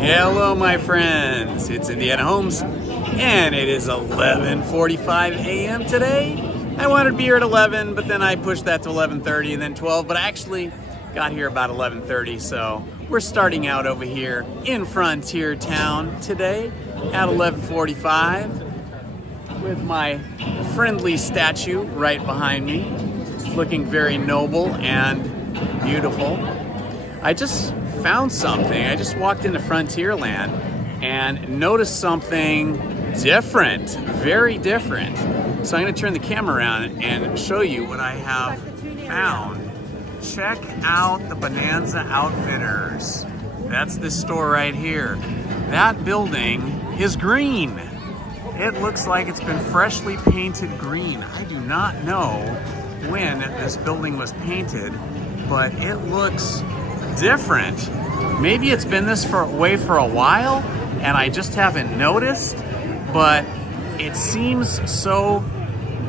Hello, my friends. It's Indiana Holmes, and it is 11:45 a.m. today. I wanted to be here at 11, but then I pushed that to 11:30 and then 12, but I actually got here about 11:30, so we're starting out over here in Frontier Town today at 11:45 with my friendly statue right behind me, looking very noble and beautiful. I just found something. I just walked into Frontierland and noticed something different, very different. So I'm going to turn the camera around and show you what I have found. Check out the Bonanza Outfitters. That's this store right here. That building is green. It looks like it's been freshly painted green. I do not know when this building was painted, but it looks different. Maybe it's been this way for a while and I just haven't noticed, but it seems so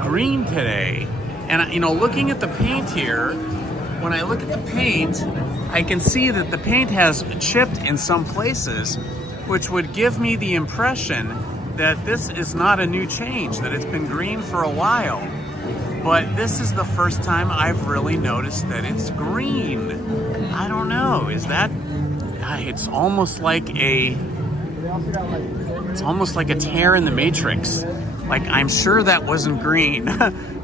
green today. And you know, looking at the paint here, when I look at the paint, I can see that the paint has chipped in some places, which would give me the impression that this is not a new change, that it's been green for a while. But this is the first time I've really noticed that it's green. I don't know, is that, it's almost like a tear in the matrix. Like, I'm sure that wasn't green,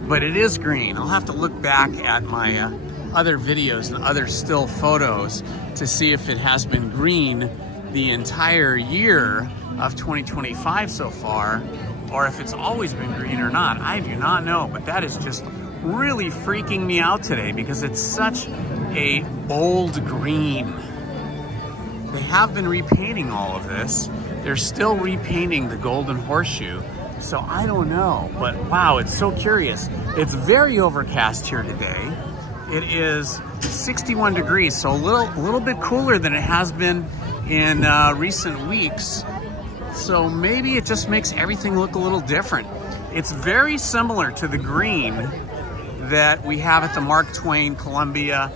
but it is green. I'll have to look back at my other videos and other still photos to see if it has been green the entire year of 2025 so far, or if it's always been green or not. I do not know, but that is just really freaking me out today because it's such a bold green. They have been repainting all of this. They're still repainting the Golden Horseshoe, so I don't know, but wow, it's so curious. It's very overcast here today. It is 61 degrees, so a little bit cooler than it has been in recent weeks. So maybe it just makes everything look a little different. It's very similar to the green that we have at the Mark Twain Columbia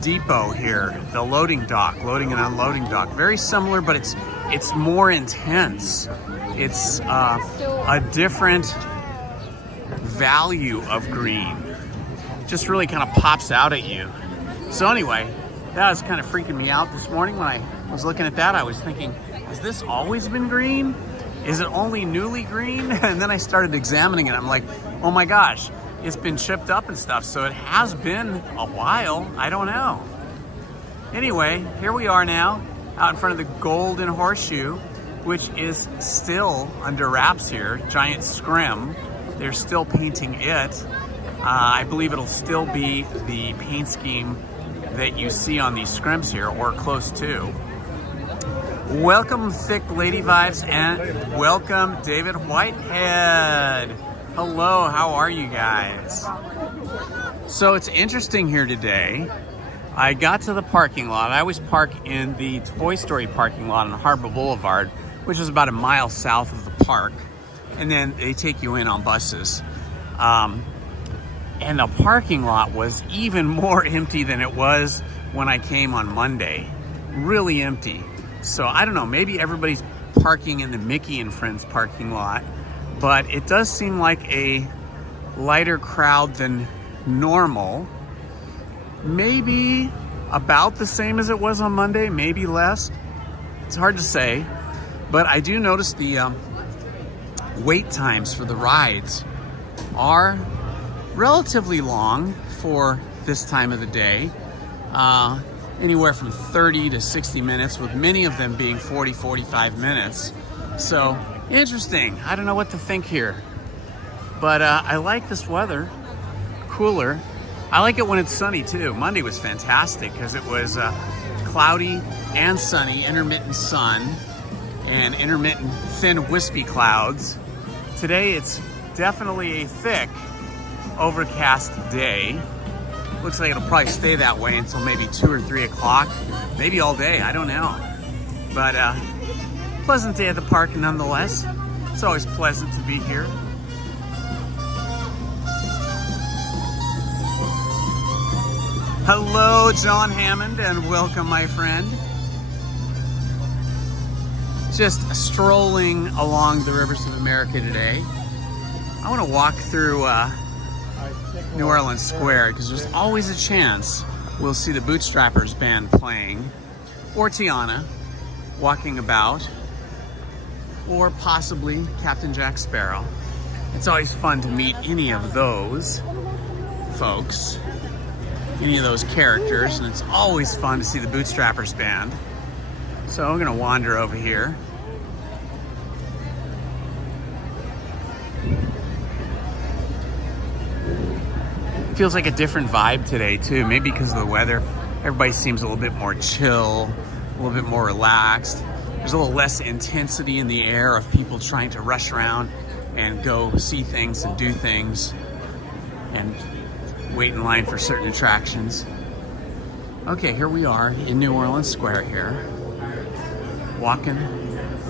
depot here, the loading and unloading dock. Very similar, but it's more intense. It's a different value of green. Just really kind of pops out at you. So anyway, that was kind of freaking me out this morning when I was looking at that. I was thinking, has this always been green? Is it only newly green? And then I started examining it. I'm like, oh my gosh, it's been chipped up and stuff. So it has been a while. I don't know. Anyway, here we are now out in front of the Golden Horseshoe, which is still under wraps here. Giant scrim. They're still painting it. I believe it'll still be the paint scheme that you see on these scrims here, or close to. Welcome, Thick Lady Vibes, and welcome, David Whitehead. Hello, how are you guys? So it's interesting here today. I got to the parking lot. I always park in the Toy Story parking lot on Harbor Boulevard, which is about a mile south of the park. And then they take you in on buses. And the parking lot was even more empty than it was when I came on Monday. Really empty. So I don't know, maybe everybody's parking in the Mickey and Friends parking lot, but it does seem like a lighter crowd than normal. Maybe about the same as it was on Monday, maybe less. It's hard to say, but I do notice the wait times for the rides are relatively long for this time of the day. Anywhere from 30 to 60 minutes, with many of them being 40, 45 minutes. So interesting. I don't know what to think here, but I like this weather. Cooler. I like it when it's sunny too. Monday was fantastic because it was cloudy and sunny, intermittent sun and intermittent thin wispy clouds. Today it's definitely a thick overcast day. Looks like it'll probably stay that way until maybe 2 or 3 o'clock, maybe all day, I don't know. But pleasant day at the park nonetheless. It's always pleasant to be here. Hello, John Hammond, and welcome, my friend. Just strolling along the rivers of America today. I want to walk through New Orleans Square because there's always a chance we'll see the Bootstrappers band playing, or Tiana walking about, or possibly Captain Jack Sparrow. It's always fun to meet any of those folks, any of those characters, and it's always fun to see the Bootstrappers band. So I'm gonna wander over here. Feels like a different vibe today too, maybe because of the weather. Everybody seems a little bit more chill, a little bit more relaxed. There's a little less intensity in the air of people trying to rush around and go see things and do things and wait in line for certain attractions. Okay, here we are in New Orleans Square here, walking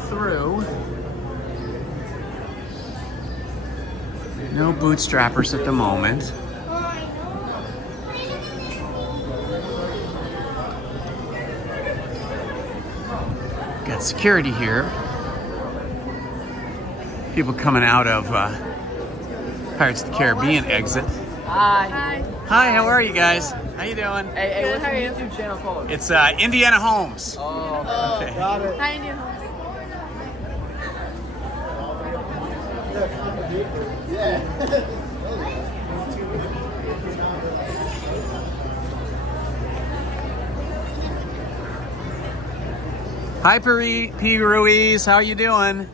through. No Bootstrappers at the moment. Got security here. People coming out of Pirates of the Caribbean exit. Hi. Hi, how are you guys? How you doing? Hey, what's your YouTube channel called? It's Indiana Holmes. Oh, okay. Got it. Hi, Indiana Holmes. Hi, P. Ruiz. How are you doing?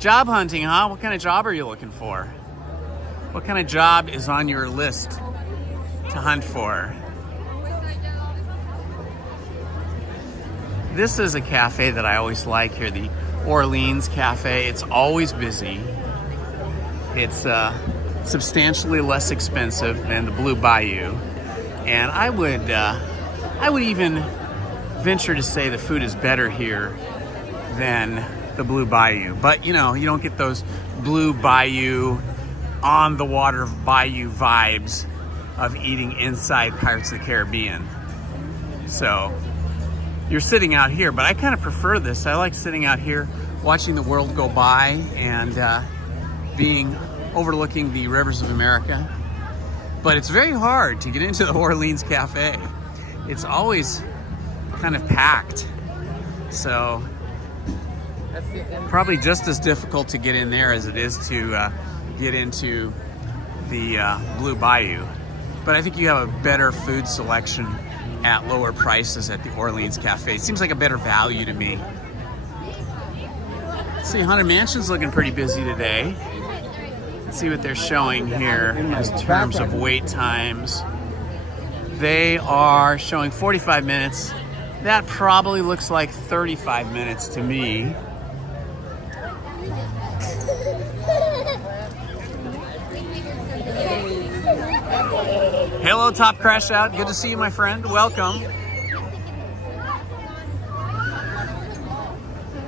Job hunting, huh? What kind of job are you looking for? What kind of job is on your list to hunt for? This is a cafe that I always like here, the Orleans Cafe. It's always busy. It's substantially less expensive than the Blue Bayou. And I would even venture to say the food is better here than the Blue Bayou. But you know, you don't get those Blue Bayou, on the water bayou vibes of eating inside Pirates of the Caribbean. So you're sitting out here, but I kind of prefer this. I like sitting out here watching the world go by and overlooking the rivers of America. But it's very hard to get into the Orleans Cafe. It's always kind of packed. So probably just as difficult to get in there as it is to get into the Blue Bayou. But I think you have a better food selection at lower prices at the Orleans Cafe. It seems like a better value to me. Let's see, Haunted Mansion's looking pretty busy today. Let's see what they're showing here in terms of wait times. They are showing 45 minutes. That probably looks like 35 minutes to me. Hello, Top Crash Out. Good to see you, my friend. Welcome.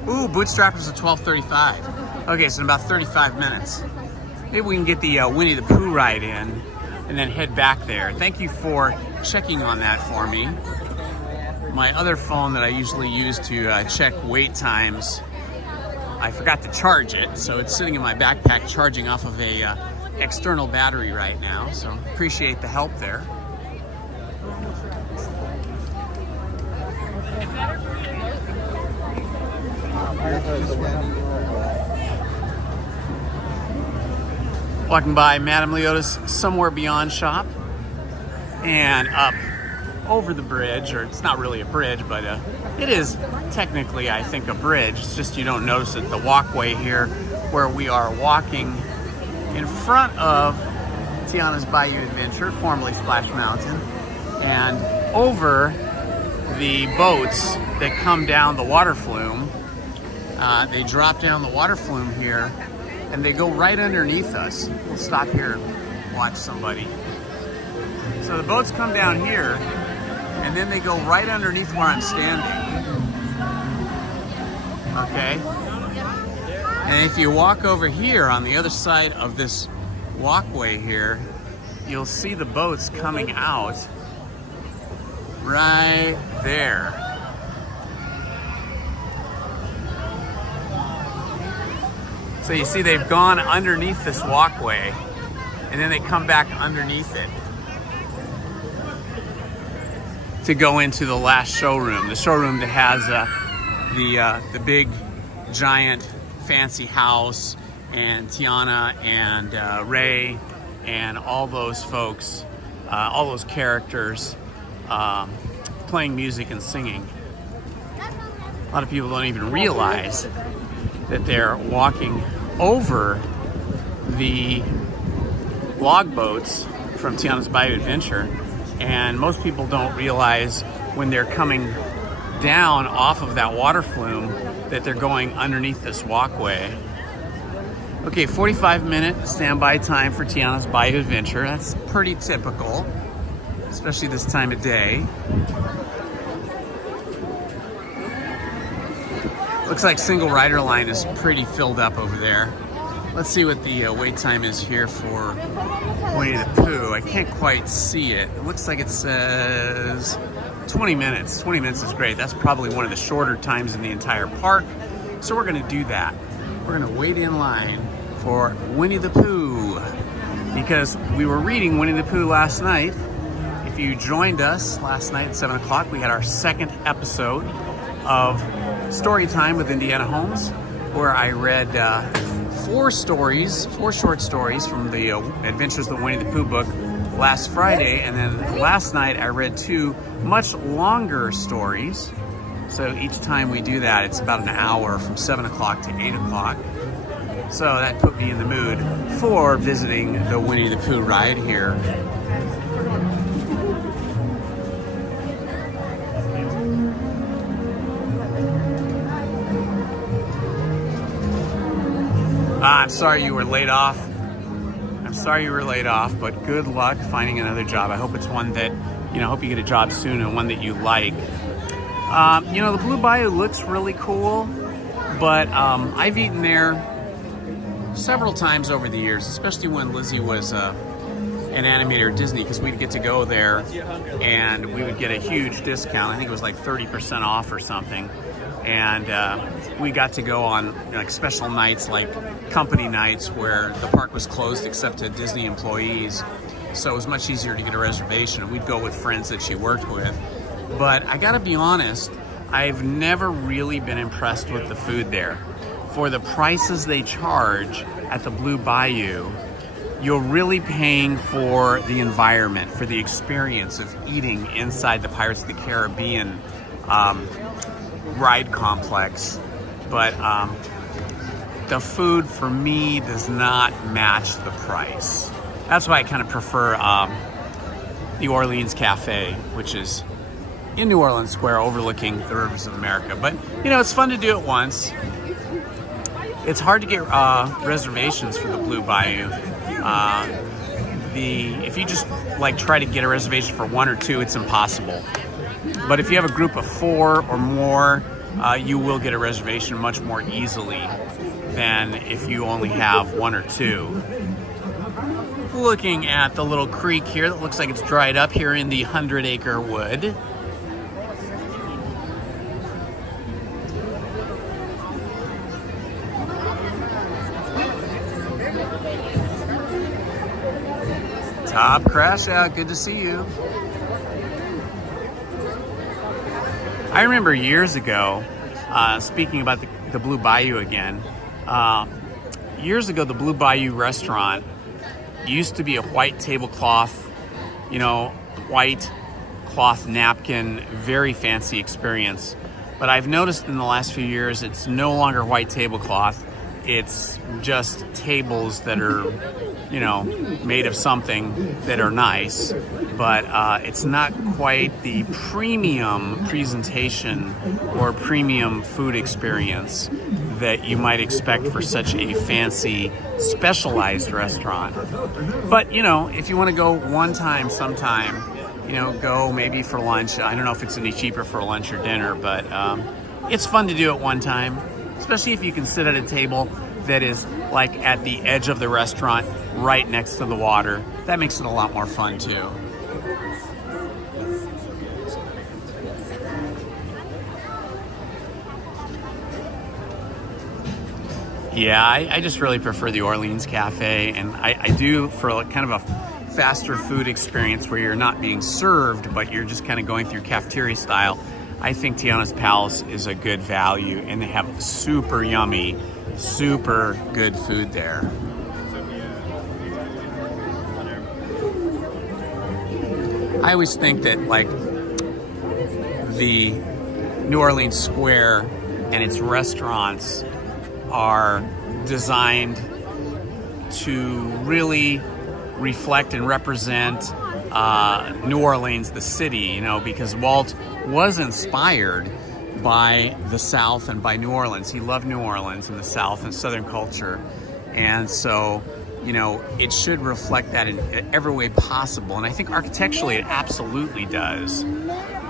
Ooh, Bootstrappers at 12:35. Okay, so in about 35 minutes. Maybe we can get the Winnie the Pooh ride in and then head back there. Thank you for checking on that for me. My other phone that I usually use to check wait times, I forgot to charge it, so it's sitting in my backpack charging off of a external battery right now, so appreciate the help there. Walking by Madame Leota's Somewhere Beyond shop, and up over the bridge, or it's not really a bridge, but it is technically, I think, a bridge. It's just you don't notice it. The walkway here where we are walking in front of Tiana's Bayou Adventure, formerly Splash Mountain, and over the boats that come down the water flume. They drop down the water flume here and they go right underneath us. We'll stop here and watch somebody. So the boats come down here and then they go right underneath where I'm standing. Okay? And if you walk over here on the other side of this walkway here, you'll see the boats coming out right there. So you see they've gone underneath this walkway and then they come back underneath it to go into the last showroom. The showroom that has the big giant fancy house and Tiana and Ray and all those folks, all those characters playing music and singing. A lot of people don't even realize that they're walking over the log boats from Tiana's Bayou Adventure, and most people don't realize when they're coming down off of that water flume that they're going underneath this walkway. Okay, 45-minute standby time for Tiana's Bayou Adventure. That's pretty typical, especially this time of day. Looks like single rider line is pretty filled up over there. Let's see what the wait time is here for Winnie the Pooh. I can't quite see it. It looks like it says 20 minutes. 20 minutes is great. That's probably one of the shorter times in the entire park. So we're gonna do that. We're gonna wait in line for Winnie the Pooh because we were reading Winnie the Pooh last night. If you joined us last night at 7 o'clock, we had our second episode of Story Time with Indiana Holmes, where I read four short stories from the Adventures of the Winnie the Pooh book last Friday, and then last night I read two much longer stories. So each time we do that, it's about an hour from 7 o'clock to 8 o'clock. So that put me in the mood for visiting the Winnie the Pooh ride here. I'm sorry you were laid off. I'm sorry you were laid off, but good luck finding another job. I hope it's one that, I hope you get a job soon and one that you like. The Blue Bayou looks really cool, but I've eaten there several times over the years, especially when Lizzie was an animator at Disney, because we'd get to go there and we would get a huge discount. I think it was like 30% off or something. And we got to go on like special nights, like company nights, where the park was closed except to Disney employees. So it was much easier to get a reservation. We'd go with friends that she worked with. But I gotta be honest, I've never really been impressed with the food there. For the prices they charge at the Blue Bayou, you're really paying for the environment, for the experience of eating inside the Pirates of the Caribbean ride complex. But the food for me does not match the price. That's why I kind of prefer New Orleans Cafe, which is in New Orleans Square overlooking the rivers of America. But it's fun to do it once. It's hard to get reservations for the Blue Bayou. If you just try to get a reservation for one or two, it's impossible. But if you have a group of 4 or more, you will get a reservation much more easily than if you only have 1 or 2. Looking at the little creek here that looks like it's dried up here in the 100-acre wood. Top Crash Out, good to see you. I remember years ago, speaking about the Blue Bayou again, years ago the Blue Bayou restaurant used to be a white tablecloth, white cloth napkin, very fancy experience. But I've noticed in the last few years it's no longer white tablecloth. It's just tables that are, made of something that are nice, but it's not quite the premium presentation or premium food experience that you might expect for such a fancy, specialized restaurant. But, if you want to go one time sometime, go maybe for lunch. I don't know if it's any cheaper for lunch or dinner, but it's fun to do it one time, especially if you can sit at a table that is like at the edge of the restaurant, right next to the water. That makes it a lot more fun too. Yeah, I just really prefer the Orleans Cafe, and I do for like kind of a faster food experience where you're not being served, but you're just kind of going through cafeteria style. I think Tiana's Palace is a good value, and they have super yummy, super good food there. I always think that like the New Orleans Square and its restaurants are designed to really reflect and represent New Orleans, the city, you know, because Walt was inspired by the South and by New Orleans. He loved New Orleans and the South and Southern culture. And so, you know, it should reflect that in every way possible. And I think architecturally it absolutely does.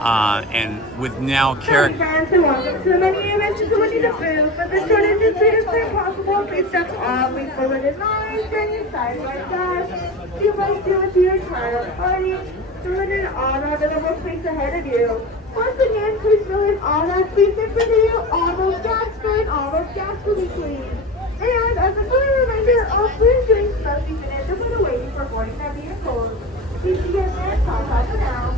And with now character. Welcome to the many inventions of Winnie the Pooh. For the shortest and sweetest way possible, please step off. We follow the lines, bring side by side. You must do with your entire party. Fill it in honor of the number place ahead of you. Once again, please fill in all that space in front of you. All those gaps good, all those gaps will be clean. And as a further reminder, all food drinks must be finished and put away before boarding their vehicles. Please get there, talk out for now.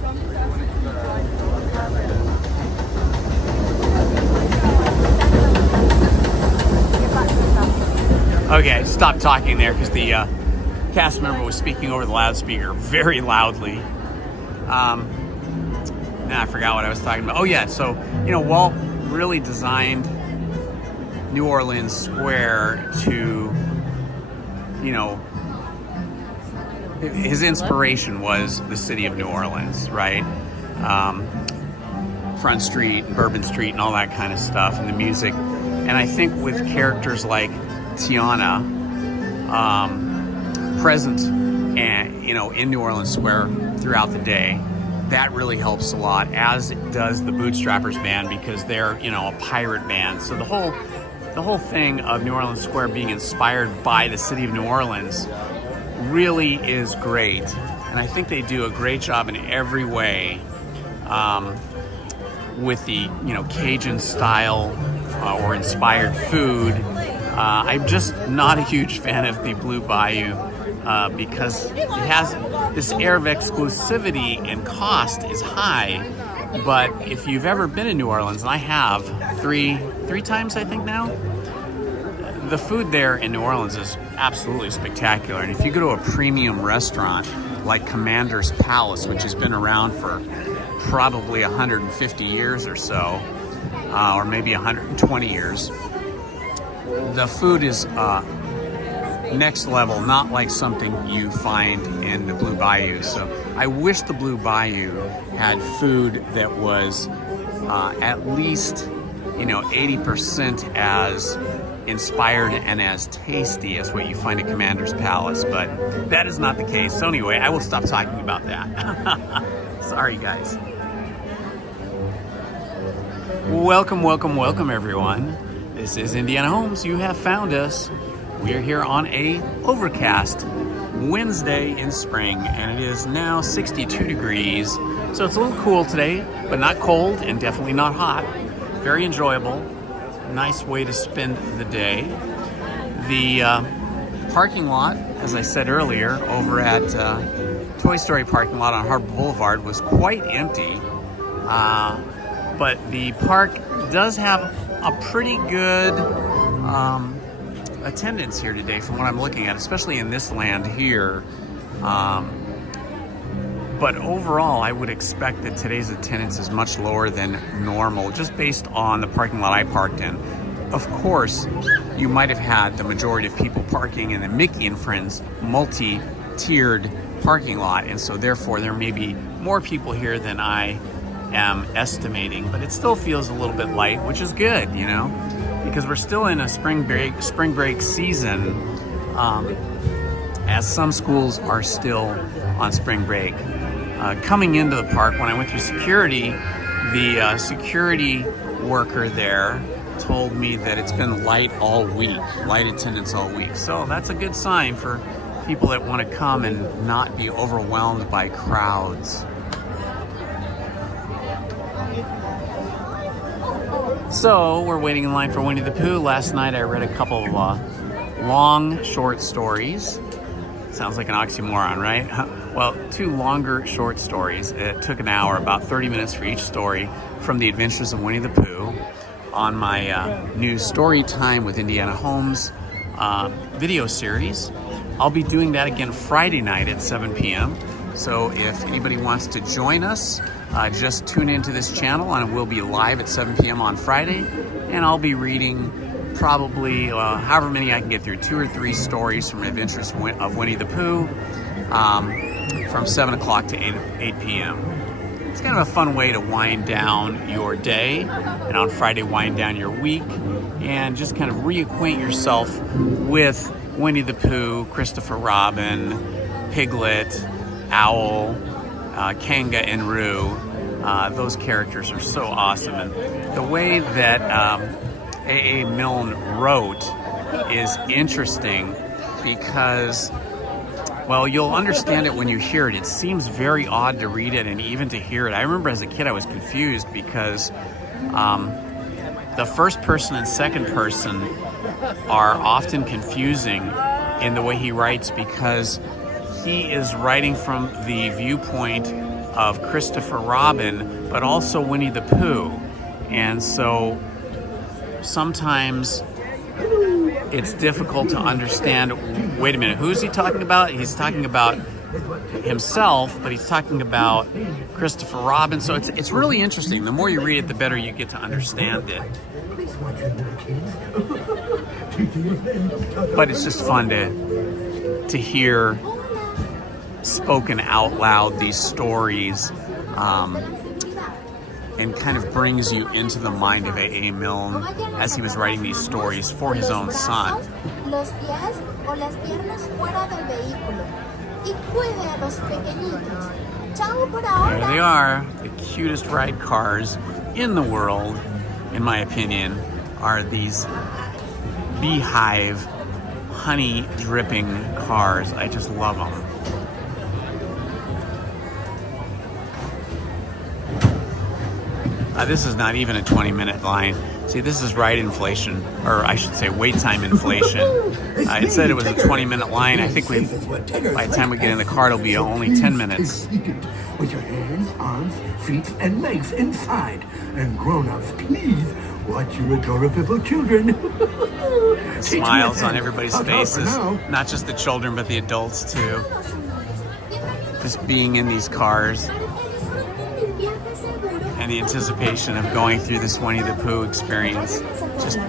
Okay, stop talking there because the cast member was speaking over the loudspeaker very loudly. Now I forgot what I was talking about. Oh yeah, so, you know, Walt really designed New Orleans Square to, you know, his inspiration was the city of New Orleans, right? Front Street, Bourbon Street, and all that kind of stuff, and the music. And I think with characters like Tiana present, and you know, in New Orleans Square throughout the day, that really helps a lot. As does the Bootstrappers band, because they're, you know, a pirate band. So the whole thing of New Orleans Square being inspired by the city of New Orleans really is great, and I think they do a great job in every way. With the, you know, Cajun style or inspired food. I'm just not a huge fan of the Blue Bayou because it has this air of exclusivity and cost is high. But if you've ever been in New Orleans, and I have three times I think now, the food there in New Orleans is absolutely spectacular. And if you go to a premium restaurant like Commander's Palace, which has been around for probably 150 years or so, or maybe 120 years, the food is next level, not like something you find in the Blue Bayou. So I wish the Blue Bayou had food that was at least, you know, 80% as inspired and as tasty as what you find at Commander's Palace, but that is not the case. So anyway, I will stop talking about that. Sorry, guys. Welcome, welcome, welcome, everyone. This is Indiana Holmes. You have found us. We are here on a overcast Wednesday in spring, and it is now 62 degrees. So it's a little cool today, but not cold and definitely not hot. Very enjoyable. Nice way to spend the day. The parking lot, as I said earlier, over at Toy Story parking lot on Harbor Boulevard was quite empty. But the park does have a pretty good attendance here today from what I'm looking at, especially in this land here. But overall, I would expect that today's attendance is much lower than normal, just based on the parking lot I parked in. Of course, you might have had the majority of people parking in the Mickey and Friends multi-tiered parking lot, and so therefore there may be more people here than I am estimating, but it still feels a little bit light, which is good, you know, because we're still in a spring break season, as some schools are still on spring break. Coming into the park, when I went through security, the security worker there told me that it's been light all week, light attendance all week. So that's a good sign for people that want to come and not be overwhelmed by crowds. So we're waiting in line for Winnie the Pooh. Last night I read a couple of long short stories. Sounds like an oxymoron, right? Well, 2 longer short stories. It took an hour, about 30 minutes for each story, from The Adventures of Winnie the Pooh on my new Story Time with Indiana Holmes video series. I'll be doing that again Friday night at 7 p.m. So if anybody wants to join us, just tune into this channel and we'll be live at 7 p.m. on Friday. And I'll be reading probably however many I can get through, 2 or 3 stories from Adventures of Winnie the Pooh from 7 o'clock to 8 p.m. It's kind of a fun way to wind down your day, and on Friday wind down your week, and just kind of reacquaint yourself with Winnie the Pooh, Christopher Robin, Piglet, Owl, Kanga and Roo. Those characters are so awesome, and the way that A.A. Milne wrote is interesting because, well, you'll understand it when you hear it. It seems very odd to read it and even to hear it. I remember as a kid I was confused because the first person and second person are often confusing in the way he writes because he is writing from the viewpoint of Christopher Robin, but also Winnie the Pooh. And so sometimes it's difficult to understand, wait a minute, who's he talking about? He's talking about himself, but he's talking about Christopher Robin. So it's really interesting. The more you read it, the better you get to understand it. But it's just fun to hear spoken out loud these stories, and kind of brings you into the mind of A.A. Milne as he was writing these stories for his own son. There they are, the cutest ride cars in the world, in my opinion, are these beehive, honey dripping cars. I just love them. This is not even a 20-minute line. See, this is ride inflation, or I should say wait time inflation. It said it was a 20-minute line. I think by the time we get in the car, it'll be only 10 minutes. With your hands, arms, feet, and legs inside. And grown-ups, please watch your adorable children. Smiles on everybody's faces. Not just the children, but the adults too. Just being in these cars. And the anticipation of going through this Winnie the Pooh experience just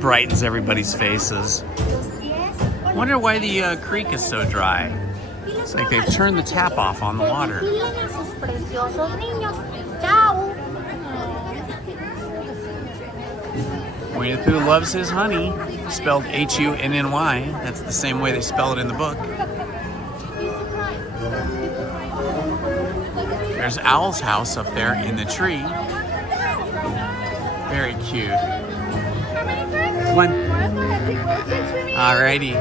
brightens everybody's faces. I wonder why the creek is so dry. It's like they've turned the tap off on the water. Winnie the Pooh loves his honey, spelled H-U-N-N-Y. That's the same way they spell it in the book. There's Owl's house up there in the tree. Very cute. One. Alrighty.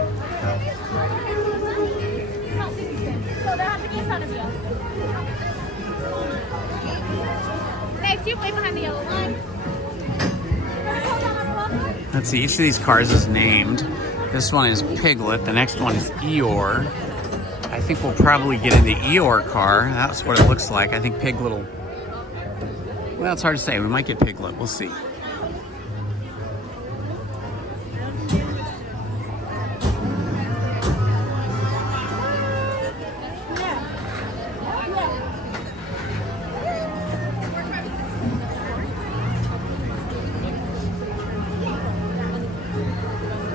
Next, you wait behind the yellow line. Let's see, each of these cars is named. This one is Piglet, the next one is Eeyore. I think we'll probably get in the Eeyore car. That's what it looks like. I think Piglet will... Well, it's hard to say. We might get Piglet. We'll see.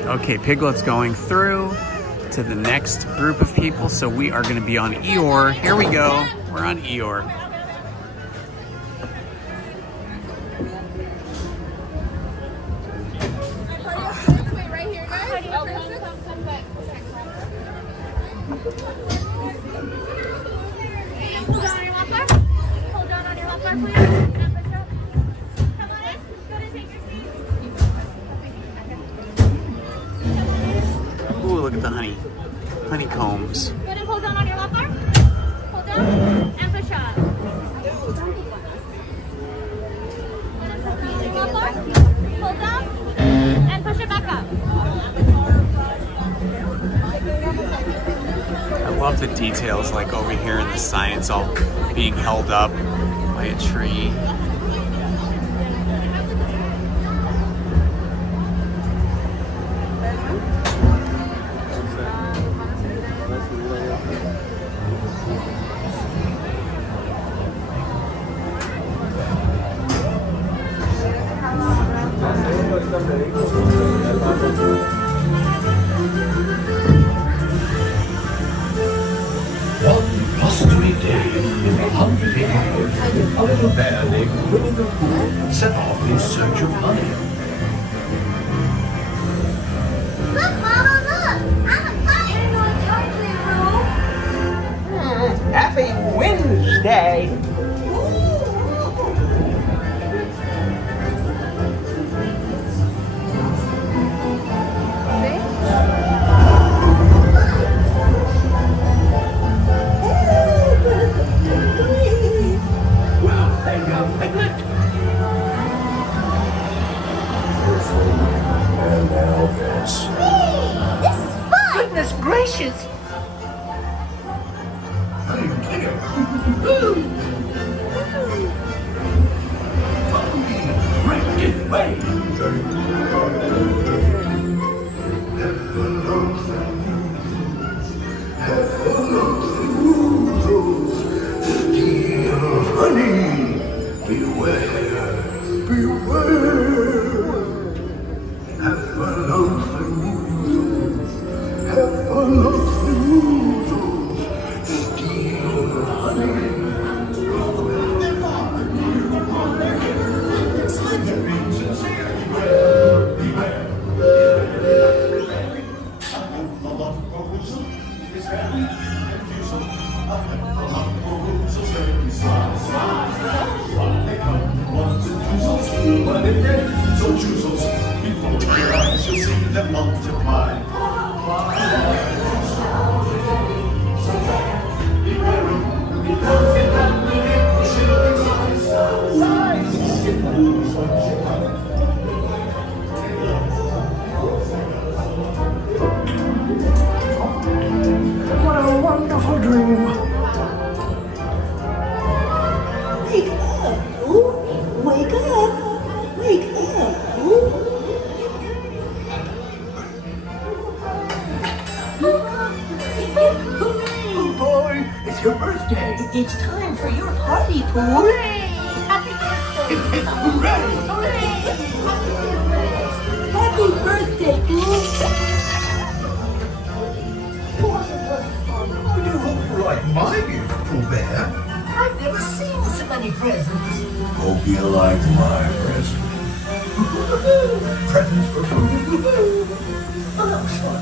Okay, Piglet's going through to the next group of people, so we are going to be on Eeyore. Here we go. We're on Eeyore. Wait right here, guys. Hold on on your left leg. Hold on on your left leg, please. Come on in. Go ahead and take your seat. look at the honeycombs. Good, and hold down on your left arm. Hold down and push up. Left arm. Hold down and push it back up. I love the details, like over here in the sign, it's all being held up by a tree. One blustery day in 100 years, a little bear named Winnie the Pooh set off in search of honey. Look, Mama, look! I'm a fire! Happy Wednesday. Well, a young piglet. And now this. This is fun! Goodness gracious. What a wonderful dream. Wake up, Pooh. Wake up. Wake up, Pooh. Oh boy, it's your birthday. It's time for your party, Pooh. Happy birthday! Hooray! Happy birthday, Pooh. I do hope you like my gift, Pooh Bear. I've never seen so many presents. Hope you like my present. Presents for Pooh. Oh, that was fun.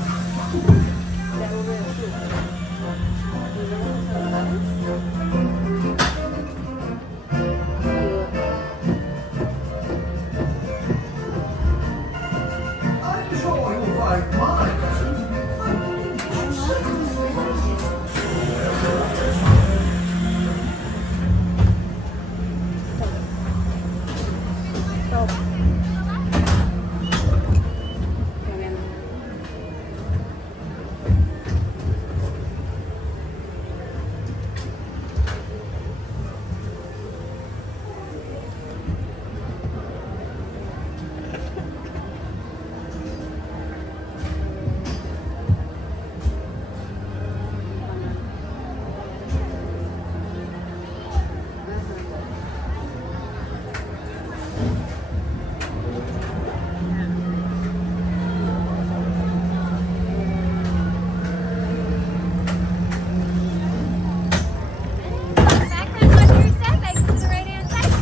I'm sure you'll find my present. Backwards on your step, exit to the right-hand side.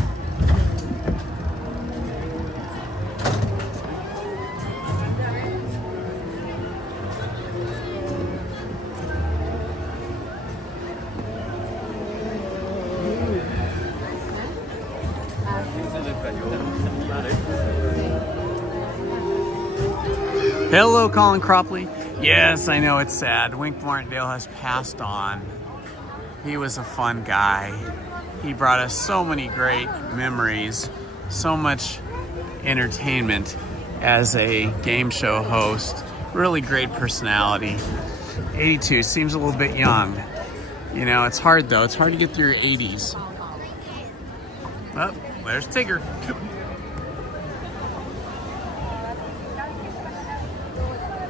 Hello, Colin Cropley. Yes, I know it's sad. Wink Martindale has passed on. He was a fun guy. He brought us so many great memories, so much entertainment as a game show host. Really great personality. 82 seems a little bit young. You know, it's hard though. It's hard to get through your 80s. Oh, there's Tigger.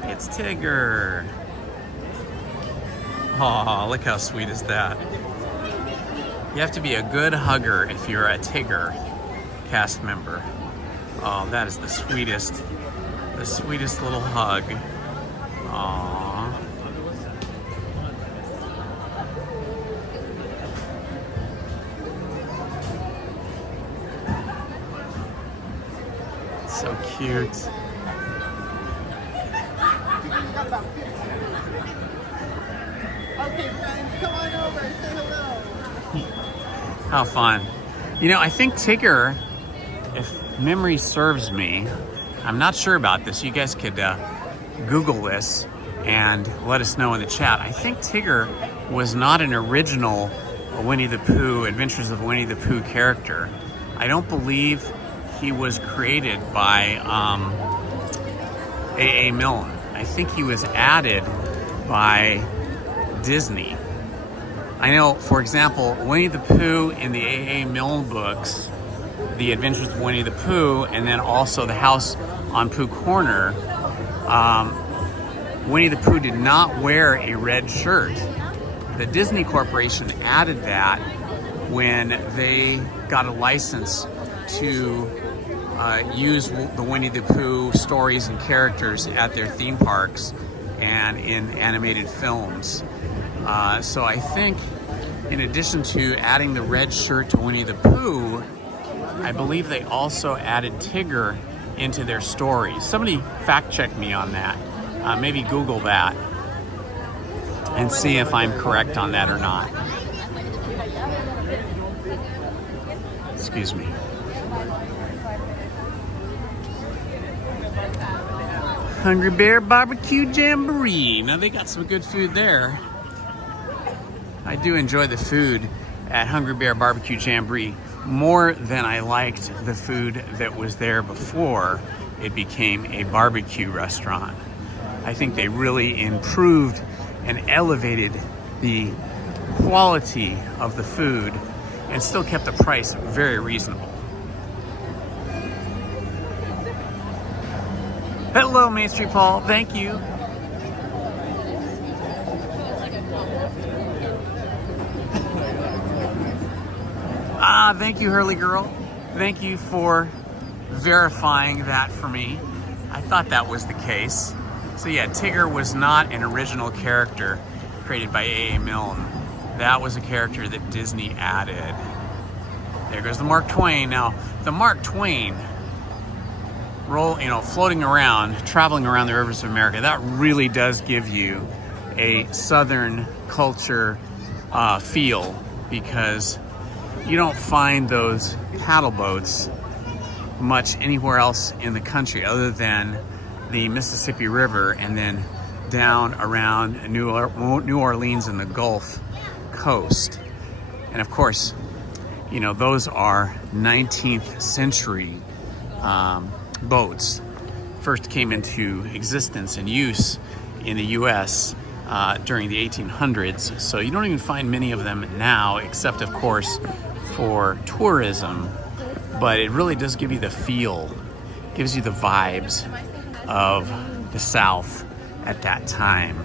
It's Tigger. Oh, look how sweet is that. You have to be a good hugger if you're a Tigger cast member. Oh, that is the sweetest little hug. Aww. So cute. Okay, friends, come on over, say hello. How fun. You know, I think Tigger, if memory serves me, I'm not sure about this. You guys could Google this and let us know in the chat. I think Tigger was not an original Winnie the Pooh, Adventures of Winnie the Pooh character. I don't believe he was created by A.A. Milne. I think he was added by Disney. I know, for example, Winnie the Pooh in the A.A. Milne books, The Adventures of Winnie the Pooh, and then also The House on Pooh Corner, Winnie the Pooh did not wear a red shirt. The Disney Corporation added that when they got a license to use the Winnie the Pooh stories and characters at their theme parks and in animated films. So I think in addition to adding the red shirt to Winnie the Pooh, I believe they also added Tigger into their stories. Somebody fact check me on that. Maybe Google that and see if I'm correct on that or not. Excuse me. Hungry Bear Barbecue Jamboree. Now they got some good food there. I do enjoy the food at Hungry Bear Barbecue Jamboree more than I liked the food that was there before it became a barbecue restaurant. I think they really improved and elevated the quality of the food and still kept the price very reasonable. Hello, Main Street Paul. Thank you. Thank you, Hurley Girl. Thank you for verifying that for me. I thought that was the case. So yeah, Tigger was not an original character created by A.A. Milne. That was a character that Disney added. There goes the Mark Twain. Now, the Mark Twain floating around, traveling around the rivers of America, that really does give you a Southern culture feel, because you don't find those paddle boats much anywhere else in the country other than the Mississippi River and then down around New Orleans and the Gulf Coast. And of course, you know, those are 19th century boats. First came into existence and use in the US during the 1800s. So you don't even find many of them now, except of course for tourism. But it really does give you the feel, gives you the vibes of the South at that time.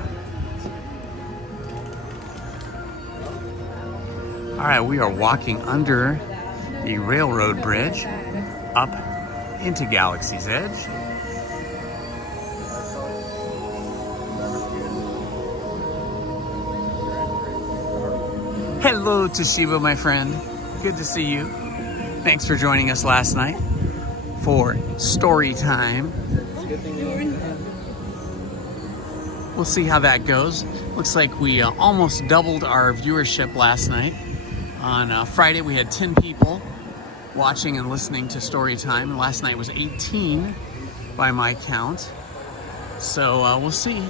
All right, we are walking under the railroad bridge up into Galaxy's Edge. Hello, Toshiba, my friend. Good to see you. Thanks for joining us last night for story time. We'll see how that goes. Looks like we almost doubled our viewership last night. On Friday, we had 10 people watching and listening to story time. Last night was 18 by my count. So we'll see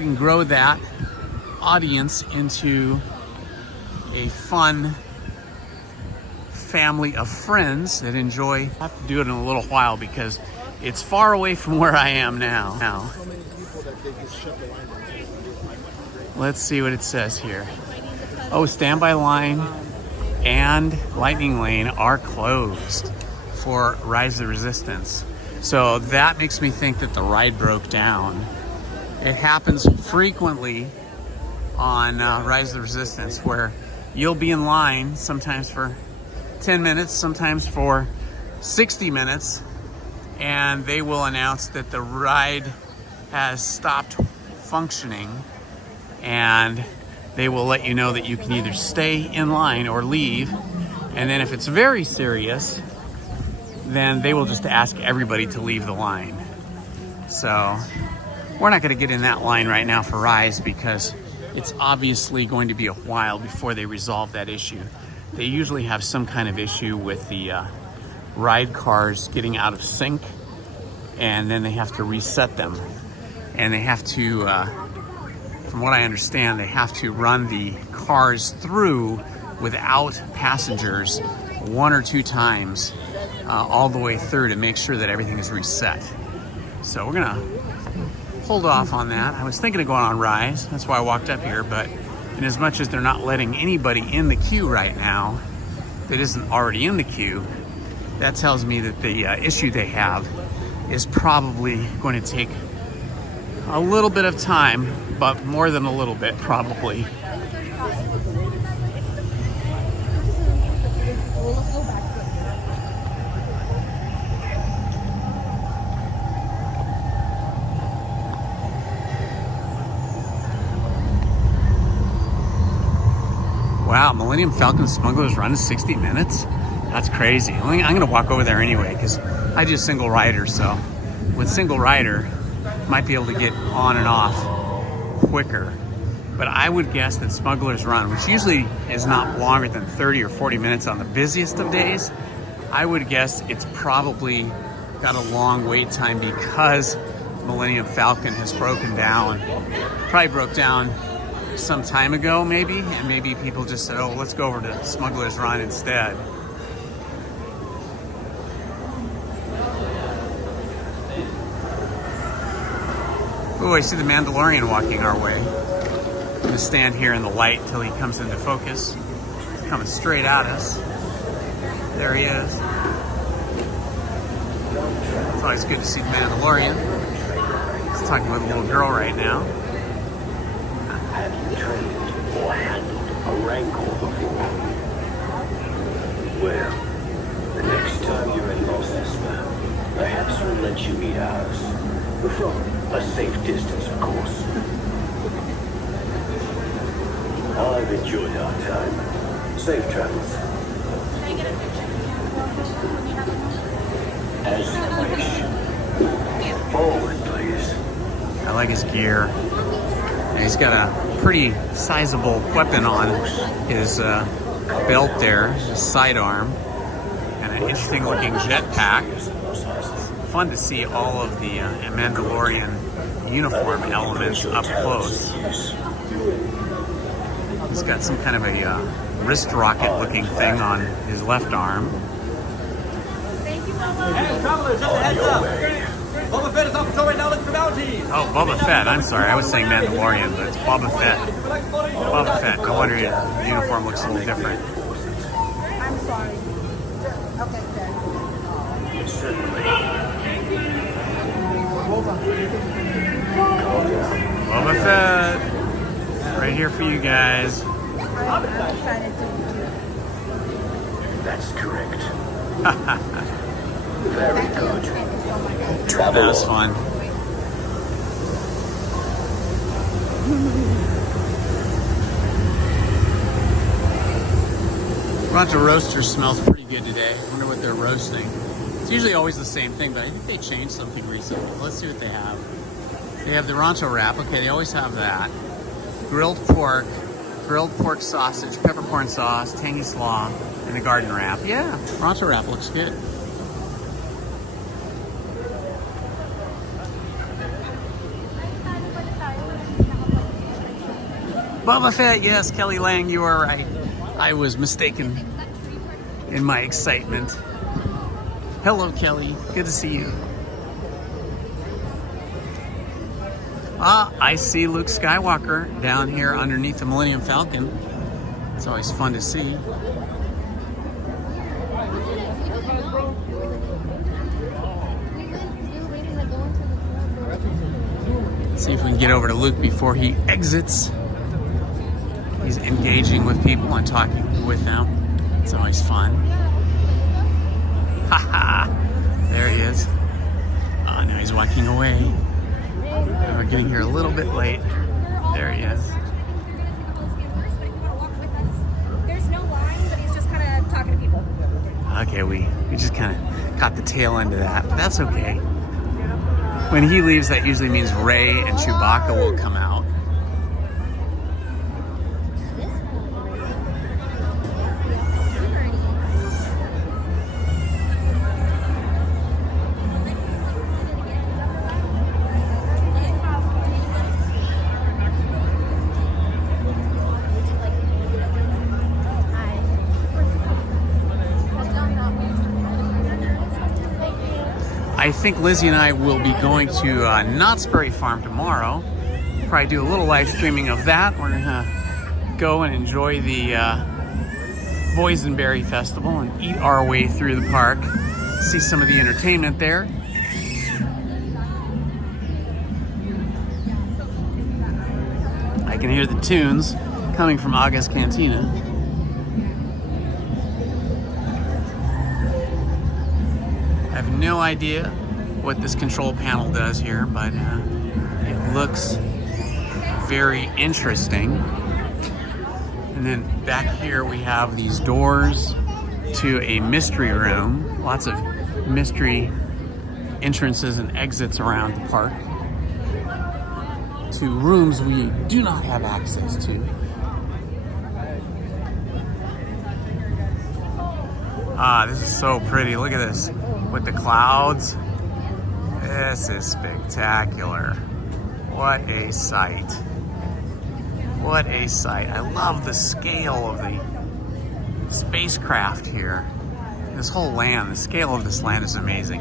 we can grow that audience into a fun family of friends that enjoy. I have to do it in a little while because it's far away from where I am now. Let's see what it says here. Oh, standby line and lightning lane are closed for Rise of the Resistance. So that makes me think that the ride broke down. It happens frequently on Rise of the Resistance where you'll be in line sometimes for 10 minutes, sometimes for 60 minutes, and they will announce that the ride has stopped functioning, and they will let you know that you can either stay in line or leave. And then if it's very serious, then they will just ask everybody to leave the line. So we're not going to get in that line right now for Rise because it's obviously going to be a while before they resolve that issue. They usually have some kind of issue with the ride cars getting out of sync, and then they have to reset them. And they have to, from what I understand, they have to run the cars through without passengers 1 or 2 times all the way through to make sure that everything is reset. So we're gonna hold off on that. I was thinking of going on Rise, that's why I walked up here, but in as much as they're not letting anybody in the queue right now that isn't already in the queue, that tells me that the issue they have is probably going to take a little bit of time, but more than a little bit probably. Wow, Millennium Falcon Smuggler's Run is 60 minutes? That's crazy. I'm gonna walk over there anyway because I do single rider, so with single rider, might be able to get on and off quicker. But I would guess that Smuggler's Run, which usually is not longer than 30 or 40 minutes on the busiest of days, I would guess it's probably got a long wait time because Millennium Falcon has broken down. Probably broke down some time ago maybe, and maybe people just said, oh, let's go over to Smuggler's Run instead. Oh, I see the Mandalorian walking our way. I'm gonna stand here in the light till he comes into focus. He's coming straight at us. There he is. It's always good to see the Mandalorian. He's talking with a little girl right now. Have you trained or handled a rancor before? Well, the next time you're in Los Espa, perhaps we'll let you meet ours. From a safe distance, of course. I've enjoyed our time. Safe travels. Can I get a picture? As you wish. Forward, please. I like his gear. And he's got a pretty sizable weapon on his belt there, his sidearm, and an interesting looking jetpack. Fun to see all of the Mandalorian uniform elements up close. He's got some kind of a wrist rocket looking thing on his left arm. Thank you, Mama. Hey, travelers, just a heads up. Boba Fett is off patrol right now looking for bounties. Oh, Boba Fett. I'm sorry, I was saying Mandalorian, but it's Boba Fett. Boba Fett. No wonder his uniform looks a little different. I'm sorry. Okay, good. Certainly. Boba Fett. Right here for you guys. I'm excited to meet you. That's correct. Very good. That Travel was on. fun. Rancho Roaster smells pretty good today. I wonder what they're roasting. It's usually always the same thing, but I think they changed something recently. Let's see what they have. They have the Rancho Wrap. Okay, they always have that. Grilled pork sausage, peppercorn sauce, tangy slaw, and the garden wrap. Yeah, Rancho Wrap looks good. Boba Fett, yes, Kelly Lang, you are right. I was mistaken in my excitement. Hello, Kelly. Good to see you. Ah, I see Luke Skywalker down here underneath the Millennium Falcon. It's always fun to see. See if we can get over to Luke before he exits. He's engaging with people and talking with them. It's always fun. Haha! There he is. Oh, now he's walking away. We're getting here a little bit late. There he is. There's no line, but he's just kind of talking to people. Okay, we just kind of caught the tail end of that, but that's okay. When he leaves, that usually means Rey and Chewbacca will come out. I think Lizzie and I will be going to Knott's Berry Farm tomorrow. Probably do a little live streaming of that. We're gonna go and enjoy the Boysenberry Festival and eat our way through the park. See some of the entertainment there. I can hear the tunes coming from Aga's Cantina. I have no idea what this control panel does here, but it looks very interesting. And then back here we have these doors to a mystery room. Lots of mystery entrances and exits around the park to rooms we do not have access to. Ah, this is so pretty. Look at this. With the clouds. This is spectacular. What a sight. What a sight. I love the scale of the spacecraft here. This whole land, the scale of this land is amazing.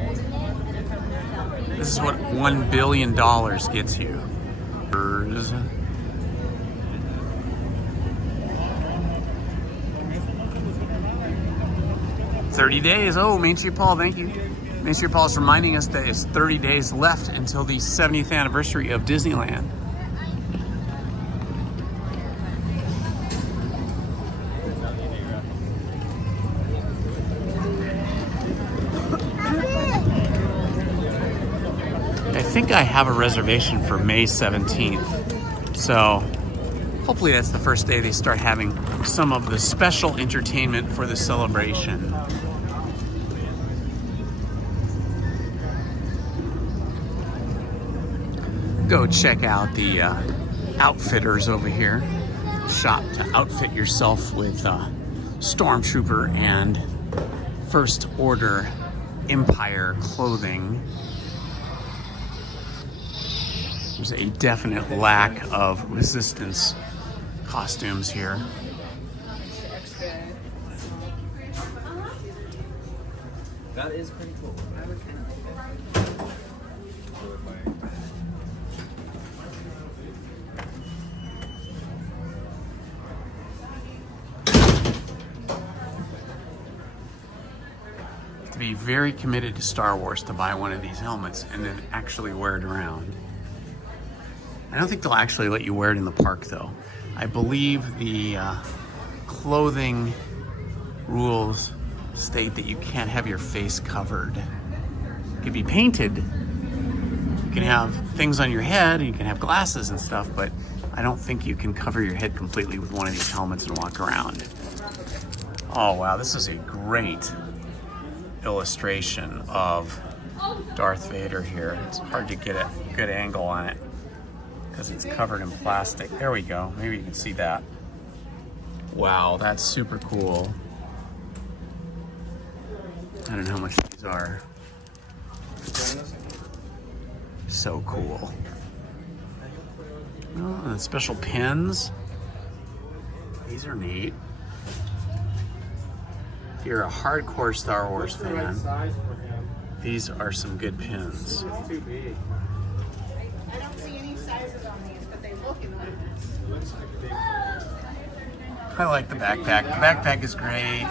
This is what $1 billion gets you. 30 days. Oh, Main Street Paul, thank you. Main Street Paul is reminding us that it's 30 days left until the 70th anniversary of Disneyland. I think I have a reservation for May 17th. So hopefully that's the first day they start having some of the special entertainment for the celebration. Go check out the outfitters over here. Shop to outfit yourself with Stormtrooper and First Order Empire clothing. There's a definite lack of Resistance costumes here. That is pretty cool. Be very committed to Star Wars to buy one of these helmets and then actually wear it around. I don't think they'll actually let you wear it in the park though. I believe the clothing rules state that you can't have your face covered. It can be painted. You can have things on your head and you can have glasses and stuff, but I don't think you can cover your head completely with one of these helmets and walk around. Oh wow, this is a great illustration of Darth Vader here. It's hard to get a good angle on it because it's covered in plastic. There we go. Maybe you can see that. Wow, that's super cool. I don't know how much these are. So cool. Oh, and special pins. These are neat. If you're a hardcore Star Wars fan, these are some good pins. It's too big. I don't see any sizes on these, but they look nice. I like the backpack. The backpack is great.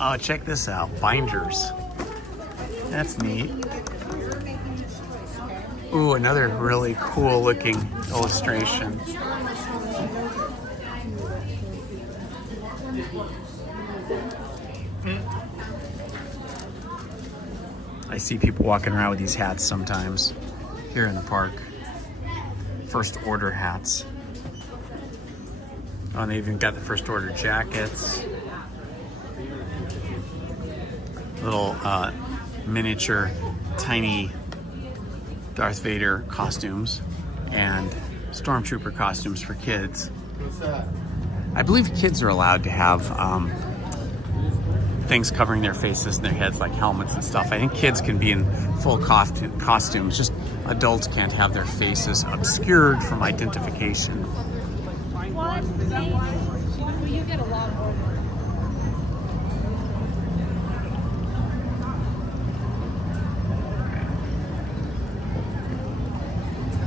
Oh, check this out. Binders. That's neat. Ooh, another really cool looking illustration. I see people walking around with these hats sometimes here in the park. First order hats. Oh, and they even got the first order jackets. Little miniature, tiny Darth Vader costumes and Stormtrooper costumes for kids. What's that? I believe kids are allowed to have things covering their faces and their heads, like helmets and stuff. I think kids can be in full costumes, just adults can't have their faces obscured from identification. What? Well, you get a lot of order.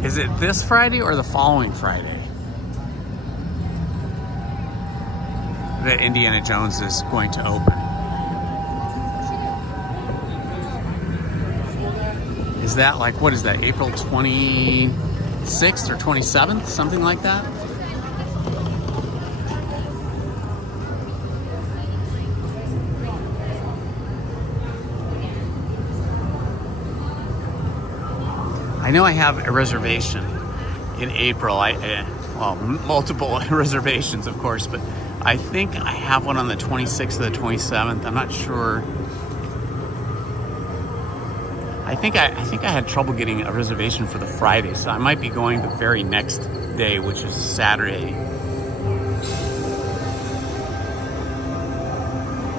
Is it this Friday or the following Friday that Indiana Jones is going to open? Is that like, what is that, April 26th or 27th, something like that? I know I have a reservation in April. Well, multiple reservations, of course, but I think I have one on the 26th or the 27th. I'm not sure. I think I had trouble getting a reservation for the Friday, so I might be going the very next day, which is Saturday.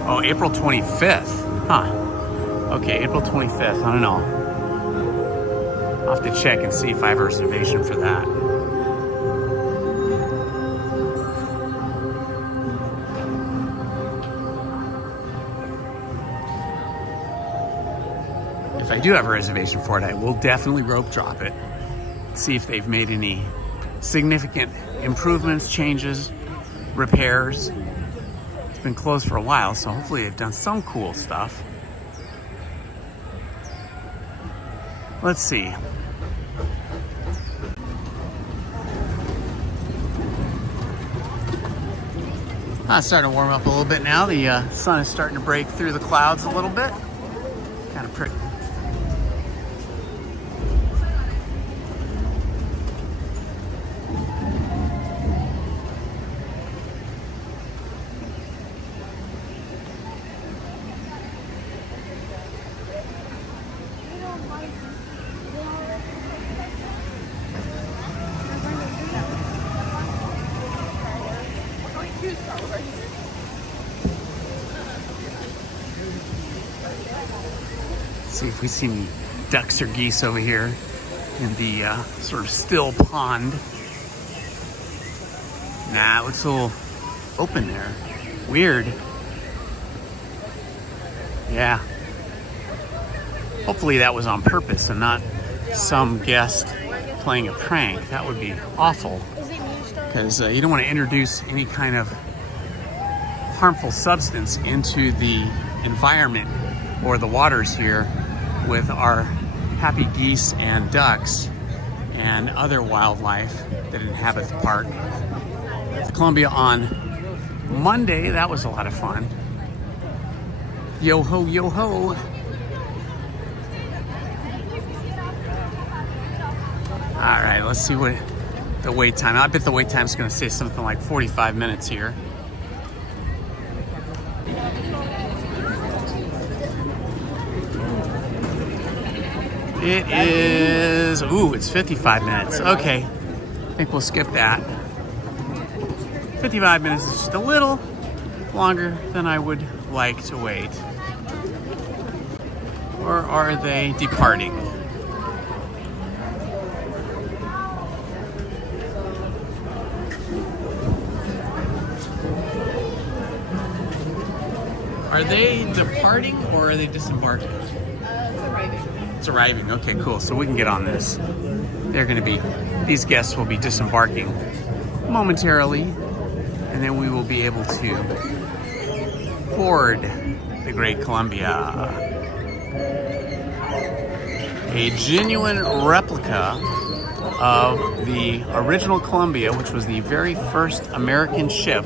Oh, April 25th. Huh. Okay, April 25th. I don't know. I'll have to check and see if I have a reservation for that. If I do have a reservation for it, I will definitely rope drop it. See if they've made any significant improvements, changes, repairs. It's been closed for a while, so hopefully they've done some cool stuff. Let's see. It's starting to warm up a little bit now. The sun is starting to break through the clouds a little bit. Kind of pretty. See if we see any ducks or geese over here in the sort of still pond. Nah, it looks a little open there. Weird. Yeah. Hopefully that was on purpose and not some guest playing a prank. That would be awful. Because you don't want to introduce any kind of harmful substance into the environment or the waters here with our happy geese and ducks and other wildlife that inhabit the park. At Columbia on Monday, that was a lot of fun. Yo ho, yo ho. All right, let's see what the wait time. I bet the wait time is going to say something like 45 minutes here. It is, ooh, it's 55 minutes. Okay, I think we'll skip that. 55 minutes is just a little longer than I would like to wait. Or are they departing? Are they departing or are they disembarking? It's arriving. It's arriving. Okay, cool. So we can get on this. They're going to be, these guests will be disembarking momentarily, and then we will be able to board the Great Columbia. A genuine replica of the original Columbia, which was the very first American ship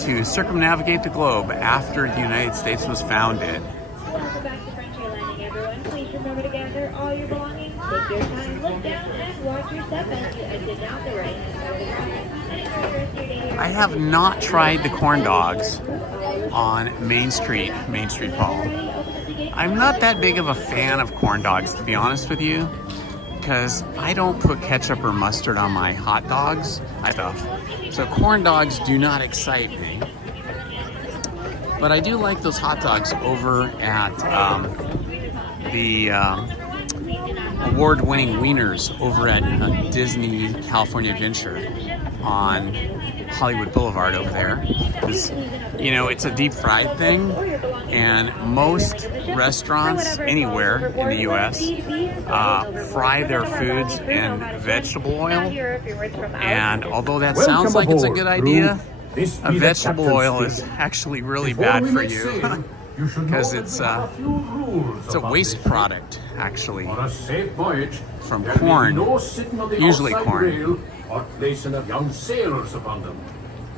to circumnavigate the globe after the United States was founded. Welcome back to Frontierland, everyone. Please remember to gather all your belongings, take your time, look down, and watch your step as you exit down the right-hand side of the ride. And enjoy the rest of your day here. I have not tried the corn dogs on Main Street, Paul. I'm not that big of a fan of corn dogs, to be honest with you, because I don't put ketchup or mustard on my hot dogs. So corn dogs do not excite me. But I do like those hot dogs over at the award-winning wieners over at Disney California Adventure on Hollywood Boulevard over there. Because, you know, it's a deep fried thing, and most restaurants anywhere in the U.S. fry their foods in vegetable oil. And although that sounds like it's a good idea, a vegetable oil is actually really bad for you because it's a waste product, actually, from corn, usually corn. Or placing of young sailors upon them,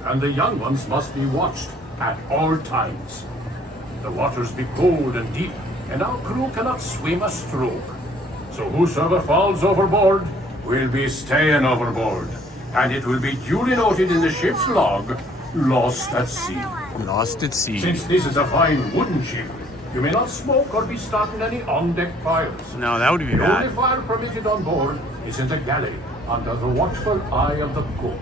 and the young ones must be watched at all times. The waters be cold and deep, and our crew cannot swim a stroke. So whosoever falls overboard will be staying overboard, and it will be duly noted in the ship's log, lost at sea. Lost at sea. Since this is a fine wooden ship, you may not smoke or be starting any on-deck fires. No, that would be The only bad. fire permitted on board is in the galley, under the watchful eye of the cook.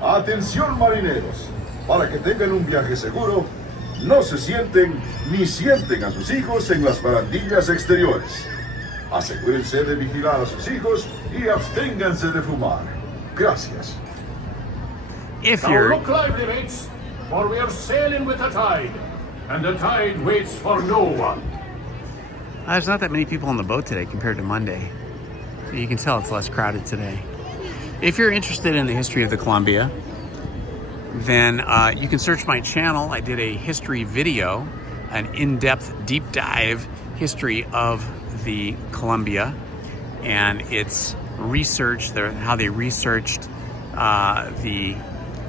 Atención marineros, para que tengan un viaje seguro, no se sienten ni sienten a sus hijos en las barandillas exteriores. Asegúrense de vigilar a sus hijos y absténganse de fumar. Gracias. If Now you're look lively, mates, for we are sailing with the tide, and the tide waits for no one. there's not that many people on the boat today compared to Monday. You can tell it's less crowded today. If you're interested in the history of the Columbia, then you can search my channel. I did a history video, an in-depth, deep dive history of the Columbia, and it's research, how they researched the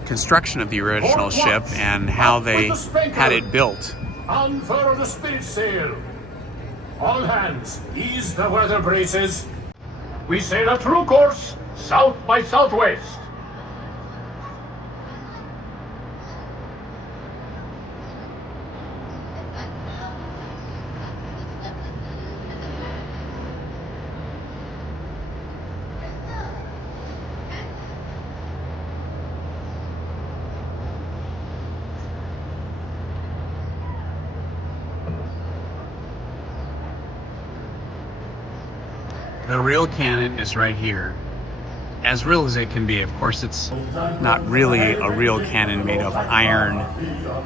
construction of the original ship and how they had it built. Unfurl the spirit sail. All hands, ease the weather braces. We sail a true course, south by southwest. The real cannon is right here. As real as it can be. Of course, it's not really a real cannon made of iron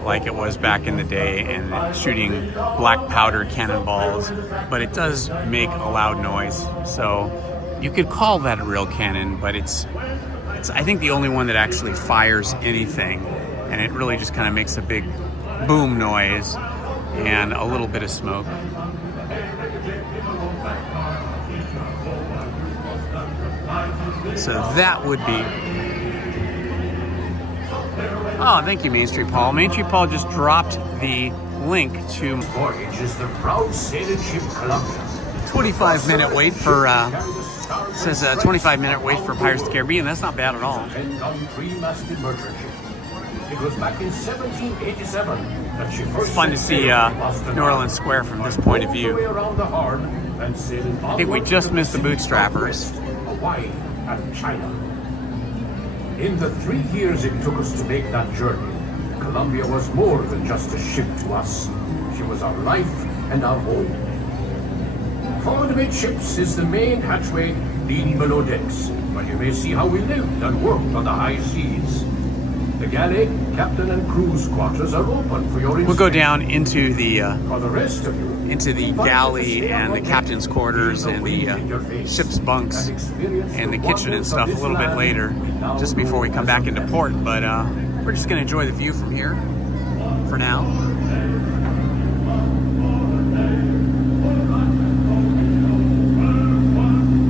like it was back in the day and shooting black powder cannonballs, but it does make a loud noise. So you could call that a real cannon, but it's I think the only one that actually fires anything, and it really just kind of makes a big boom noise and a little bit of smoke. So that would be... Oh, thank you, Main Street Paul. Main Street Paul just dropped the link to... Voyage is the proud sailing ship Columbia. 25-minute wait for... it says a 25-minute wait for Pirates of the Caribbean. That's not bad at all. And three-masted merchant ship. It was back in 1787 that she first... It's fun to see New Orleans Square from this point of view. I think we just missed the bootstrappers. Hawaii and China. In the 3 years it took us to make that journey, Columbia was more than just a ship to us. She was our life and our home. Forward amidships is the main hatchway leading below decks, where you may see how we lived and worked on the high seas. The galley, captain and crew's quarters are open for your We'll go down into the For the rest of you, galley and the captain's quarters and the ship's bunks and the kitchen and stuff a little bit later, just before we come back into port. But we're just going to enjoy the view from here for now.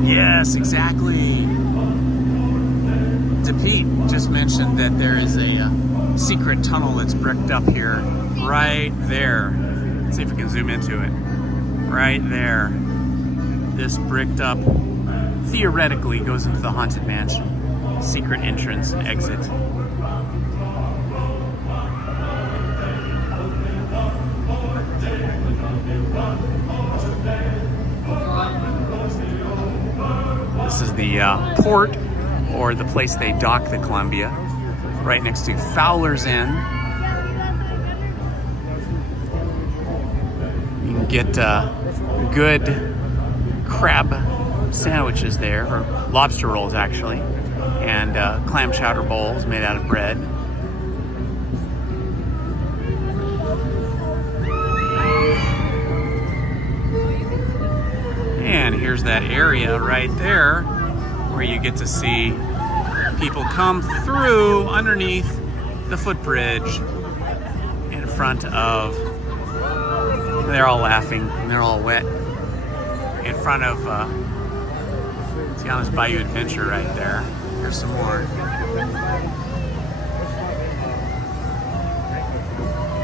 Yes, exactly. Pete just mentioned that there is a secret tunnel that's bricked up here, right there. Let's see if we can zoom into it. Right there. This bricked up, theoretically, goes into the Haunted Mansion. Secret entrance and exit. This is the port, or the place they dock the Columbia, right next to Fowler's Inn. You can get good crab sandwiches there, or lobster rolls actually, and clam chowder bowls made out of bread. And here's that area right there where you get to see people come through underneath the footbridge in front of, they're all laughing and they're all wet, in front of Tiana's Bayou Adventure right there. Here's some more.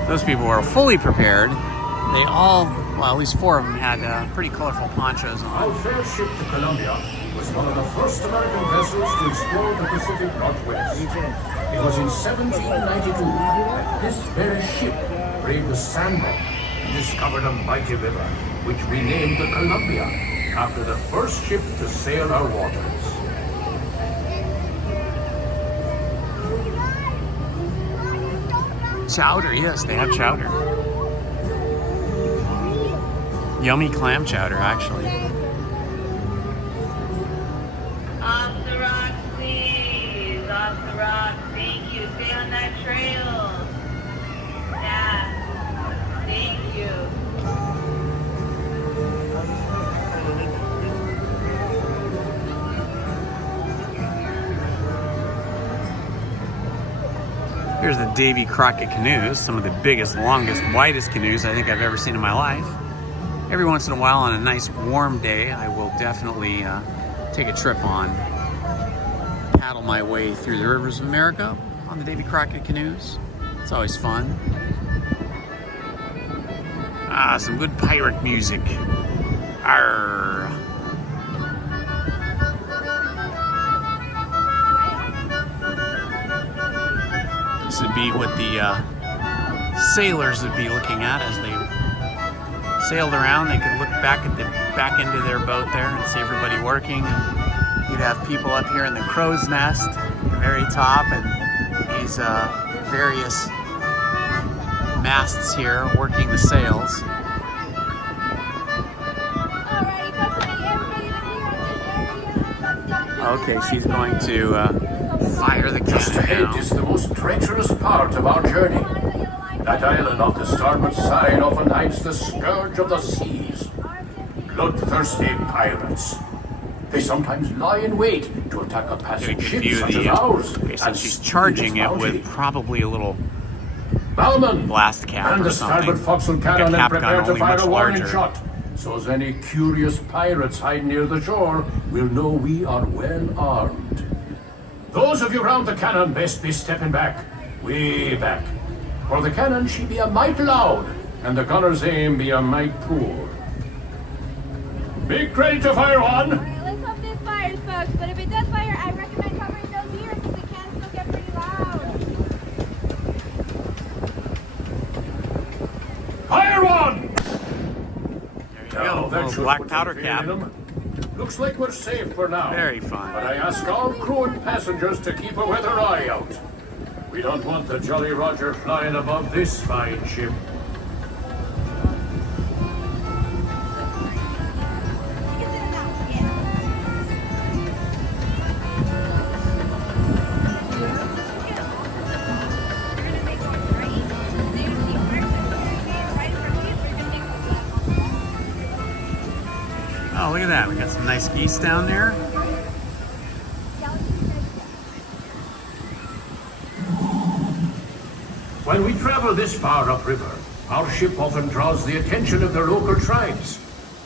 Those people were fully prepared. They all, well, at least 4 of them had pretty colorful ponchos on. Our first ship to Columbia was one of the first American vessels to explore the Pacific Northwest. It was in 1792 that this very ship braved the sandbar and discovered a mighty river, which we named the Columbia, after the first ship to sail our waters. Chowder, yes, they have chowder. Yummy clam chowder, actually. Off the rock, please. Off the rock. Thank you. Stay on that trail. Yeah. Thank you. Here's the Davy Crockett canoes, some of the biggest, longest, widest canoes I think I've ever seen in my life. Every once in a while on a nice warm day, I will definitely take a trip on, paddle my way through the rivers of America on the Davy Crockett canoes. It's always fun. Ah, some good pirate music. Arr. This would be what the sailors would be looking at as they sailed around. They could look back into their boat there and see everybody working. And you'd have people up here in the crow's nest at the very top, and these various masts here working the sails. Okay, she's going to fire the Just ahead cannon is the most treacherous part of our journey. That island off the starboard side often hides the scourge of the seas. Bloodthirsty pirates. They sometimes lie in wait to attack a passing ship such as ours. Okay, so and she's steal charging its it bounty. with probably a little Bowman, blast cap and or the something. starboard forecastle Like a cannon and cap gun, prepare to only fire much a warning larger. shot. So as any curious pirates hide near the shore will know we are well armed. Those of you round the cannon best be stepping back, way back. For the cannon she be a mite loud, and the gunner's aim be a mite poor. Be ready to fire one! Alright, let's hope this fires, folks. But if it does fire, I recommend covering those ears because it can still get pretty loud. Fire one! There you Now, go, that little should black put powder some fear cap. in 'em. Looks like we're safe for now. Very fun. But I ask all crew and passengers to keep a weather eye out. We don't want the Jolly Roger flying above this fine ship. that. We got some nice geese down there. When we travel this far upriver, our ship often draws the attention of the local tribes.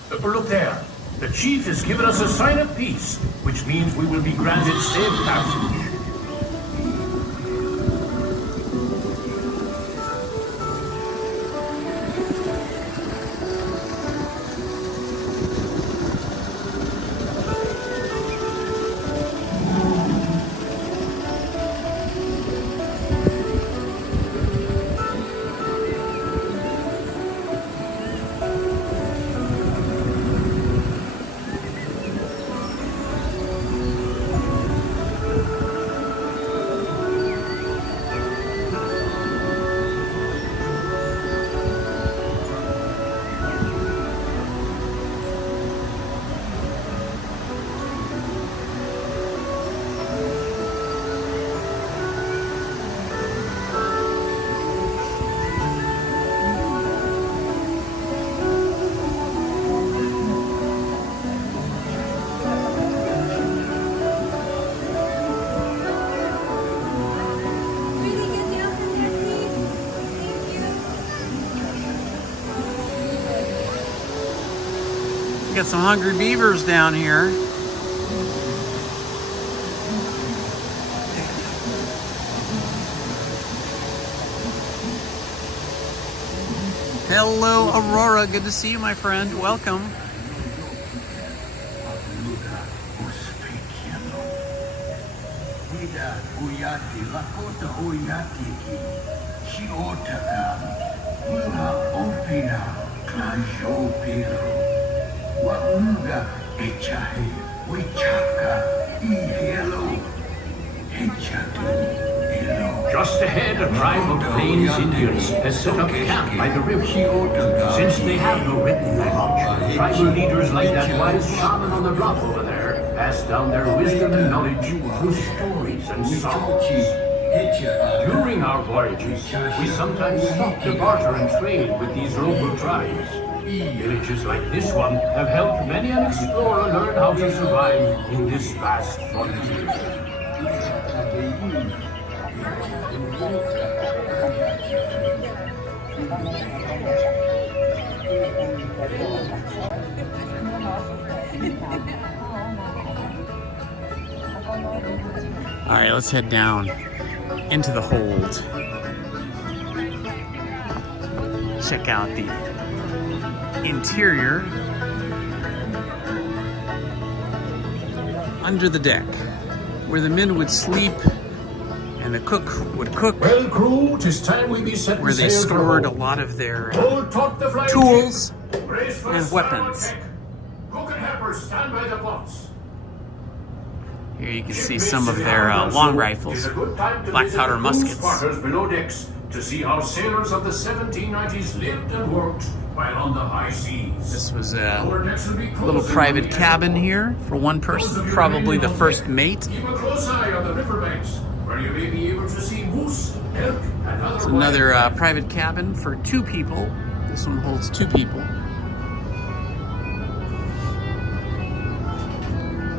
Look there. The chief has given us a sign of peace, which means we will be granted safe passage. Got some hungry beavers down here. Hello, Aurora. Good to see you, my friend. Welcome. Just ahead, a tribe of Plains Indians has set up camp by the river. Since they have no written language, tribal leaders like that wise shaman on the rock over there pass down their wisdom and knowledge through stories and songs. During our voyages, we sometimes stop to barter and trade with these local tribes. Villages like this one have helped many an explorer learn how to survive in this vast frontier. All right, let's head down into the hold. Check out the interior under the deck, where the men would sleep and the cook would cook. Well, crew, 'tis time we be setting where they sail for stored a home. lot of their Hold taut the flying tools ship. Brace for a and start on weapons. deck. Cook and helpers stand by the pots. Here you can see some of their long rifles, black powder muskets. Quarters below decks to see how sailors of the 1790s lived and worked while on the high seas. This was a Lower decks will be closed little in private on the cabin end. here for one Those of person, you probably remaining the on first deck, mate. Keep a close eye on the riverbanks, where you may be able to see moose, elk, and other It's another wild- private cabin for 2 people. This one holds 2 people.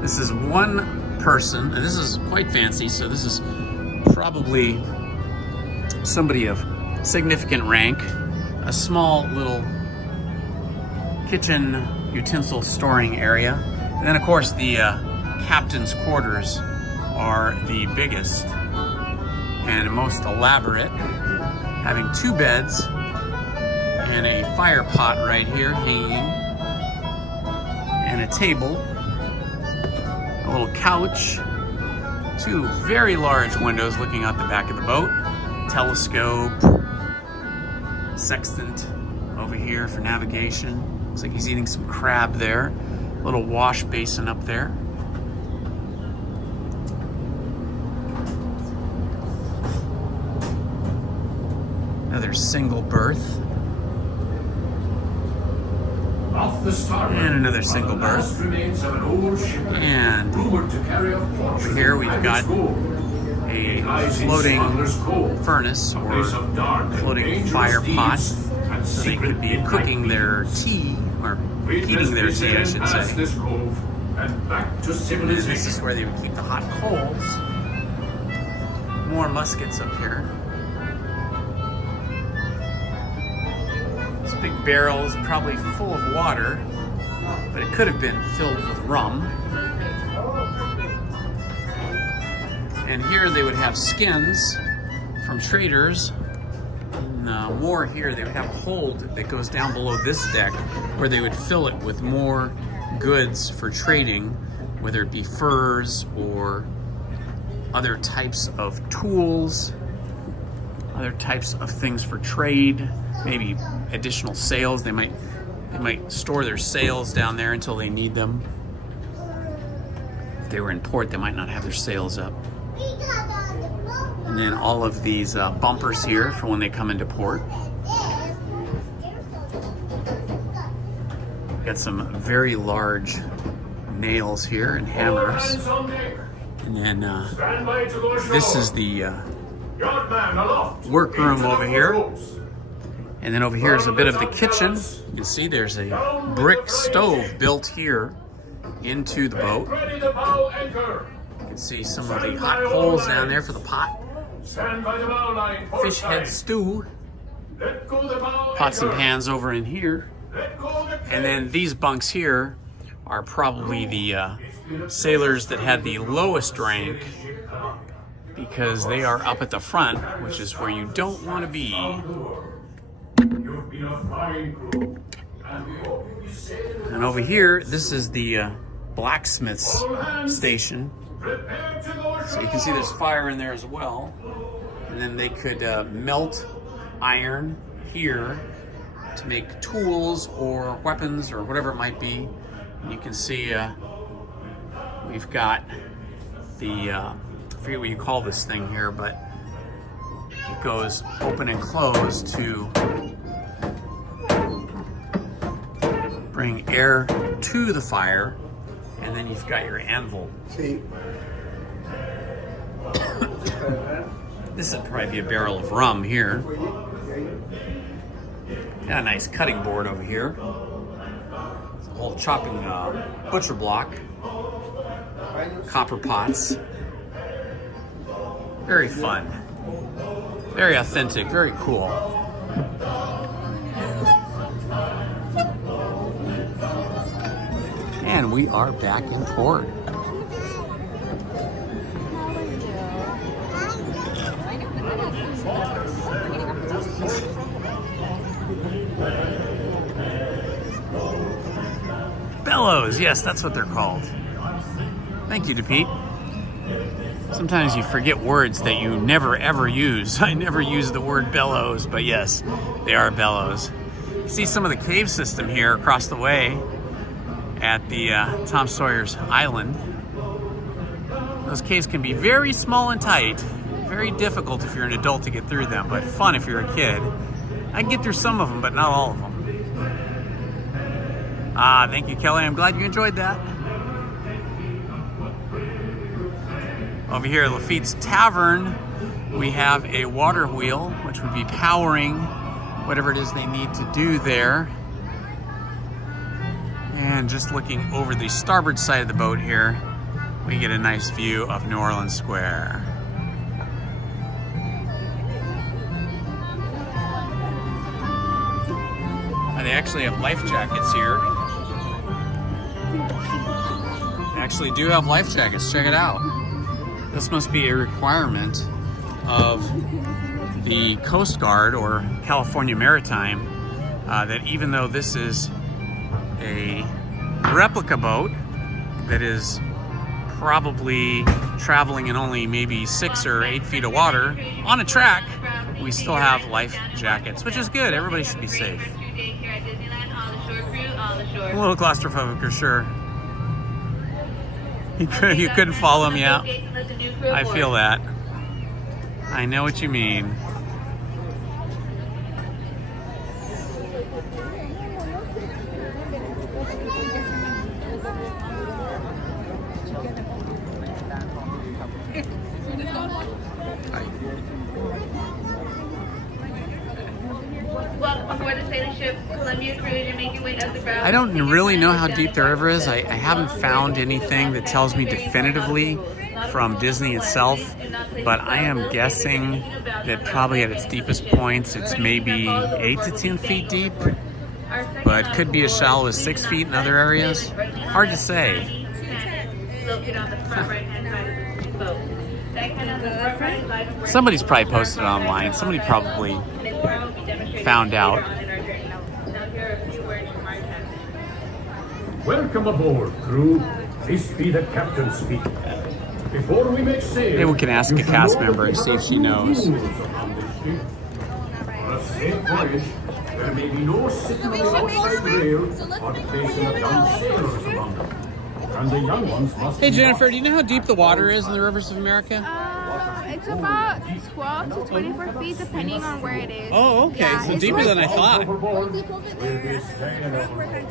This is one person, and this is quite fancy, so this is probably somebody of significant rank. A small little kitchen utensil storing area. And then of course the captain's quarters are the biggest and most elaborate, having 2 beds and a fire pot right here hanging, and a table, a little couch, 2 very large windows looking out the back of the boat, telescope, sextant over here for navigation. Looks like he's eating some crab there. Little wash basin up there. Another single berth. Off the starboard And another are single the last berth. remains of an old shipwreck, And rumored to carry off fortunes here we've and got gold. a It lies in floating Smuggler's Cove, furnace a or place of dark and floating dangerous fire pot, deeds and so they secret could be midnight cooking their meetings. tea or heating their tea, I should say. This cove and back to This civilization. is where they would keep the hot coals. More muskets up here. This big barrel is probably full of water, but it could have been filled with rum. And here they would have skins from traders. And more here, they would have a hold that goes down below this deck where they would fill it with more goods for trading, whether it be furs or other types of tools, other types of things for trade, maybe additional sails. They might store their sails down there until they need them. If they were in port, they might not have their sails up. And then all of these bumpers here for when they come into port. Got some very large nails here and hammers. And then this is the workroom over here. And then over here is a bit of the kitchen. You can see there's a brick stove built here into the boat. You can see some of the hot coals down there for the pot. Fish head stew. Pots and pans over in here. And then these bunks here are probably the sailors that had the lowest rank, because they are up at the front, which is where you don't want to be. And over here, this is the blacksmith's station. So you can see there's fire in there as well. And then they could melt iron here to make tools or weapons or whatever it might be. And you can see we've got the, I forget what you call this thing here, but it goes open and close to bring air to the fire. And then you've got your anvil. This would probably be a barrel of rum here. Got a nice cutting board over here. It's a whole chopping butcher block. Copper pots. Very fun. Very authentic, very cool. And we are back in port. Bellows, yes, that's what they're called. Thank you, DePete. Sometimes you forget words that you never ever use. I never use the word bellows, but yes, they are bellows. You see some of the cave system here across the way at the Tom Sawyer's Island. Those caves can be very small and tight, very difficult if you're an adult to get through them, but fun if you're a kid. I can get through some of them, but not all of them. Thank you, Kelly. I'm glad you enjoyed that. Over here at Lafitte's Tavern, we have a water wheel, which would be powering whatever it is they need to do there. And just looking over the starboard side of the boat here, we get a nice view of New Orleans Square. They actually have life jackets here. They actually do have life jackets, check it out. This must be a requirement of the Coast Guard or California Maritime, that even though this is a replica boat that is probably traveling in only maybe 6 or 8 feet of water on a track, we still have life jackets, which is good. Everybody should be safe. A little claustrophobic for sure. You couldn't follow me out. I feel that. I know what you mean. aboard the sailing ship Columbia Cruise and make your way up the brow. I don't really know how deep the river is. I haven't found anything that tells me definitively from Disney itself, but I am guessing that probably at its deepest points it's maybe 8 to 10 feet deep, but could be as shallow as 6 feet in other areas. Hard to say. Somebody's probably posted it online. Somebody probably found out. Welcome aboard, crew. This be the captain speaking. Before we make sail, Maybe we can ask a cast member and see if she knows. On this ship. For a safe voyage, there may be no sitting on the outside rail or placing of young sailors among them. And the young ones must Hey be Jennifer, do you know how deep the water is in the rivers of America? It's about 12 to 24 feet depending on where it is. Oh, okay. Yeah, So it's deeper like- than I thought. overboard. We'll be staying overboard.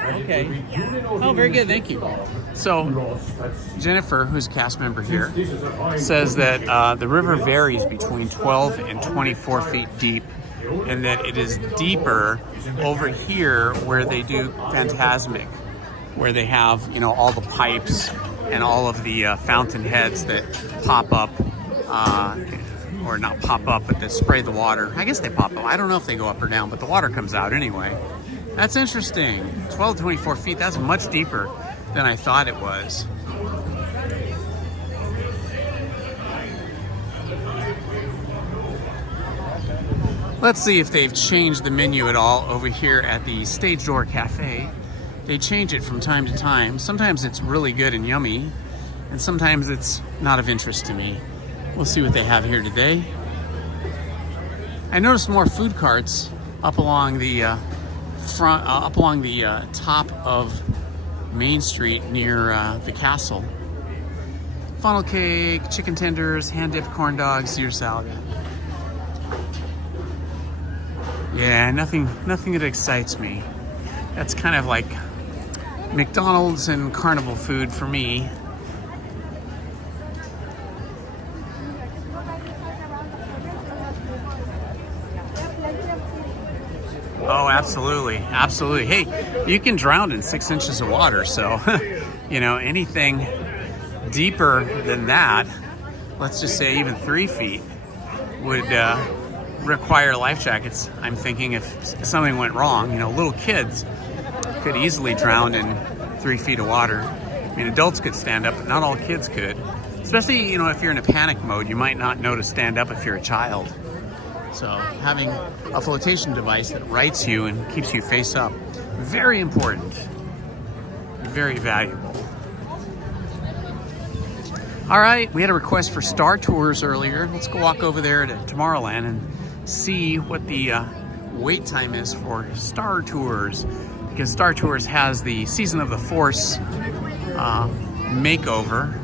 Okay. Oh, very good. Thank you. So Jennifer, who's a cast member here, says that the river varies between 12 and 24 feet deep, and that it is deeper over here where they do Phantasmic, where they have, you know, all the pipes and all of the fountain heads that pop up, or not pop up, but that spray the water. I guess they pop up. I don't know if they go up or down, but the water comes out anyway. That's interesting. 12 to 24 feet, that's much deeper than I thought it was. Let's see if they've changed the menu at all over here at the Stage Door Cafe. They change it from time to time. Sometimes it's really good and yummy, and sometimes it's not of interest to me. We'll see what they have here today. I noticed more food carts up along the top of Main Street near the castle. Funnel cake, chicken tenders, hand-dipped corn dogs, Caesar salad. Yeah, nothing that excites me. That's kind of like McDonald's and carnival food for me. Oh, absolutely, absolutely. Hey, you can drown in 6 inches of water, so you know, anything deeper than that, let's just say even 3 feet, would require life jackets. I'm thinking if something went wrong, you know, little kids could easily drown in 3 feet of water. I mean, adults could stand up, but not all kids could. Especially, you know, if you're in a panic mode, you might not know to stand up if you're a child. So having a flotation device that rights you and keeps you face up, very important, very valuable. All right, we had a request for Star Tours earlier. Let's go walk over there to Tomorrowland and see what the wait time is for Star Tours, because Star Tours has the Season of the Force makeover.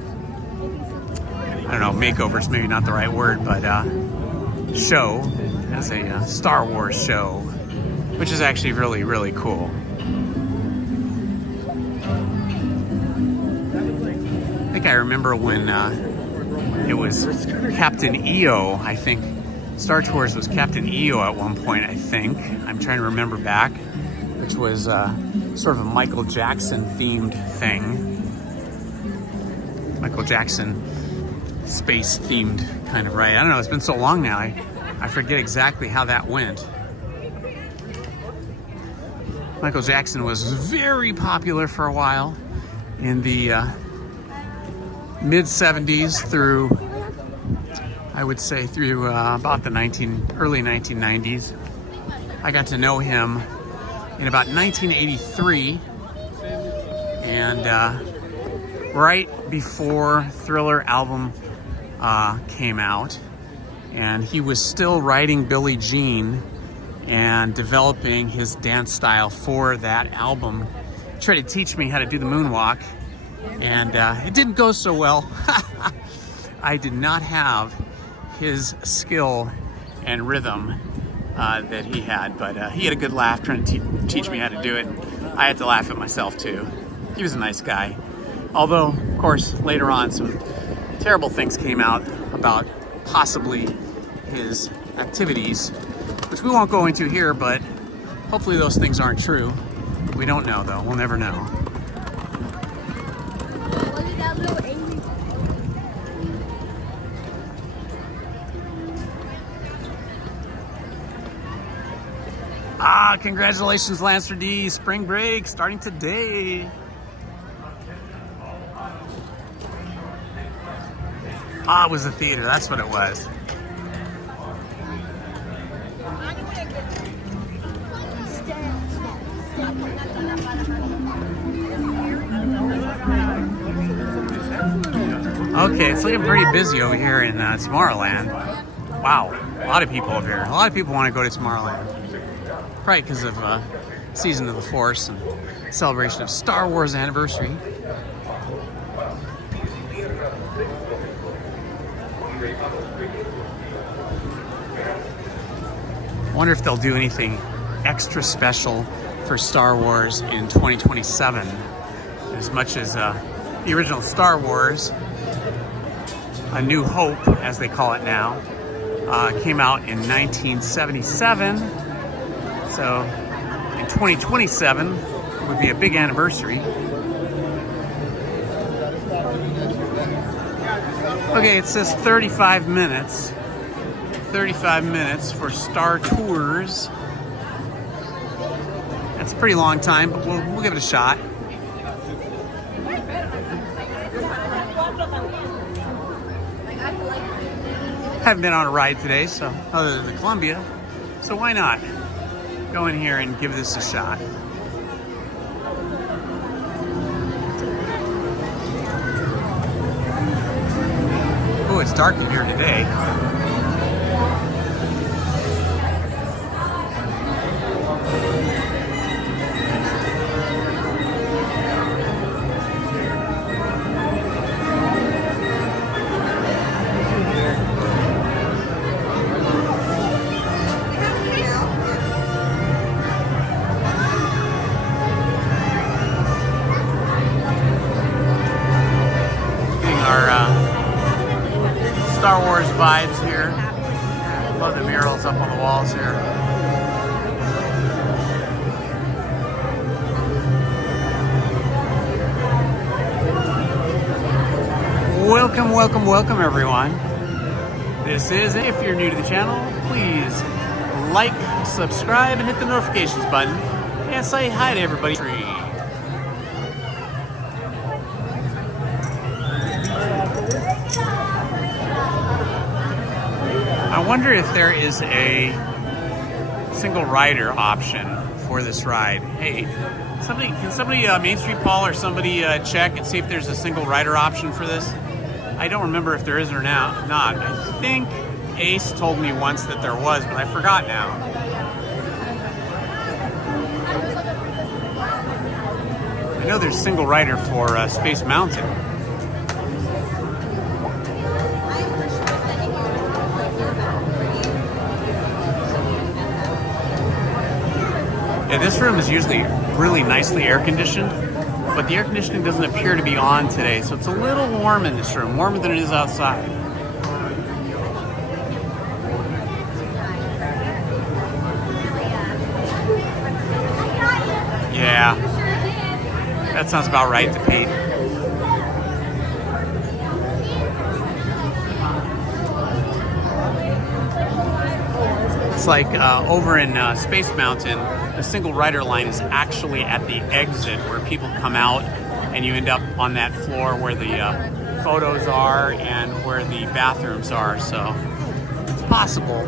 I don't know, makeover's maybe not the right word, but show, as a Star Wars show, which is actually really, really cool. I think I remember when it was Captain EO, I think. Star Tours was Captain EO at one point, I think. I'm trying to remember back, which was sort of a Michael Jackson themed thing. Michael Jackson space themed kind of ride. I don't know, it's been so long now, I forget exactly how that went. Michael Jackson was very popular for a while in the mid 70s through, I would say, through about the early 1990s. I got to know him in about 1983, and right before Thriller album came out, and he was still writing Billie Jean and developing his dance style for that album. He tried to teach me how to do the moonwalk, and it didn't go so well. I did not have his skill and rhythm that he had, but he had a good laugh trying to teach me how to do it. I had to laugh at myself too. He was a nice guy. Although, of course, later on some terrible things came out about possibly his activities, which we won't go into here, but Hopefully those things aren't true. We don't know though, we'll never know. Look at that little angry. Ah, congratulations, Lancer D. Spring break starting today. Ah, it was the theater. That's what it was. Okay, it's looking pretty busy over here in Tomorrowland. Wow, a lot of people over here. A lot of people want to go to Tomorrowland. Probably because of Season of the Force and celebration of Star Wars anniversary. I wonder if they'll do anything extra special for Star Wars in 2027. As much as the original Star Wars, A New Hope, as they call it now, came out in 1977. So in 2027 would be a big anniversary. Okay, it says 35 minutes. 35 minutes for Star Tours. That's a pretty long time, but we'll give it a shot. Haven't been on a ride today, so other than the Columbia, so why not go in here and give this a shot. Oh, it's dark in here today. Star Wars vibes here. Love the murals up on the walls here. Welcome, welcome, welcome everyone. This is, if you're new to the channel, please like, subscribe, and hit the notifications button. And say hi to everybody. I wonder if there is a single rider option for this ride. Hey, can somebody, Main Street Paul or somebody check and see if there's a single rider option for this? I don't remember if there is or not. I think Ace told me once that there was, but I forgot now. I know there's single rider for Space Mountain. Yeah, this room is usually really nicely air conditioned, but the air conditioning doesn't appear to be on today, so it's a little warm in this room, warmer than it is outside. Yeah, that sounds about right to Pete. It's like over in Space Mountain, the single rider line is actually at the exit where people come out and you end up on that floor where the photos are and where the bathrooms are, so it's possible.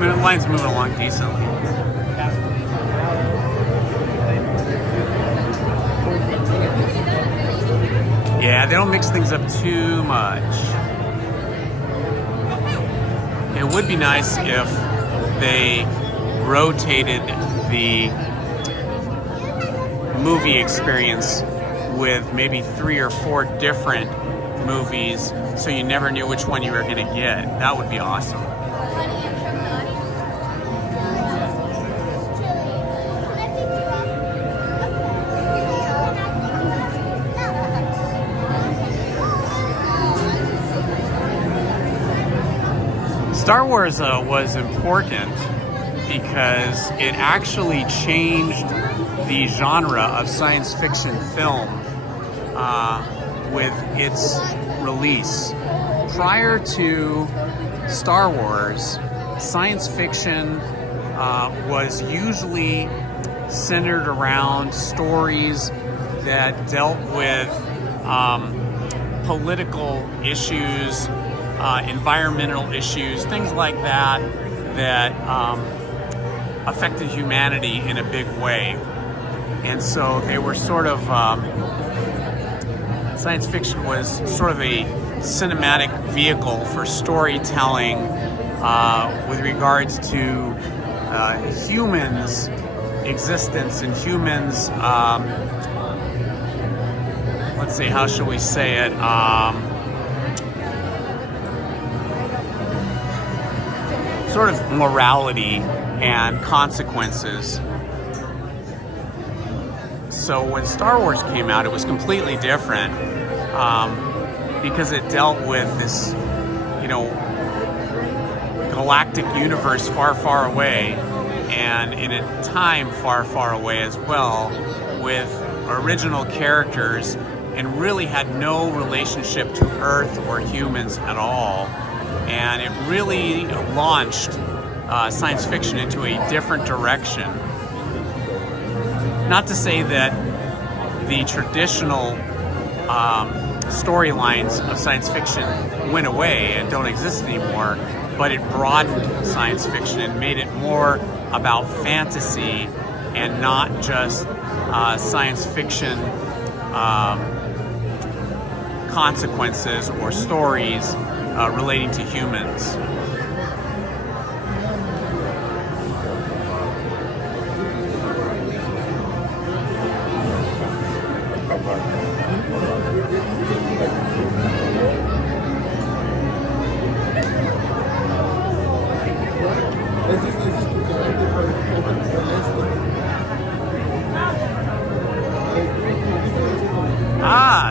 The line's moving along decently. Yeah, they don't mix things up too much. It would be nice if they rotated the movie experience with maybe 3 or 4 different movies, so you never knew which one you were gonna get. That would be awesome. Star Wars was important because it actually changed the genre of science fiction film with its release. Prior to Star Wars, science fiction was usually centered around stories that dealt with political issues, environmental issues, things like that, that affected humanity in a big way. And so they were sort of, science fiction was sort of a cinematic vehicle for storytelling with regards to humans' existence and humans, let's see, how shall we say it? Sort of morality and consequences. So when Star Wars came out, it was completely different because it dealt with this, you know, galactic universe far, far away, and in a time far, far away as well, with original characters, and really had no relationship to Earth or humans at all. And it really launched science fiction into a different direction. Not to say that the traditional storylines of science fiction went away and don't exist anymore, but it broadened science fiction and made it more about fantasy and not just science fiction consequences or stories relating to humans.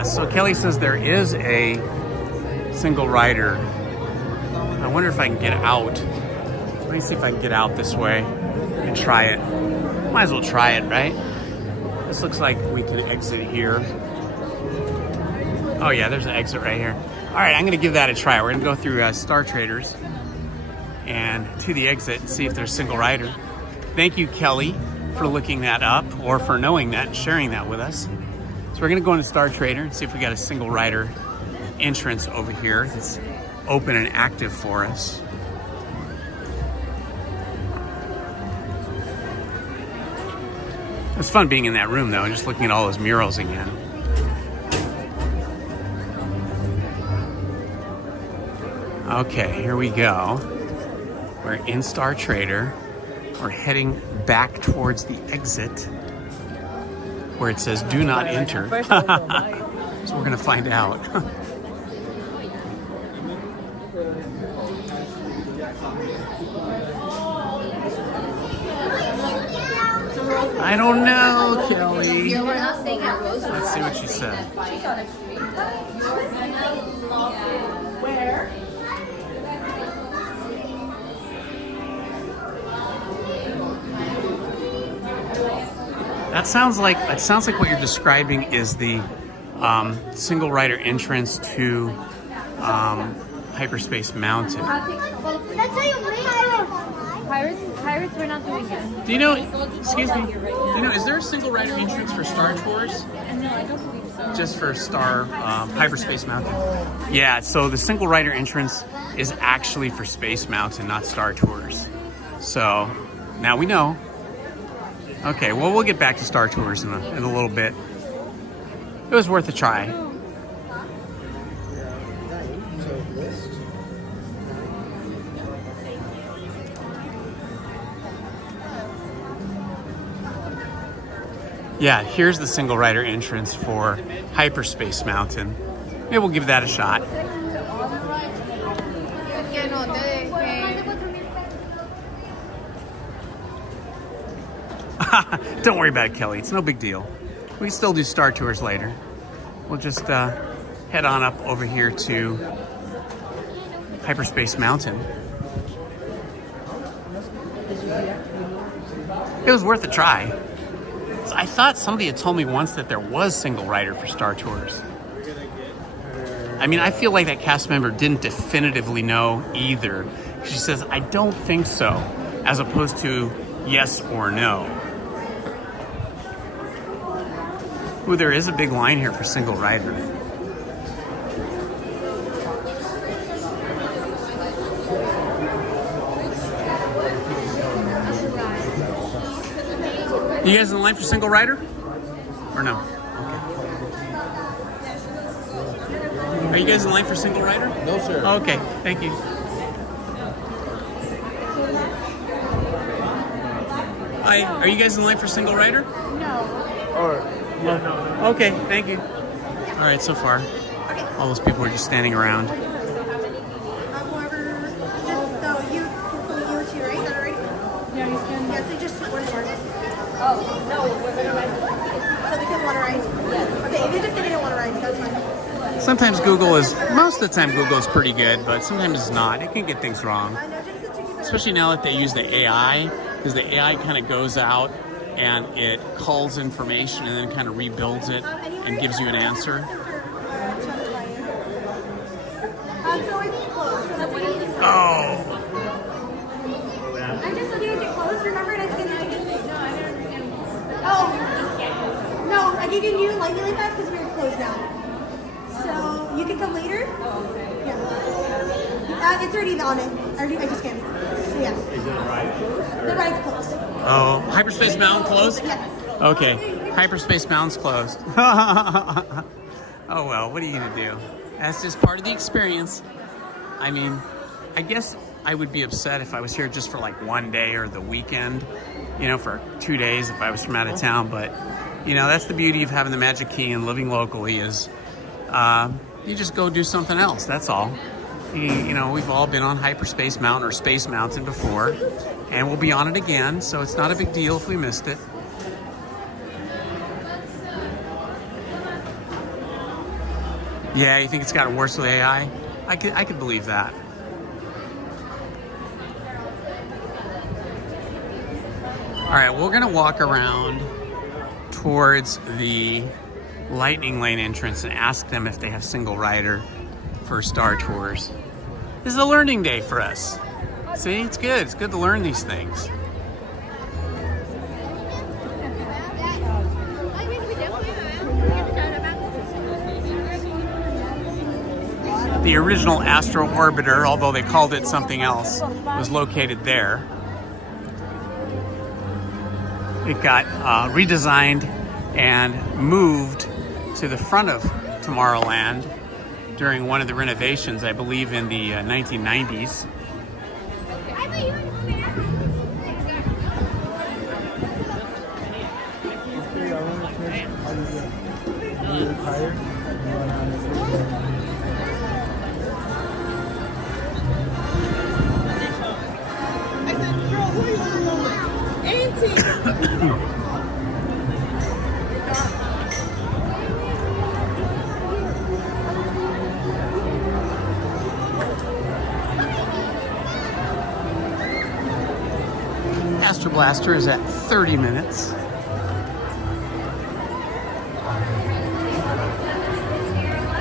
So Kelly says there is a single rider. I wonder if I can get out. Let me see if I can get out this way and try it. Might as well try it, right? This looks like we can exit here. Oh yeah, there's an exit right here. All right, I'm gonna give that a try. We're gonna go through Star Traders and to the exit and see if there's a single rider. Thank you, Kelly, for looking that up or for knowing that and sharing that with us. So we're gonna go into Star Trader and see if we got a single rider entrance over here that's open and active for us. It's fun being in that room though and just looking at all those murals again. Okay, here we go. We're in Star Trader. We're heading back towards the exit where it says do not enter. So we're gonna find out. I don't know, Kelly. Let's see what she said. Where? That sounds like what you're describing is the single rider entrance to Hyperspace Mountain. Pirates, we're not doing it. Do you know, excuse me, do you know, is there a single rider entrance for Star Tours? No, I don't believe so. Just for Star Hyperspace Mountain? Yeah, so the single rider entrance is actually for Space Mountain, not Star Tours. So now we know. Okay, well, we'll get back to Star Tours in a little bit. It was worth a try. Yeah, here's the single rider entrance for Hyperspace Mountain. Maybe we'll give that a shot. Don't worry about it, Kelly. It's no big deal. We can still do Star Tours later. We'll just head on up over here to Hyperspace Mountain. It was worth a try. I thought somebody had told me once that there was single rider for Star Tours. I mean, I feel like that cast member didn't definitively know either. She says, I don't think so, as opposed to yes or no. Ooh, there is a big line here for single rider. You guys in line for single rider? Or no? Okay. Are you guys in line for single rider? No, sir. Okay, thank you. Hi, are you guys in line for single rider? No. Okay, thank you. All right, so far, all those people are just standing around. Sometimes Google is, most of the time Google is pretty good, but sometimes it's not. It can get things wrong. Especially now that they use the AI, because the AI kind of goes out and it culls information and then kind of rebuilds it and gives you an answer. Oh. I'm just looking at it closed, remember? And I scanned your ticket. No, I didn't understand. Oh. No, I gave you a new lightning lane pass because we were closed now. So, you can come later? Yeah. It's already on it. I just scanned it. So, yeah. Is it a ride closed? The ride's closed. Oh, Hyperspace Mountain closed? Yes. Okay, Hyperspace Mountain's closed. Oh well, what are you gonna do? That's just part of the experience. I mean, I guess I would be upset if I was here just for like one day or the weekend, you know, for 2 days if I was from out of town. But, you know, that's the beauty of having the Magic Key and living locally is you just go do something else, that's all. You know, we've all been on Hyperspace Mountain or Space Mountain before, and we'll be on it again, so it's not a big deal if we missed it. Yeah, you think it's gotten worse with AI? I could believe that. All right, we're gonna walk around towards the Lightning Lane entrance and ask them if they have single rider for Star Tours. This is a learning day for us. See, it's good. It's good to learn these things. The original Astro Orbiter, although they called it something else, was located there. It got redesigned and moved to the front of Tomorrowland during one of the renovations, I believe in the 1990s. Astro Blaster is at 30 minutes.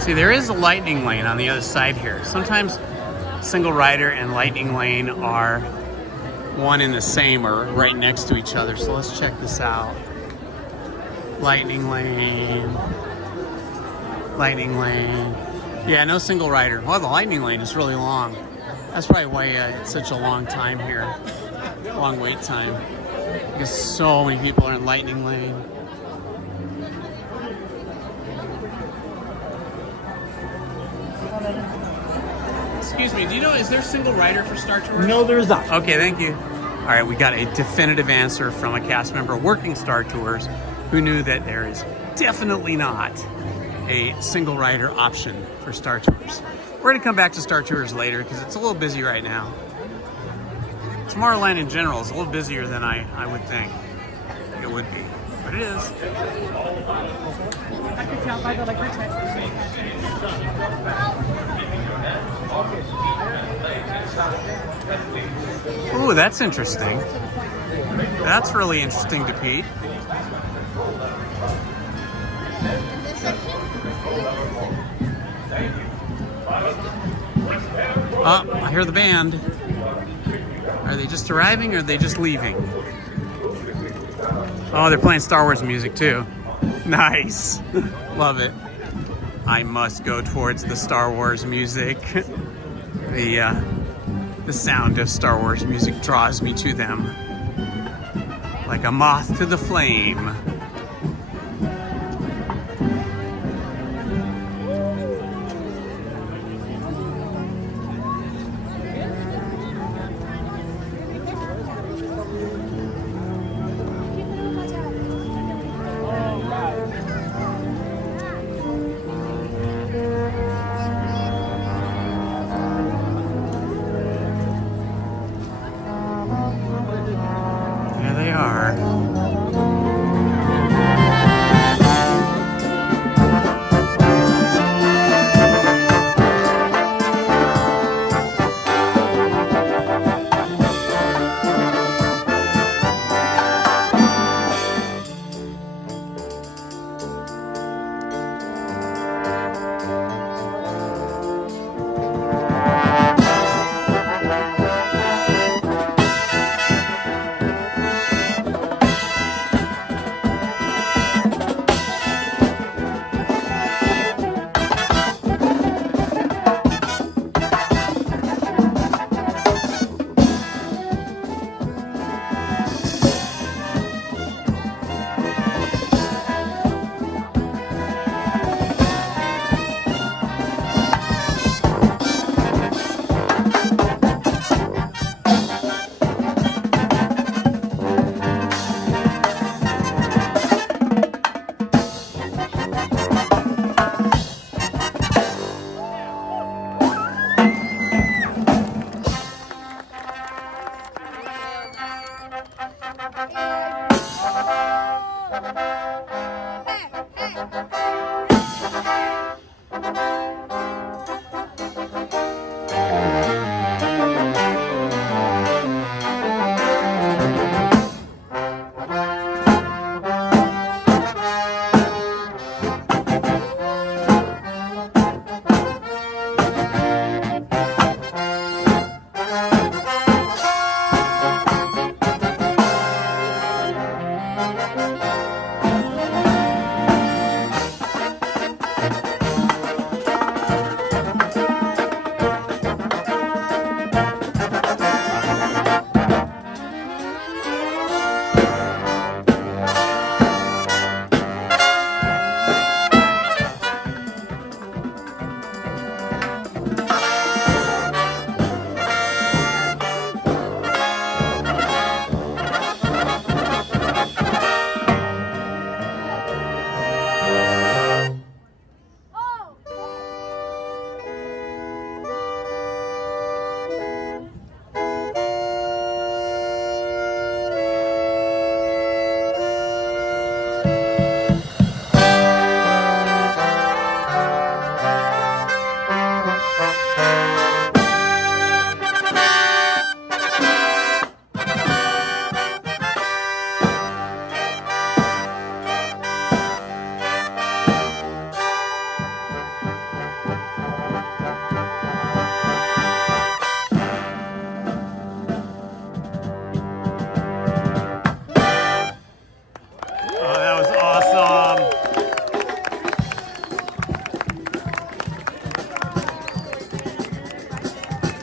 See, there is a Lightning Lane on the other side here. Sometimes single rider and Lightning Lane are one and the same or right next to each other. So let's check this out. Lightning Lane. Lightning Lane. Yeah, no single rider. Well, the Lightning Lane is really long. That's probably why it's such a long time here. Long wait time. Because so many people are in Lightning Lane. Excuse me, do you know, is there a single rider for Star Tours? No, there is not. Okay, thank you. All right, we got a definitive answer from a cast member working Star Tours who knew that there is definitely not a single rider option for Star Tours. We're gonna come back to Star Tours later because it's a little busy right now. Tomorrowland in general is a little busier than I would think it would be, but it is. I could tell by the like Ooh, that's interesting. That's really interesting to Pete. Oh, I hear the band. Are they just arriving or are they just leaving? Oh, they're playing Star Wars music too. Nice. Love it. I must go towards the Star Wars music. The sound of Star Wars music draws me to them. Like a moth to the flame. There they are.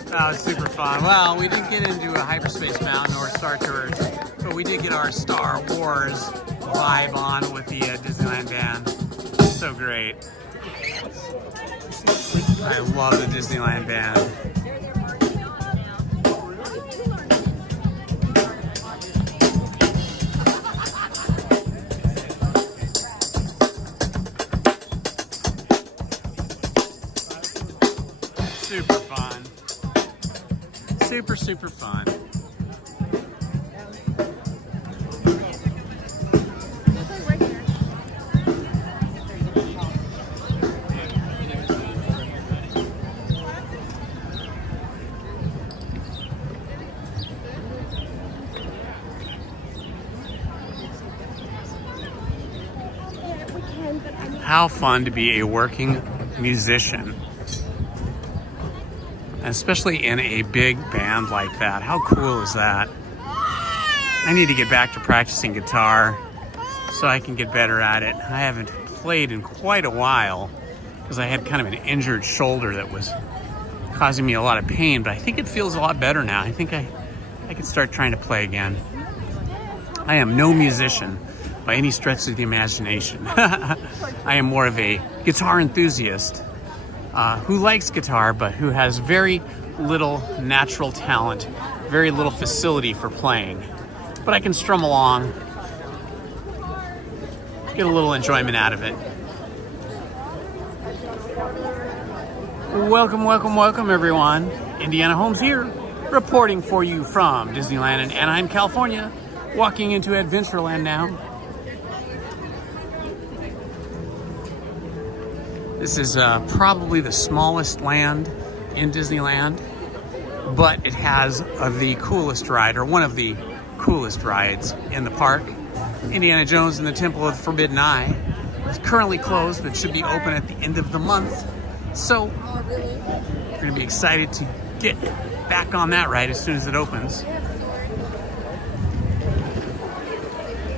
That was super fun. Well, we didn't get into a Hyperspace Mountain or Star Tours, but we did get our Star Wars vibe on with the Disneyland band. So great. I love the Disneyland band. super, super fun. How fun to be a working musician, especially in a big band like that. How cool is that? I need to get back to practicing guitar so I can get better at it. I haven't played in quite a while because I had kind of an injured shoulder that was causing me a lot of pain, but I think it feels a lot better now. I think I can start trying to play again. I am no musician by any stretch of the imagination. I am more of a guitar enthusiast who likes guitar, but who has very little natural talent, very little facility for playing. But I can strum along, get a little enjoyment out of it. Welcome, welcome, welcome, everyone. Indiana Holmes here, reporting for you from Disneyland in Anaheim, California. Walking into Adventureland now. This is probably the smallest land in Disneyland, but it has the coolest ride, or one of the coolest rides in the park. Indiana Jones and the Temple of the Forbidden Eye is currently closed, but should be open at the end of the month. So we're going to be excited to get back on that ride as soon as it opens.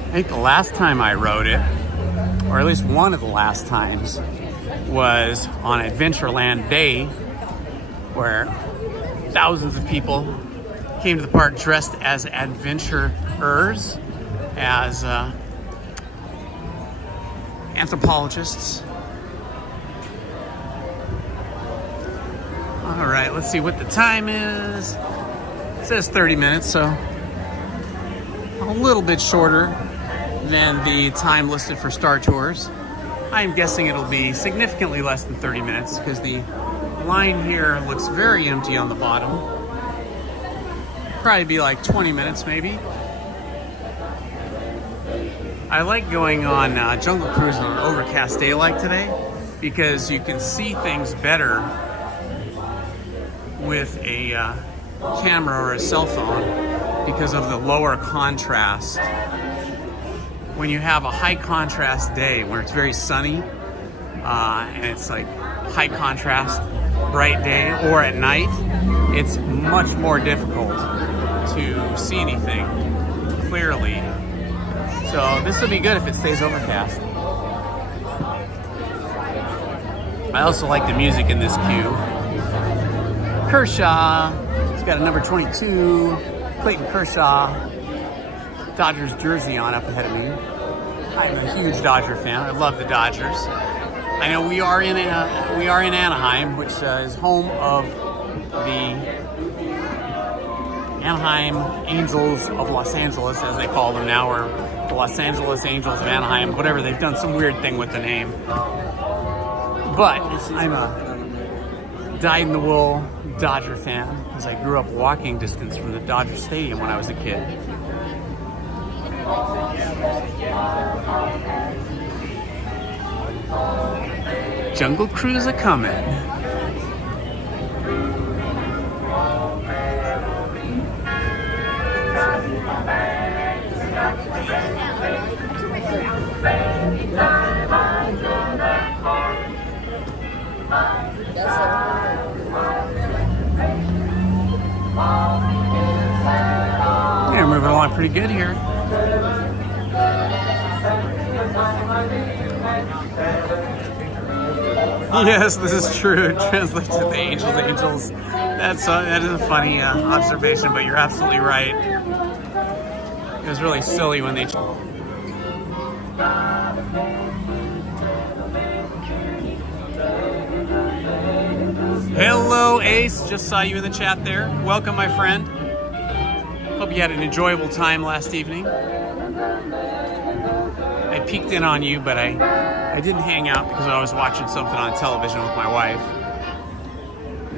I think the last time I rode it, or at least one of the last times, was on Adventureland Day, where thousands of people came to the park dressed as adventurers, as anthropologists. All right, let's see what the time is. It says 30 minutes, so a little bit shorter than the time listed for Star Tours. I'm guessing it'll be significantly less than 30 minutes because the line here looks very empty on the bottom. Probably be like 20 minutes maybe. I like going on Jungle Cruise on an overcast day like today because you can see things better with a camera or a cell phone because of the lower contrast. When you have a high contrast day where it's very sunny and it's like high contrast, bright day, or at night, it's much more difficult to see anything clearly. So this will be good if it stays overcast. I also like the music in this queue. Kershaw, it's got a number 22, Clayton Kershaw, Dodgers jersey on up ahead of me. I'm a huge Dodger fan. I love the Dodgers. I know we are in Anaheim, which is home of the Anaheim Angels of Los Angeles, as they call them now, or the Los Angeles Angels of Anaheim, whatever. They've done some weird thing with the name. But I'm a dyed-in-the-wool Dodger fan because I grew up walking distance from the Dodger Stadium when I was a kid. Jungle Cruise a coming. Yeah, we're moving along pretty good here. Yes, this is true. It translates to the angels. That is a funny observation, but you're absolutely right. It was really silly when they... Hello, Ace. Just saw you in the chat there. Welcome, my friend. Hope you had an enjoyable time last evening. I peeked in on you, but I didn't hang out because I was watching something on television with my wife.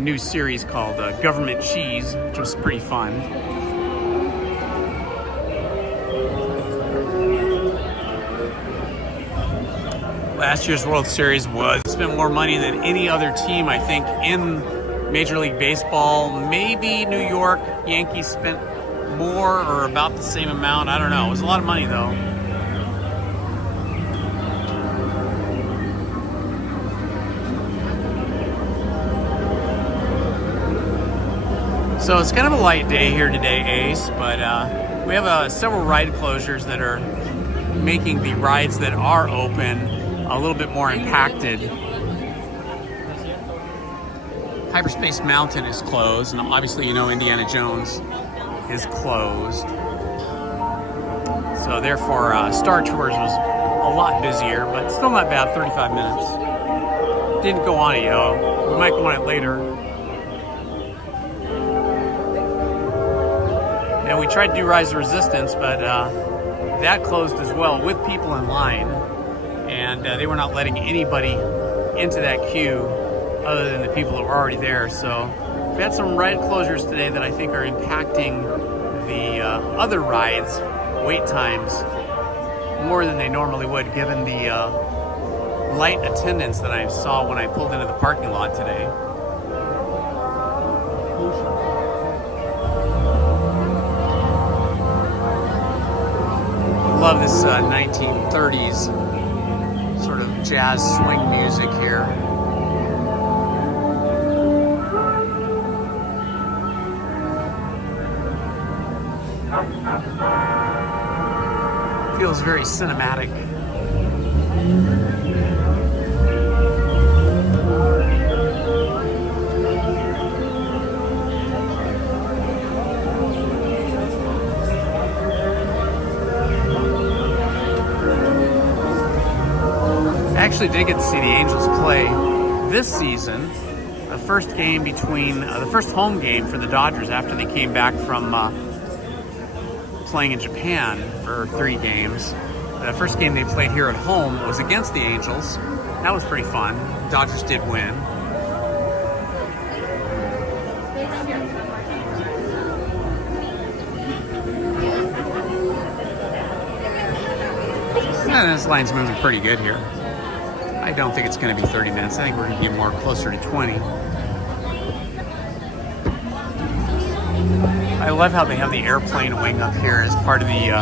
a new series called Government Cheese, which was pretty fun. Last year's World Series spent more money than any other team, I think, in Major League Baseball. Maybe New York Yankees spent more or about the same amount. I don't know. It was a lot of money, though. So it's kind of a light day here today, Ace, but we have several ride closures that are making the rides that are open a little bit more impacted. Hyperspace Mountain is closed, and obviously you know Indiana Jones is closed. So therefore Star Tours was a lot busier, but still not bad, 35 minutes. Didn't go on it, We might go on it later. And we tried to do Rise of Resistance, but that closed as well with people in line. And they were not letting anybody into that queue other than the people that were already there. So we had some ride closures today that I think are impacting the other rides' wait times more than they normally would, given the light attendance that I saw when I pulled into the parking lot today. Love this 1930s sort of jazz swing music here. Feels very cinematic. I actually did get to see the Angels play this season. The first game between the first home game for the Dodgers after they came back from playing in Japan for 3 games. The first game they played here at home was against the Angels. That was pretty fun. Dodgers did win. And this line's moving pretty good here. I don't think it's going to be 30 minutes. I think we're going to get more closer to 20. I love how they have the airplane wing up here as part of the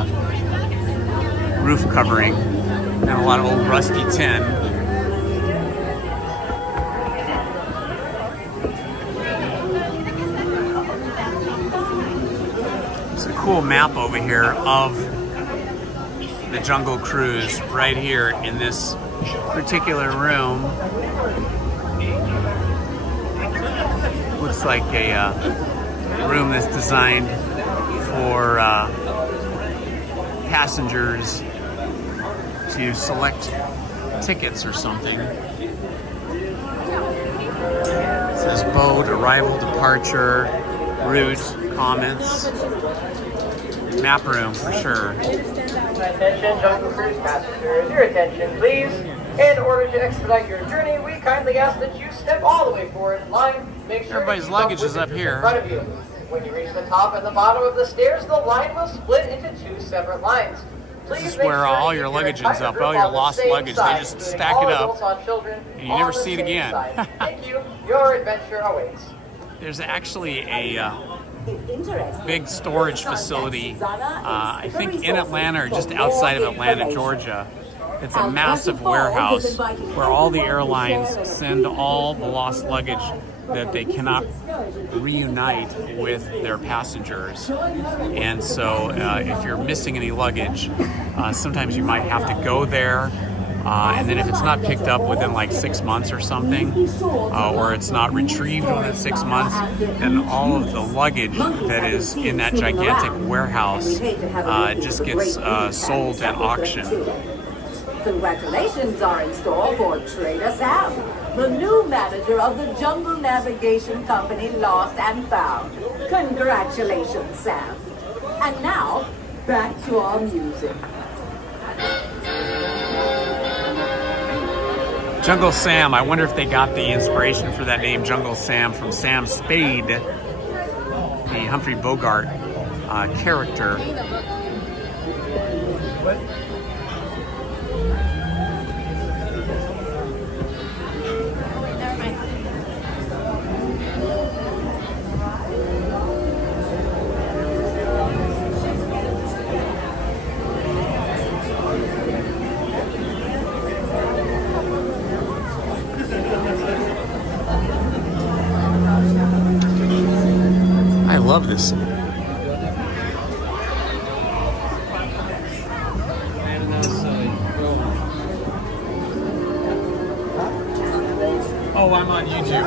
roof covering, and a lot of old rusty tin. It's a cool map over here of the Jungle Cruise right here in this particular room. Looks like a room that's designed for passengers to select tickets or something. It says boat, arrival, departure, route, comments. Map room for sure. Attention, Jungle Cruise passengers, your attention please. In order to expedite your journey, we kindly ask that you step all the way forward in line. Make sure everybody's luggage is up here. In front of you. When you reach the top and the bottom of the stairs, the line will split into 2 separate lines. Please this is where all your luggage ends up, all your lost luggage. They just stack it up, and you never see it again. Thank you. Your adventure awaits. There's actually a big storage facility, I think in Atlanta or just outside of Atlanta, Georgia. It's a massive warehouse where all the airlines send all the lost luggage that they cannot reunite with their passengers. And so if you're missing any luggage, sometimes you might have to go there, and then if it's not picked up within like 6 months or something, or it's not retrieved within 6 months, then all of the luggage that is in that gigantic warehouse just gets sold at auction. Congratulations are in store for Trader Sam, the new manager of the Jungle Navigation Company Lost and Found. Congratulations, Sam. And now, back to our music. Jungle Sam. I wonder if they got the inspiration for that name, Jungle Sam, from Sam Spade, the Humphrey Bogart character. I love this. Oh, I'm on YouTube.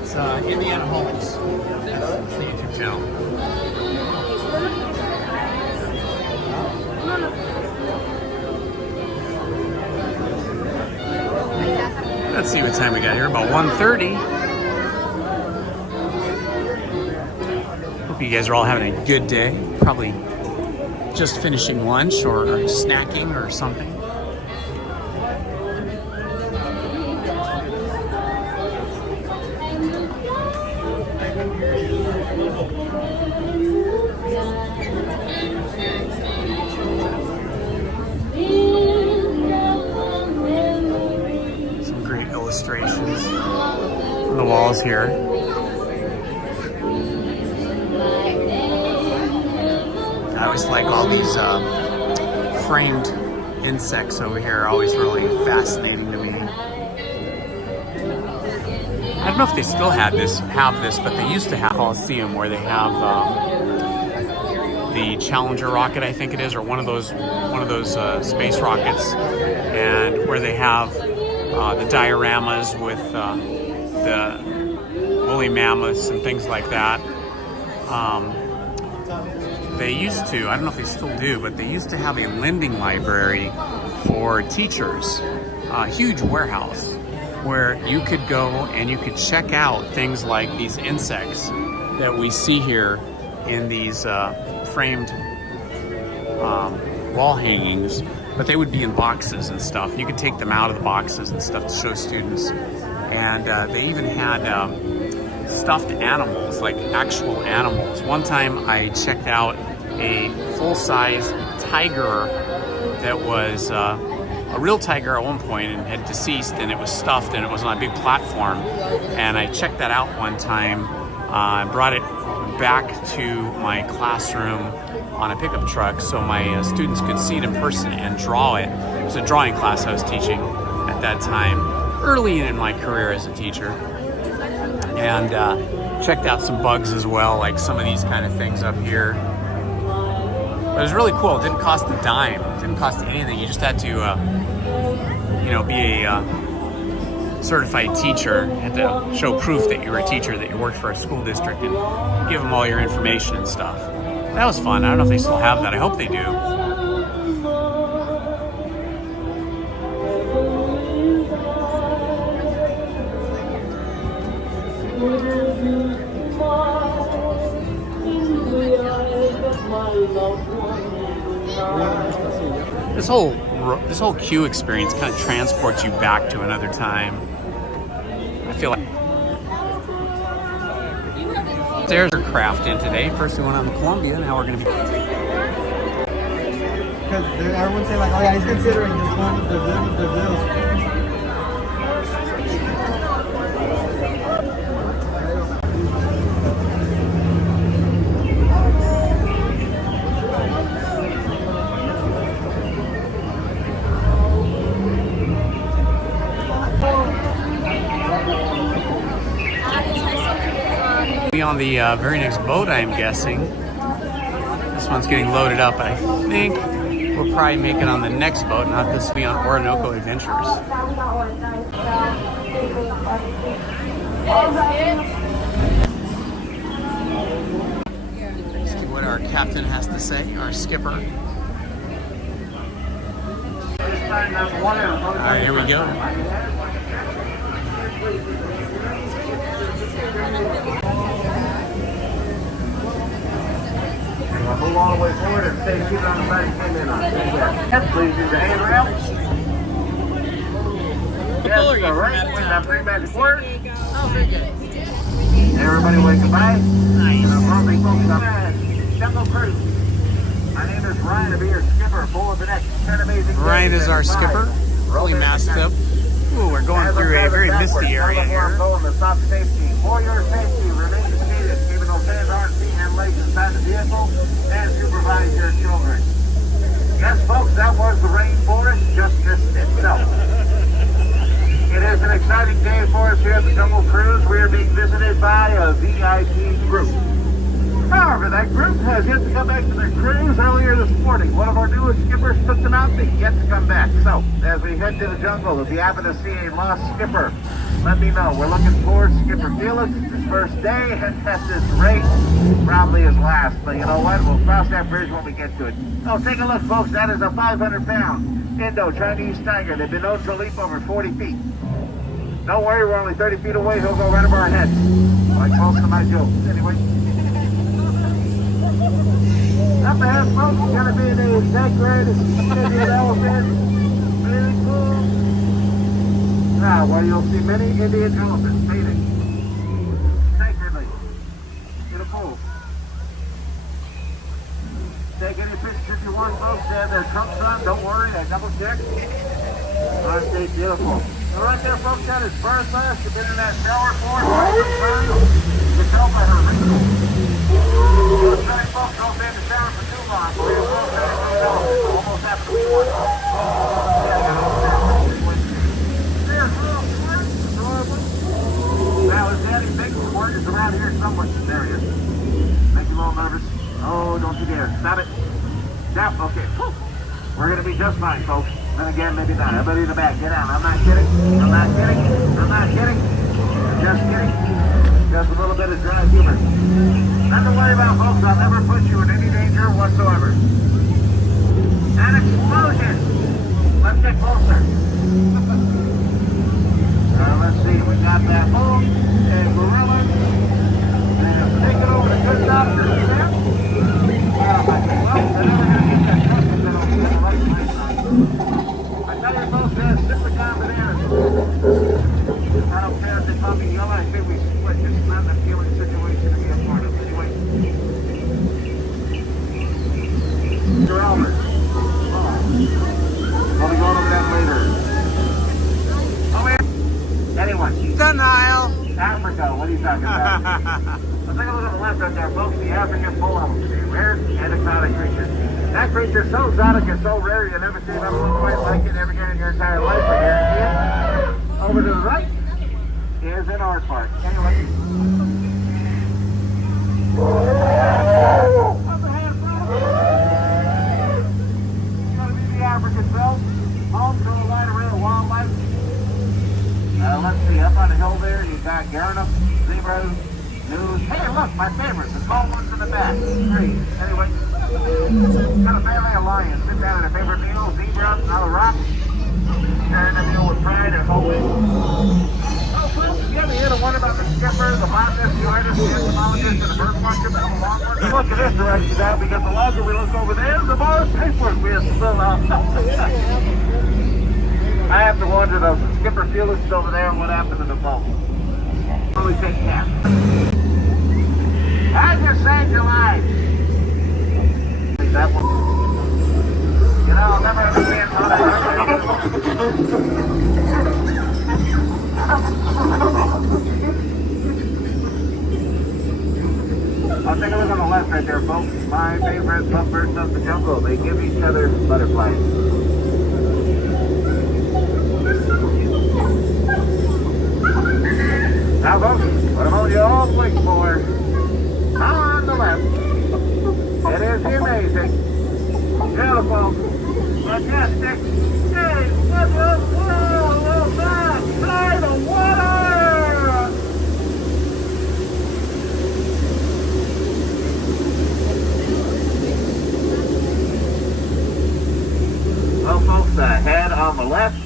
It's Indiana Holmes. That's the YouTube channel. Let's see what time we got here. About 1:30. Hope you guys are all having a good day. Probably just finishing lunch or snacking or something. Some great illustrations on the walls here. I always like all these framed insects over here, are always really fascinating to me. I don't know if they still have this, but they used to have Coliseum where they have the Challenger rocket, I think it is, or one of those space rockets, and where they have the dioramas with the woolly mammoths and things like that. They used to, I don't know if they still do, but they used to have a lending library for teachers, a huge warehouse where you could go and you could check out things like these insects that we see here in these framed wall hangings, but they would be in boxes and stuff. You could take them out of the boxes and stuff to show students. And they even had stuffed animals, like actual animals. One time I checked out a full-size tiger that was a real tiger at one point and had deceased, and it was stuffed and it was on a big platform. And I checked that out one time. I brought it back to my classroom on a pickup truck so my students could see it in person and draw it. It was a drawing class I was teaching at that time, early in my career as a teacher. And checked out some bugs as well, like some of these kind of things up here. But it was really cool. It didn't cost a dime. It didn't cost anything. You just had to, be a certified teacher. You had to show proof that you were a teacher, that you worked for a school district, and give them all your information and stuff. That was fun. I don't know if they still have that. I hope they do. This whole queue experience kind of transports you back to another time. I feel like there's a craft in today. First we went on the Columbia, now we're going to be. Because everyone say like, oh yeah, he's considering this one, the little. On the very next boat, I'm guessing. This one's getting loaded up, but I think we'll probably make it on the next boat, not this week on Orinoco Adventures. Let's see what our captain has to say, our skipper. All right, here we go. Move all the way forward and stay keep it on the back and then on. Yes, please use the handrail. Yes, are you from out of town? Three magic words. Oh, very good. Everybody wave goodbye. Nice. Jungle Cruise. My name is Ryan. I'll be your skipper for the next 10 amazing days. Ryan is our skipper. Really masked up. Ooh, we're going through a very misty area here. Stop safety. For your safety, remain seated, keeping those hands, arms, feet, and legs inside the vehicle, and supervise your children. Yes, folks, that was the rainforest. Just missed it. So, it is an exciting day for us here at the Jungle Cruise. We are being visited by a VIP group. However, that group has yet to come back to their cruise earlier this morning. One of our newest skippers took them out. They've yet to come back. So, as we head to the jungle, if you happen to see a lost skipper, let me know. We're looking for Skipper Felix. It's his first day, and at this rate, probably his last. But you know what? We'll cross that bridge when we get to it. Oh, take a look, folks. That is a 500-pound Indo-Chinese tiger. They've been known to leap over 40 feet. Don't worry, we're only 30 feet away. He'll go right over our heads. Like most of my jokes. Anyway. Up ahead, folks, we're going to be in a decorated Indian elephant. Really cool. Now, where you'll see many Indian elephants feeding sacredly in a pool. Take any pictures you want, folks. They have their trunks on. Don't worry, they double check. Aren't they beautiful? So right there, folks, that is first class. You've been in that shower for. You can tell by her wrinkles. Those funny folks don't stay in the shower for too long. We will stay in the shower almost after the one. Now, his daddy big squirt is around here somewhere. There he is. Make you a little nervous. Oh, don't you dare. Stop it. Stop. Okay. We're going to be just fine, folks. Then again, maybe not. Everybody in the back, get out. I'm not kidding. I'm not kidding. I'm not kidding. Just kidding. Just a little bit of dry humor. Nothing to worry about, folks. I'll never put you in any danger whatsoever. An explosion. Let's get closer. Let's see. We got that bull and gorilla. And take it over to good doctor. See that? Well, they're never going to get that truck if they don't get the right place. I tell you, folks, man, simply down bananas. I don't care if they call me yellow. I think we split. It's not an appealing situation to be a part of. Anyway. Mr. Albert. We'll be going over that later. Oh, man. Anyone? Denial. Africa, what are you talking about? Let's take a look at the left right there, folks. The African bull elk, a rare and exotic creature. That creature is so exotic and so rare, you'll never see another one quite like it ever again in your entire life, I guarantee it. Over to the right is an art park. Anyway. Up ahead, folks. It's going to be the African belt. Home to a wide array of wildlife. Let's see, up on the hill there, you got Garnap, zebras, news. Hey, look, my favorite, the tall ones in the back. Great. Anyway, got a family of lions. Sit down at a favorite meal, zebra, on the rock. Sharing the meal with pride and hope. Oh, folks, if you ever hear the one about the skipper, the botanist, the artist, the entomologist, and the bird watcher, and the longhorn, look at this direction now, because the longer we look over there, the more paperwork we have to fill out. I have to wonder, though, Skipper Felix is over there, and what happened to the boat? Only take half. I just saved your life. That one. You know, I'll never understand how that I'll take a look on the left right there, folks. My favorite lovebirds of the jungle. They give each other butterflies. Now, folks, what am you all waiting for? On the left, it is the amazing, beautiful, majestic, hey, what the world of that side of water? Well, folks, the head on the left.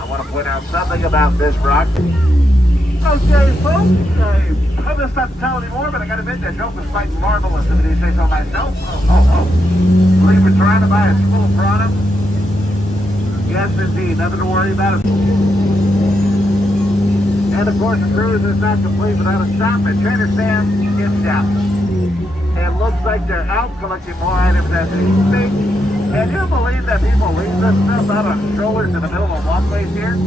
I want to point out something about this rock. Okay, folks, I'm just not to tell anymore, but I got to admit that joke was quite marvelous, if I do say so myself. Oh. Believe we're trying to buy a school product. You Yes, indeed. Nothing to worry about. And of course, the cruise is not complete without a stop at Trader Sam's in Dallas. It looks like they're out collecting more items as we speak. Can you believe that people leave this stuff out on strollers in the middle of walkways here? And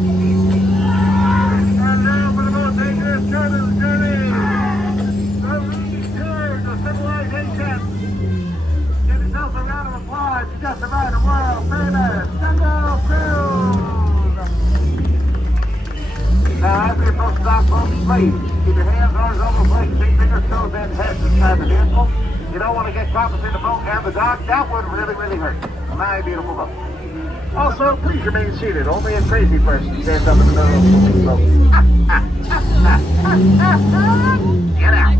now for the most dangerous turn of the journey. The return to civilization. Give yourself a round of applause. You just arrived at world famous Jungle Cruise. Now, as we approach the dock, folks, please keep your hands, arms, elbows, legs, feet, fingers, toes, and heads inside the vehicle. You don't want to get caught between the boat and the dock. That would really, really hurt. My beautiful boat. Also, please remain seated. Only a crazy person stands up in the middle of the boat. Get out.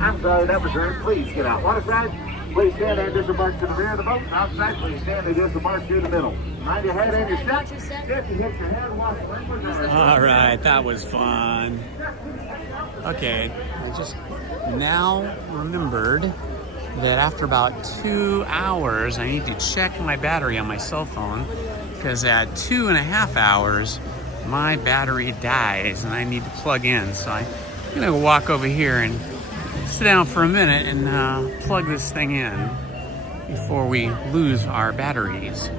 I'm sorry, that was rude. Please get out. Waterside, please stand and disembark to the rear of the boat. Outside, please stand and disembark to the middle. Mind your head and your step. If you hit your head, watch the All right, that was fun. Okay, I just now remembered that after about 2 hours, I need to check my battery on my cell phone because at 2.5 hours, my battery dies and I need to plug in. So I'm gonna walk over here and sit down for a minute and plug this thing in before we lose our batteries.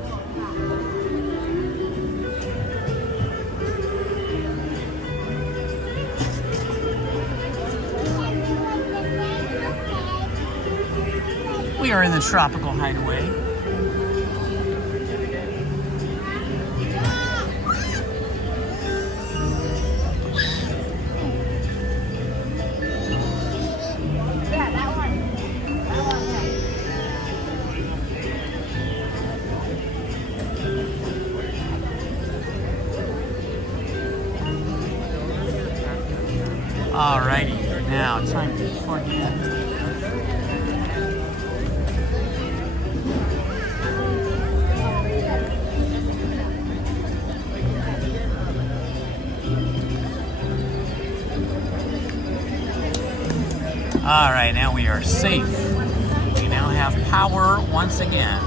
We are in the tropical hideaway. Yeah, that one. That one, Alrighty, now time to plug in. All right, now we are safe. We now have power once again.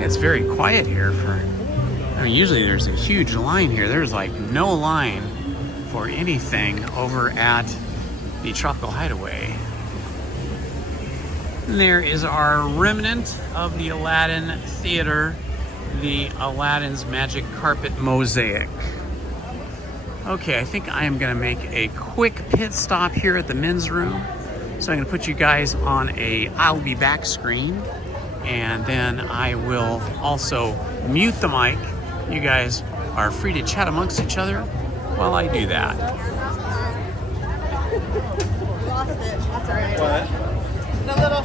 It's very quiet here I mean, usually there's a huge line here. There's like no line for anything over at the Tropical Hideaway. And there is our remnant of the Aladdin Theater, the Aladdin's Magic Carpet Mosaic. Okay, I think I am gonna make a quick pit stop here at the men's room. So I'm gonna put you guys on a I'll be back screen, and then I will also mute the mic. You guys are free to chat amongst each other while I do that. Lost it. That's all right. What? The little...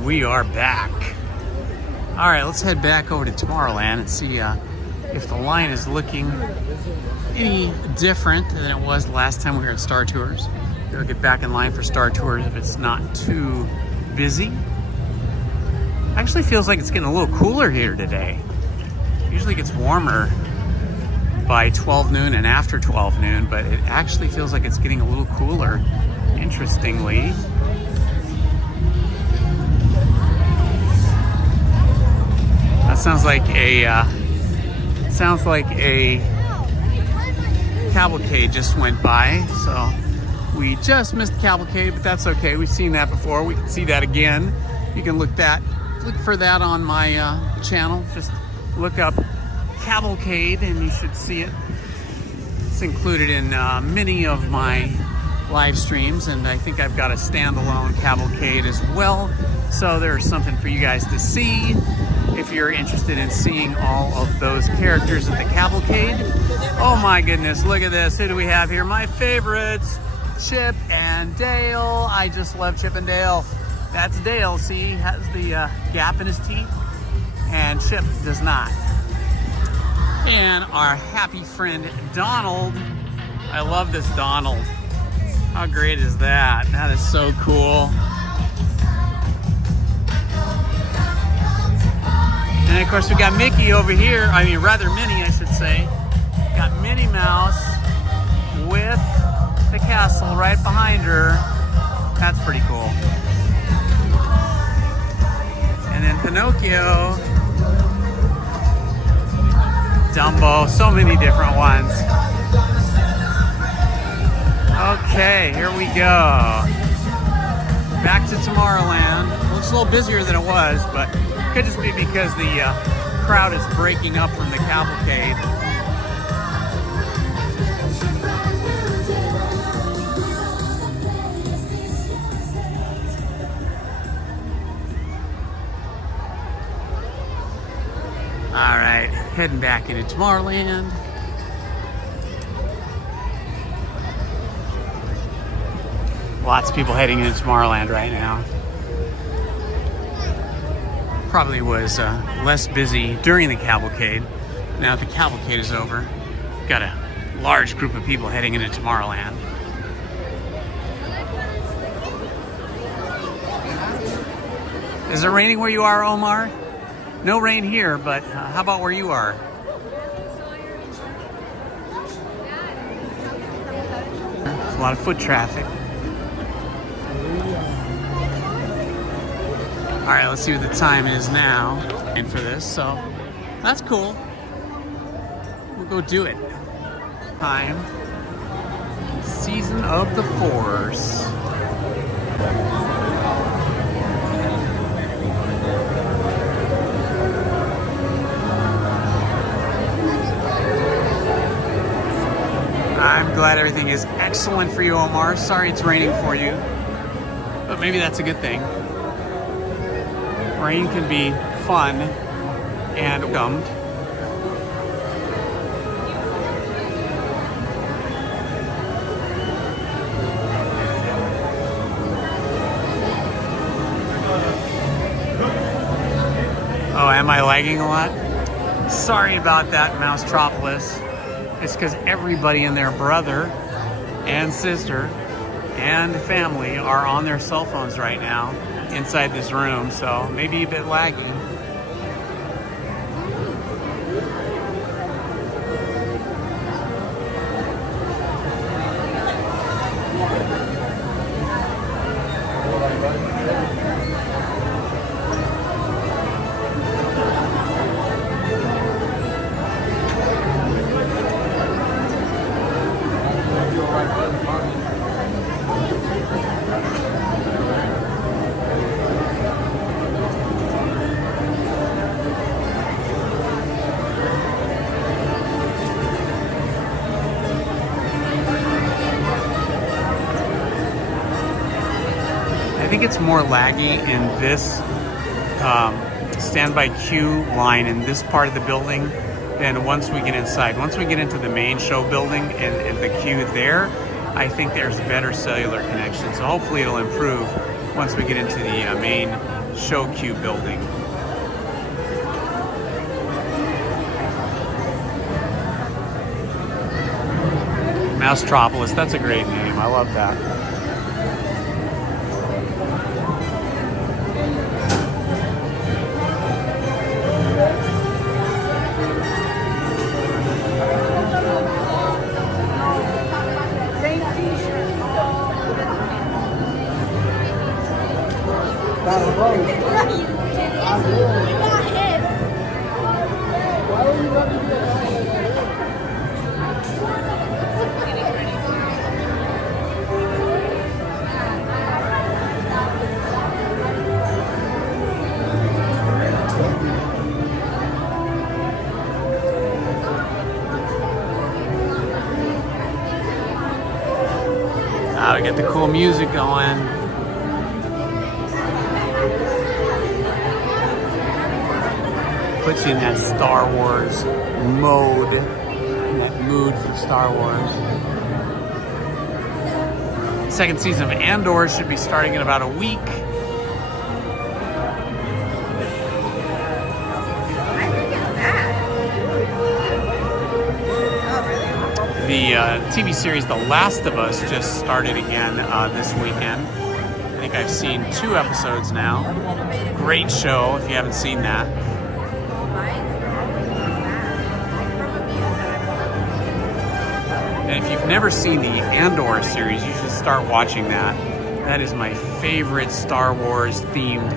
And we are back. All right, let's head back over to Tomorrowland and see if the line is looking any different than it was the last time we were at Star Tours. We'll get back in line for Star Tours if it's not too busy. Actually feels like it's getting a little cooler here today. Usually gets warmer by 12 noon and after 12 noon, but it actually feels like it's getting a little cooler, interestingly. That sounds like a cavalcade just went by, so we just missed the cavalcade, but that's okay. We've seen that before. We can see that again. You can look for that on my channel. Just look up cavalcade and you should see it. It's included in many of my live streams, and I think I've got a standalone cavalcade as well. So there's something for you guys to see if you're interested in seeing all of those characters at the cavalcade. Oh my goodness, look at this. Who do we have here? My favorites, Chip and Dale. I just love Chip and Dale. That's Dale, see, he has the gap in his teeth, and Chip does not. And our happy friend, Donald. I love this Donald. How great is that? That is so cool. And of course we got Mickey over here, I mean rather Minnie I should say. Got Minnie Mouse with the castle right behind her. That's pretty cool. And then Pinocchio, Dumbo, so many different ones. Okay, here we go. Back to Tomorrowland. Looks a little busier than it was, but could just be because the crowd is breaking up from the cavalcade. All right, heading back into Tomorrowland. Lots of people heading into Tomorrowland right now. Probably was less busy during the cavalcade. Now that the cavalcade is over, got a large group of people heading into Tomorrowland. Is it raining where you are, Omar? No rain here, but how about where you are? There's a lot of foot traffic. All right, let's see what the time is now and for this. So that's cool. We'll go do it. Time. Season of the Force. I'm glad everything is excellent for you, Omar. Sorry it's raining for you, but maybe that's a good thing. Rain can be fun and gummed. Oh, am I lagging a lot? Sorry about that, Mousetropolis. It's because everybody and their brother and sister and family are on their cell phones right now inside this room, so maybe a bit laggy. I think it's more laggy in this standby queue line in this part of the building than once we get inside. Once we get into the main show building and the queue there, I think there's better cellular connection. So hopefully it'll improve once we get into the main show queue building. Mousetropolis, that's a great name. I love that. We get the cool music going. Puts you in that Star Wars mode, in that mood for Star Wars. Second season of Andor should be starting in about a week. The TV series The Last of Us just started again this weekend. I think I've seen 2 episodes now. Great show if you haven't seen that. And if you've never seen the Andor series, you should start watching that. That is my favorite Star Wars themed,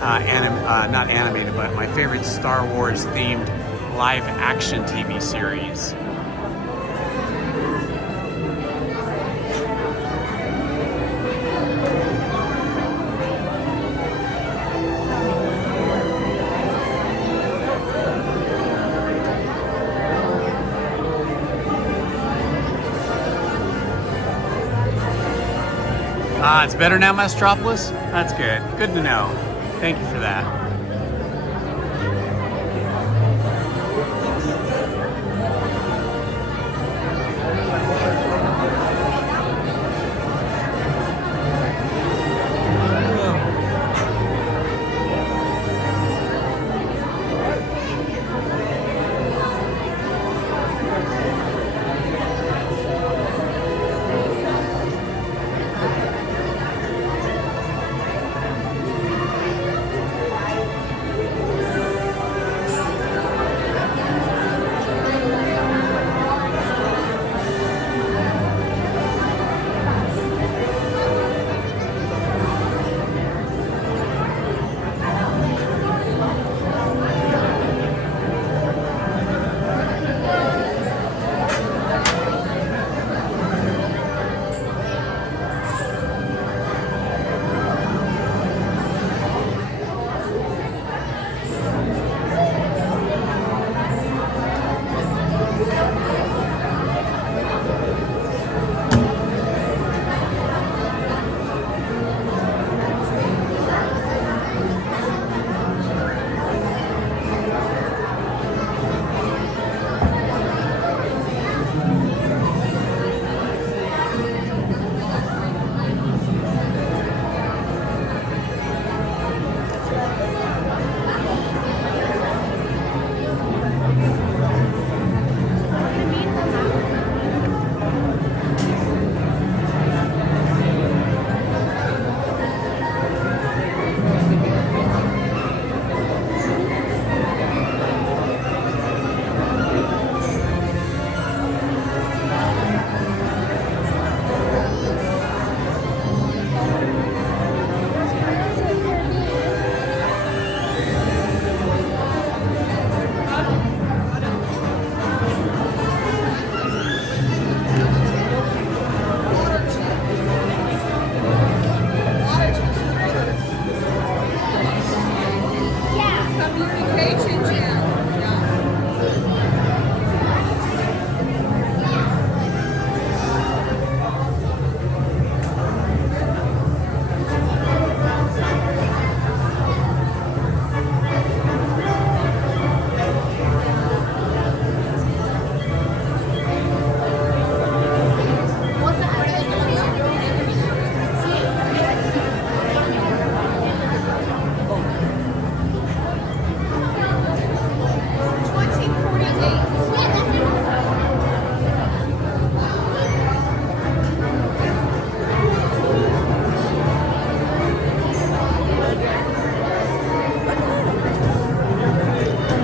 not animated, but my favorite Star Wars themed live action TV series. It's better now, Mousetropolis? That's good. Good to know. Thank you for that.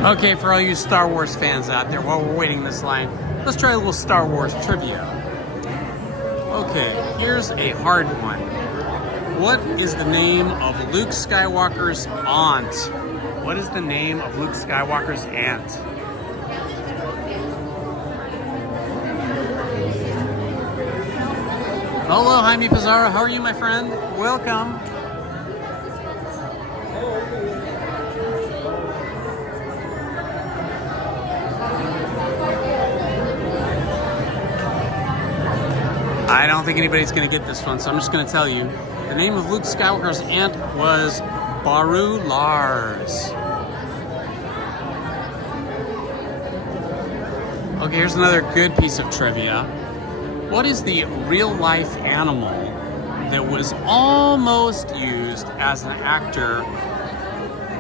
Okay, for all you Star Wars fans out there, while we're waiting in this line, let's try a little Star Wars trivia. Okay, here's a hard one. What is the name of Luke Skywalker's aunt? What is the name of Luke Skywalker's aunt? Hello, Jaime Pizarro. How are you, my friend? Welcome. I don't think anybody's going to get this one, so I'm just going to tell you. The name of Luke Skywalker's aunt was Baru Lars. Okay, here's another good piece of trivia. What is the real-life animal that was almost used as an actor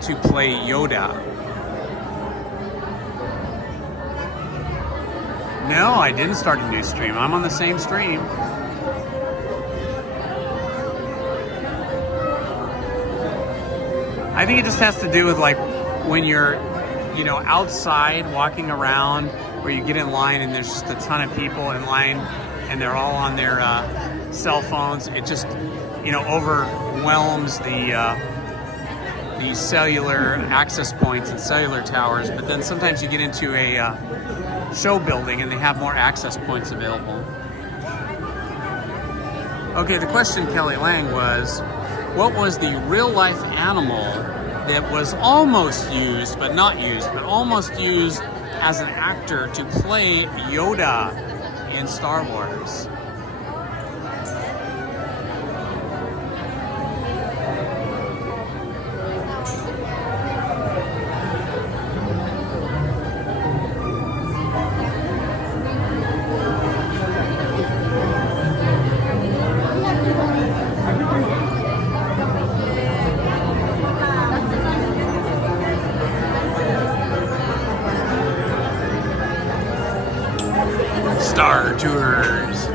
to play Yoda? No, I didn't start a new stream. I'm on the same stream. I think it just has to do with like when you're, you know, outside walking around where you get in line and there's just a ton of people in line and they're all on their cell phones. It just, you know, overwhelms the cellular access points and cellular towers. But then sometimes you get into a show building and they have more access points available. Okay, the question, Kelly Lang, was what was the real life animal that was almost used, but not used, but almost used as an actor to play Yoda in Star Wars? Star Tours.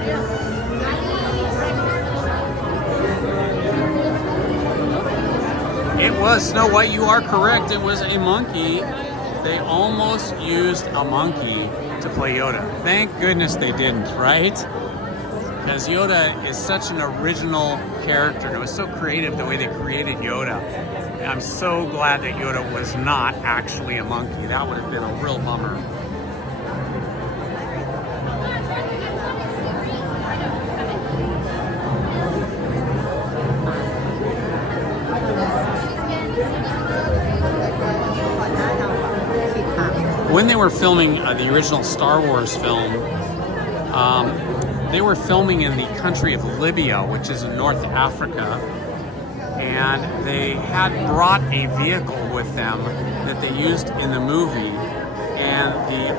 It was Snow White, you are correct. It was a monkey. They almost used a monkey to play Yoda. Thank goodness they didn't, right? Because Yoda is such an original character. It was so creative the way they created Yoda. And I'm so glad that Yoda was not actually a monkey. That would have been a real bummer. When they were filming the original Star Wars film, they were filming in the country of Libya, which is in North Africa, and they had brought a vehicle with them that they used in the movie, and the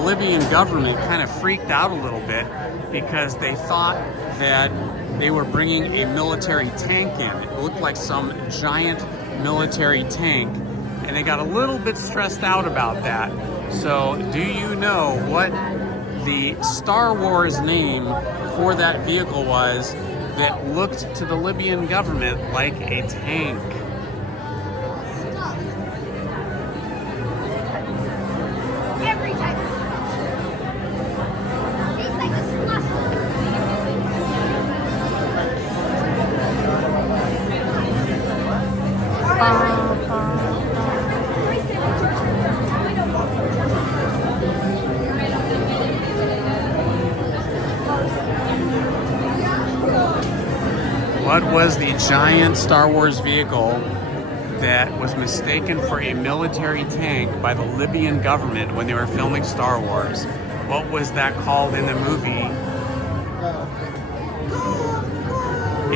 Libyan government kind of freaked out a little bit because they thought that they were bringing a military tank in. It looked like some giant military tank. And they got a little bit stressed out about that. So, do you know what the Star Wars name for that vehicle was that looked to the Libyan government like a tank? Every time. Tastes like a slush. What was the giant Star Wars vehicle that was mistaken for a military tank by the Libyan government when they were filming Star Wars? What was that called in the movie?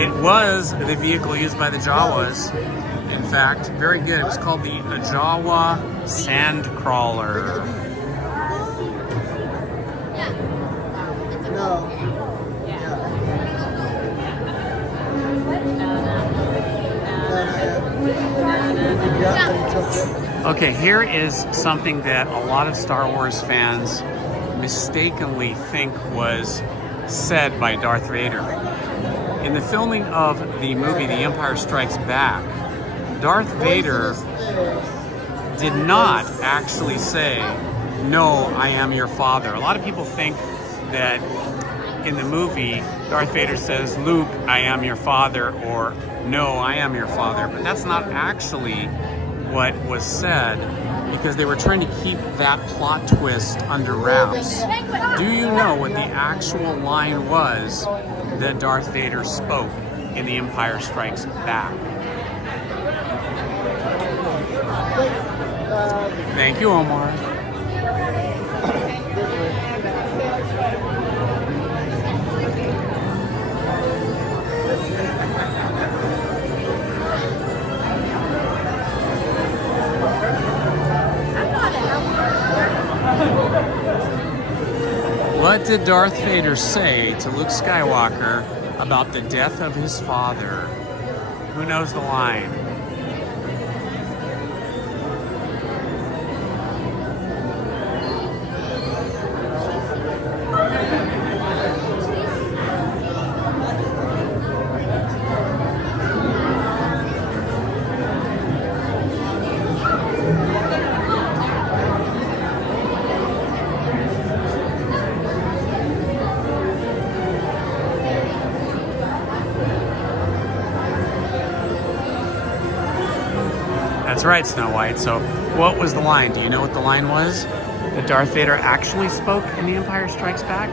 It was the vehicle used by the Jawas. In fact, very good. It was called the Jawa Sandcrawler. Okay, here is something that a lot of Star Wars fans mistakenly think was said by Darth Vader. In the filming of the movie The Empire Strikes Back, Darth Vader did not actually say, "No, I am your father." A lot of people think that in the movie, Darth Vader says, "Luke, I am your father," or "No, I am your father." But that's not actually what was said, because they were trying to keep that plot twist under wraps. Do you know what the actual line was that Darth Vader spoke in The Empire Strikes Back? Thank you, Omar. What did Darth Vader say to Luke Skywalker about the death of his father? Who knows the line? That's right, Snow White. So what was the line? Do you know what the line was that Darth Vader actually spoke in The Empire Strikes Back?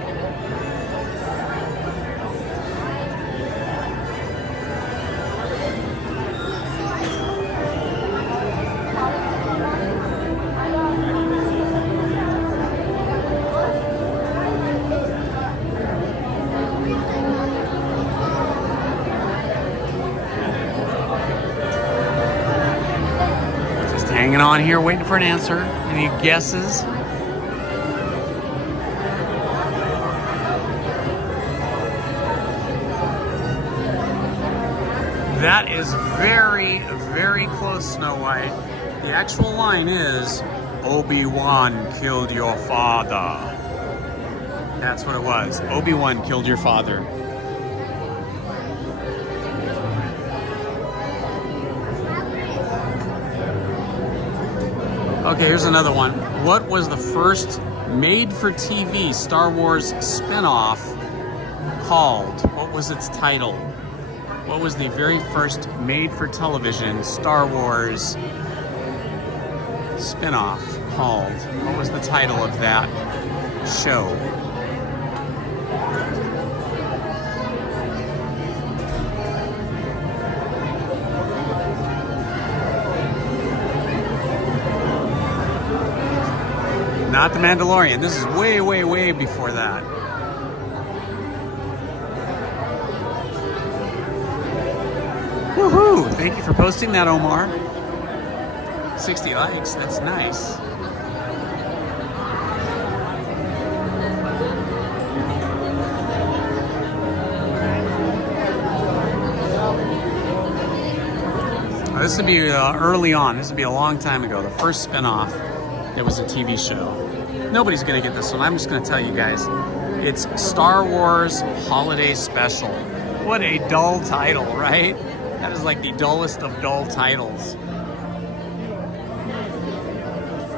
Hanging on here, waiting for an answer. Any guesses? That is very, very close, Snow White. The actual line is, "Obi-Wan killed your father." That's what it was. Obi-Wan killed your father. Okay, here's another one. What was the first made-for-TV Star Wars spin-off called? What was its title? What was the very first made-for-television Star Wars spin-off called? What was the title of that show? Not The Mandalorian. This is way, way, way before that. Woohoo! Thank you for posting that, Omar. 60 likes. That's nice. This would be early on. This would be a long time ago. The first spin-off. It was a TV show. Nobody's gonna get this one. I'm just gonna tell you guys. It's Star Wars Holiday Special. What a dull title, right? That is like the dullest of dull titles.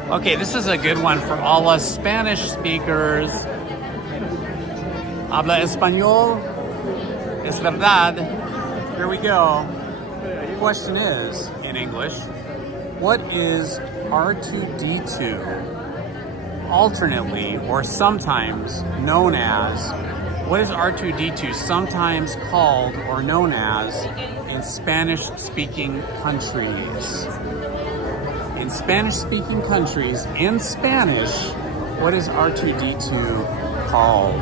Okay, this is a good one for all us Spanish speakers. Habla español? Es verdad. Here we go. The question is, in English, what is R2-D2 alternately or sometimes known as? What is R2-D2 sometimes called or known as in Spanish-speaking countries? In Spanish-speaking countries, in Spanish, what is R2-D2 called?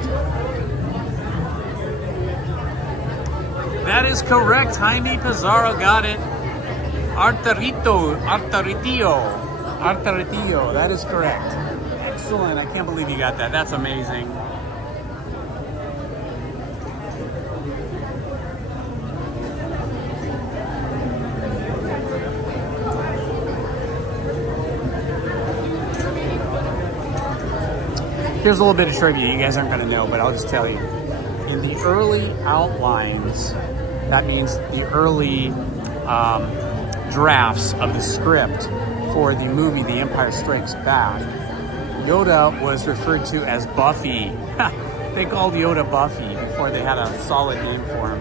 That is correct. Jaime Pizarro got it. Arturito. That is correct. Excellent. I can't believe you got that. That's amazing. Here's a little bit of trivia you guys aren't going to know, but I'll just tell you. In the early outlines, that means the early drafts of the script for the movie The Empire Strikes Back, Yoda was referred to as Buffy. They called Yoda Buffy before they had a solid name for him.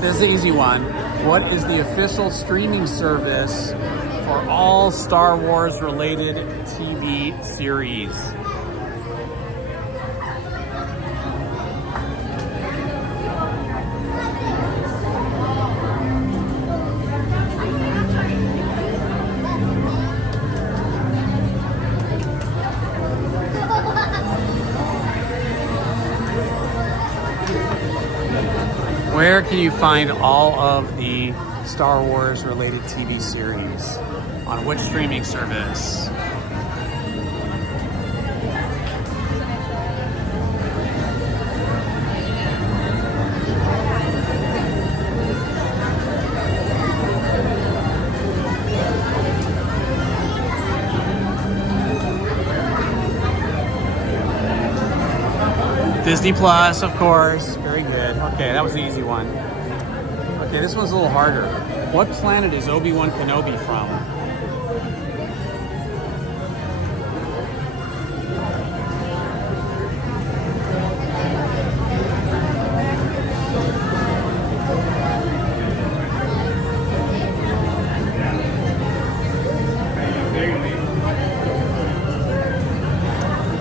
This is the easy one. What is the official streaming service for all Star Wars related TV series? Where can you find all of the Star Wars related TV series? On which streaming service? Disney Plus, of course. Very good. Okay, that was the easy one. Okay, this one's a little harder. What planet is Obi-Wan Kenobi from?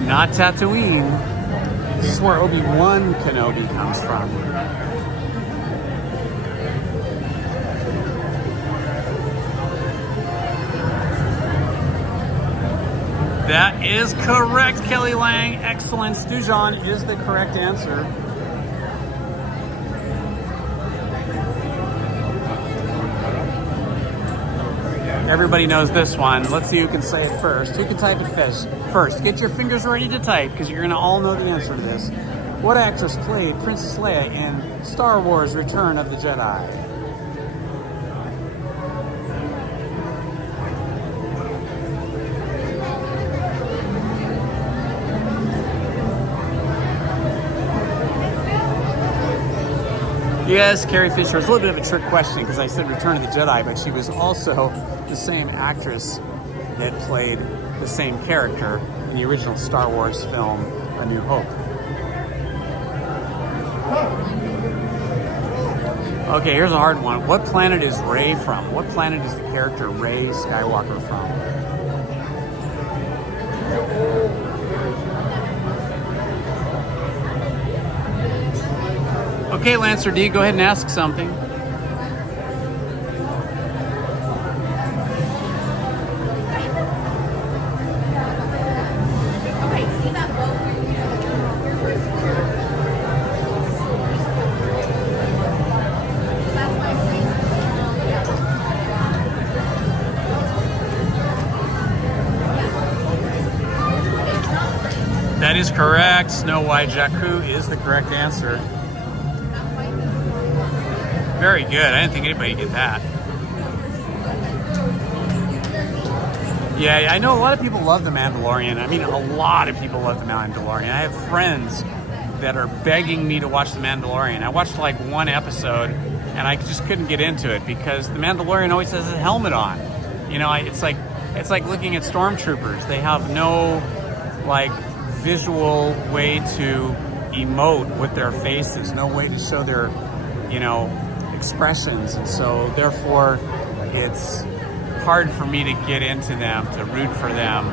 Not Tatooine. This is where Obi-Wan Kenobi comes from. That is correct, Kelly Lang. Excellent. Stujon is the correct answer. Everybody knows this one. Let's see who can say it first. Who can type it first? Get your fingers ready to type because you're going to all know the answer to this. What actress played Princess Leia in Star Wars Return of the Jedi? Yes, Carrie Fisher. It's a little bit of a trick question because I said Return of the Jedi, but she was also the same actress that played the same character in the original Star Wars film, A New Hope. Okay, here's a hard one. What planet is Rey from? What planet is the character Rey Skywalker from? Okay, Lancer D, go ahead and ask something. That is correct. Snow White Jakku is the correct answer. Very good. I didn't think anybody would get that. Yeah, I know a lot of people love The Mandalorian. I mean, a lot of people love The Mandalorian. I have friends that are begging me to watch The Mandalorian. I watched like one episode and I just couldn't get into it because The Mandalorian always has a helmet on. You know, it's like looking at stormtroopers. They have no like visual way to emote with their faces, no way to show their, you know, expressions, and so therefore it's hard for me to get into them, to root for them.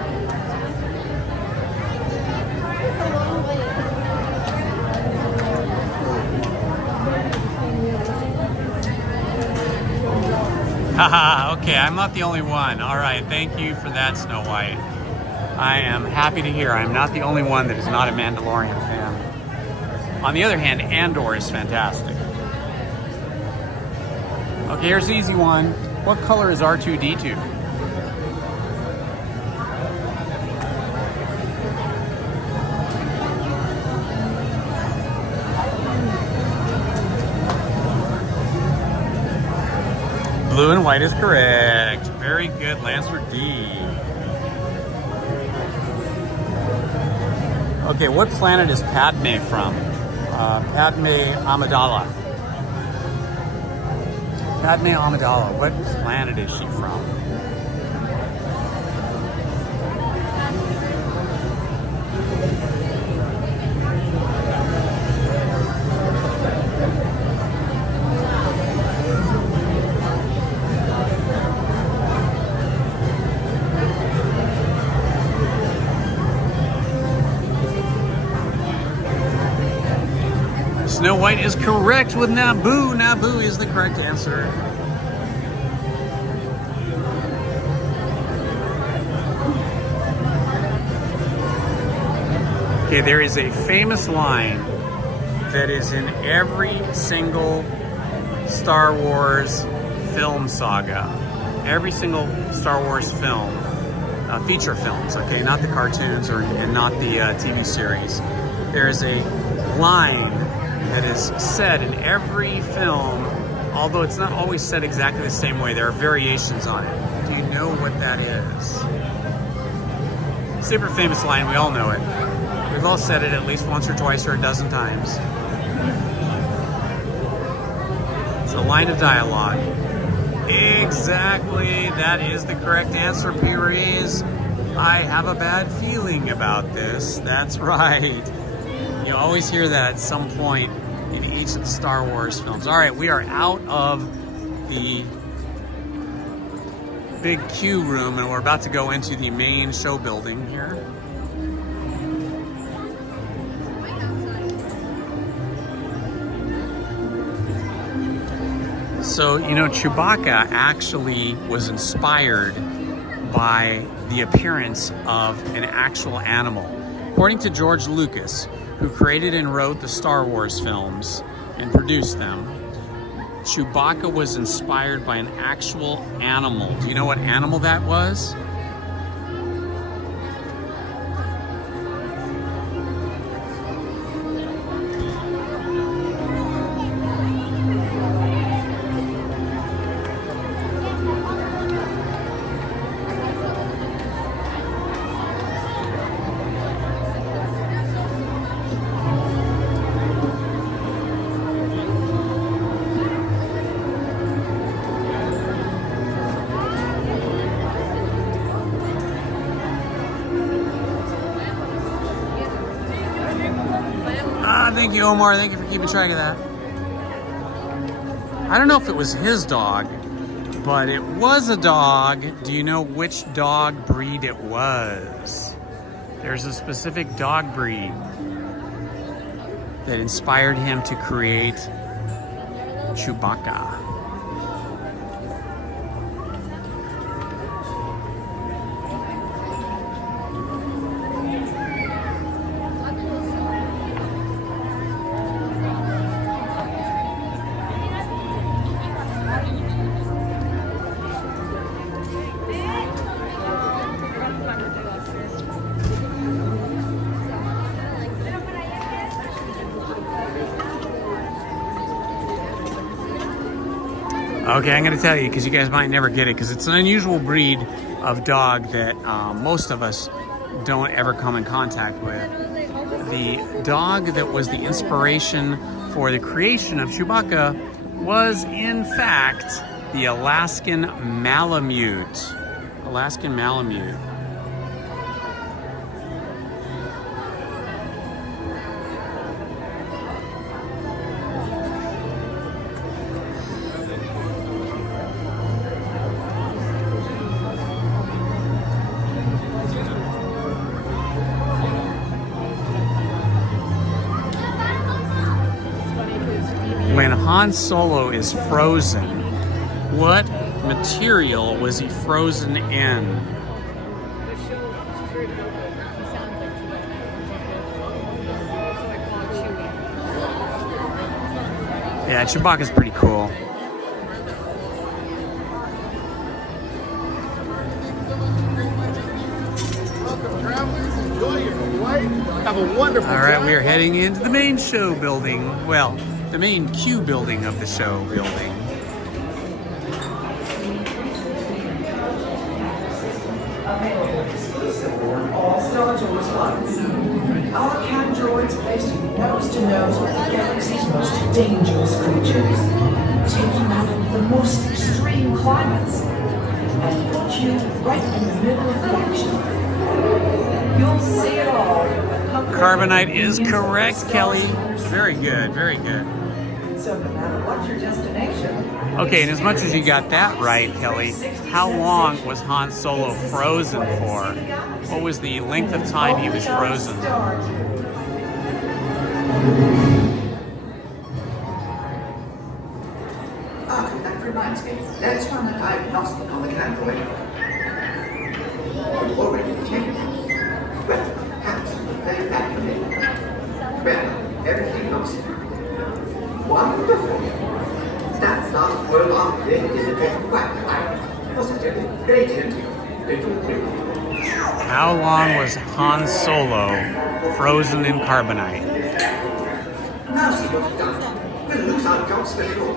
Haha, okay, I'm not the only one. All right, thank you for that, Snow White. I am happy to hear I'm not the only one that is not a Mandalorian fan. On the other hand, Andor is fantastic. Okay, here's the easy one. What color is R2-D2? Blue and white is correct. Very good, Lancer D. Okay, what planet is Padme from? Padme Amidala. Padme Amidala. What planet is she from? Snow White is correct with Naboo. Naboo is the correct answer. Okay, there is a famous line that is in every single Star Wars film saga. Every single Star Wars film, feature films, okay, not the cartoons and not the TV series. There is a line that is said in every film, although it's not always said exactly the same way. There are variations on it. Do you know what that is? Super famous line, we all know it. We've all said it at least once or twice or a dozen times. It's a line of dialogue. Exactly, that is the correct answer, Perez. I have a bad feeling about this. That's right. You always hear that at some point in each of the Star Wars films. All right, we are out of the big queue room and we're about to go into the main show building here. So, you know, Chewbacca actually was inspired by the appearance of an actual animal. According to George Lucas, who created and wrote the Star Wars films and produced them, Chewbacca was inspired by an actual animal. Do you know what animal that was? Thank you, Omar. Thank you for keeping track of that. I don't know if it was his dog, but it was a dog. Do you know which dog breed it was? There's a specific dog breed that inspired him to create Chewbacca. Okay, I'm going to tell you because you guys might never get it because it's an unusual breed of dog that most of us don't ever come in contact with. The dog that was the inspiration for the creation of Chewbacca was, in fact, the Alaskan Malamute. Alaskan Malamute. When Han Solo is frozen, what material was he frozen in? Yeah, Chewbacca's pretty cool. Welcome, travelers. Enjoy your flight. Have a wonderful All right, time. we are heading into the main show building. Well, the main queue building of the show building. Exclusive for all Star Tours flights. our androids place you nose to nose with the galaxy's most dangerous creatures, take you out into the most extreme climates, and put you right in the middle of the action. You'll see it all. Carbonite is correct, Kelly. Very good, very good. So no matter what your destination. Okay, and as much as you got that right, Kelly, how long was Han Solo frozen for? What was the length of time he was frozen? That reminds me. Let's run a diagnostic on the android. You've already taken it. Well, perhaps very badly. Well, everything looks wonderful. That last word on it is a bit quite positive. Great interview. How long was Han Solo frozen in carbonite? Now see what you've done. We'll lose our jobs for sure.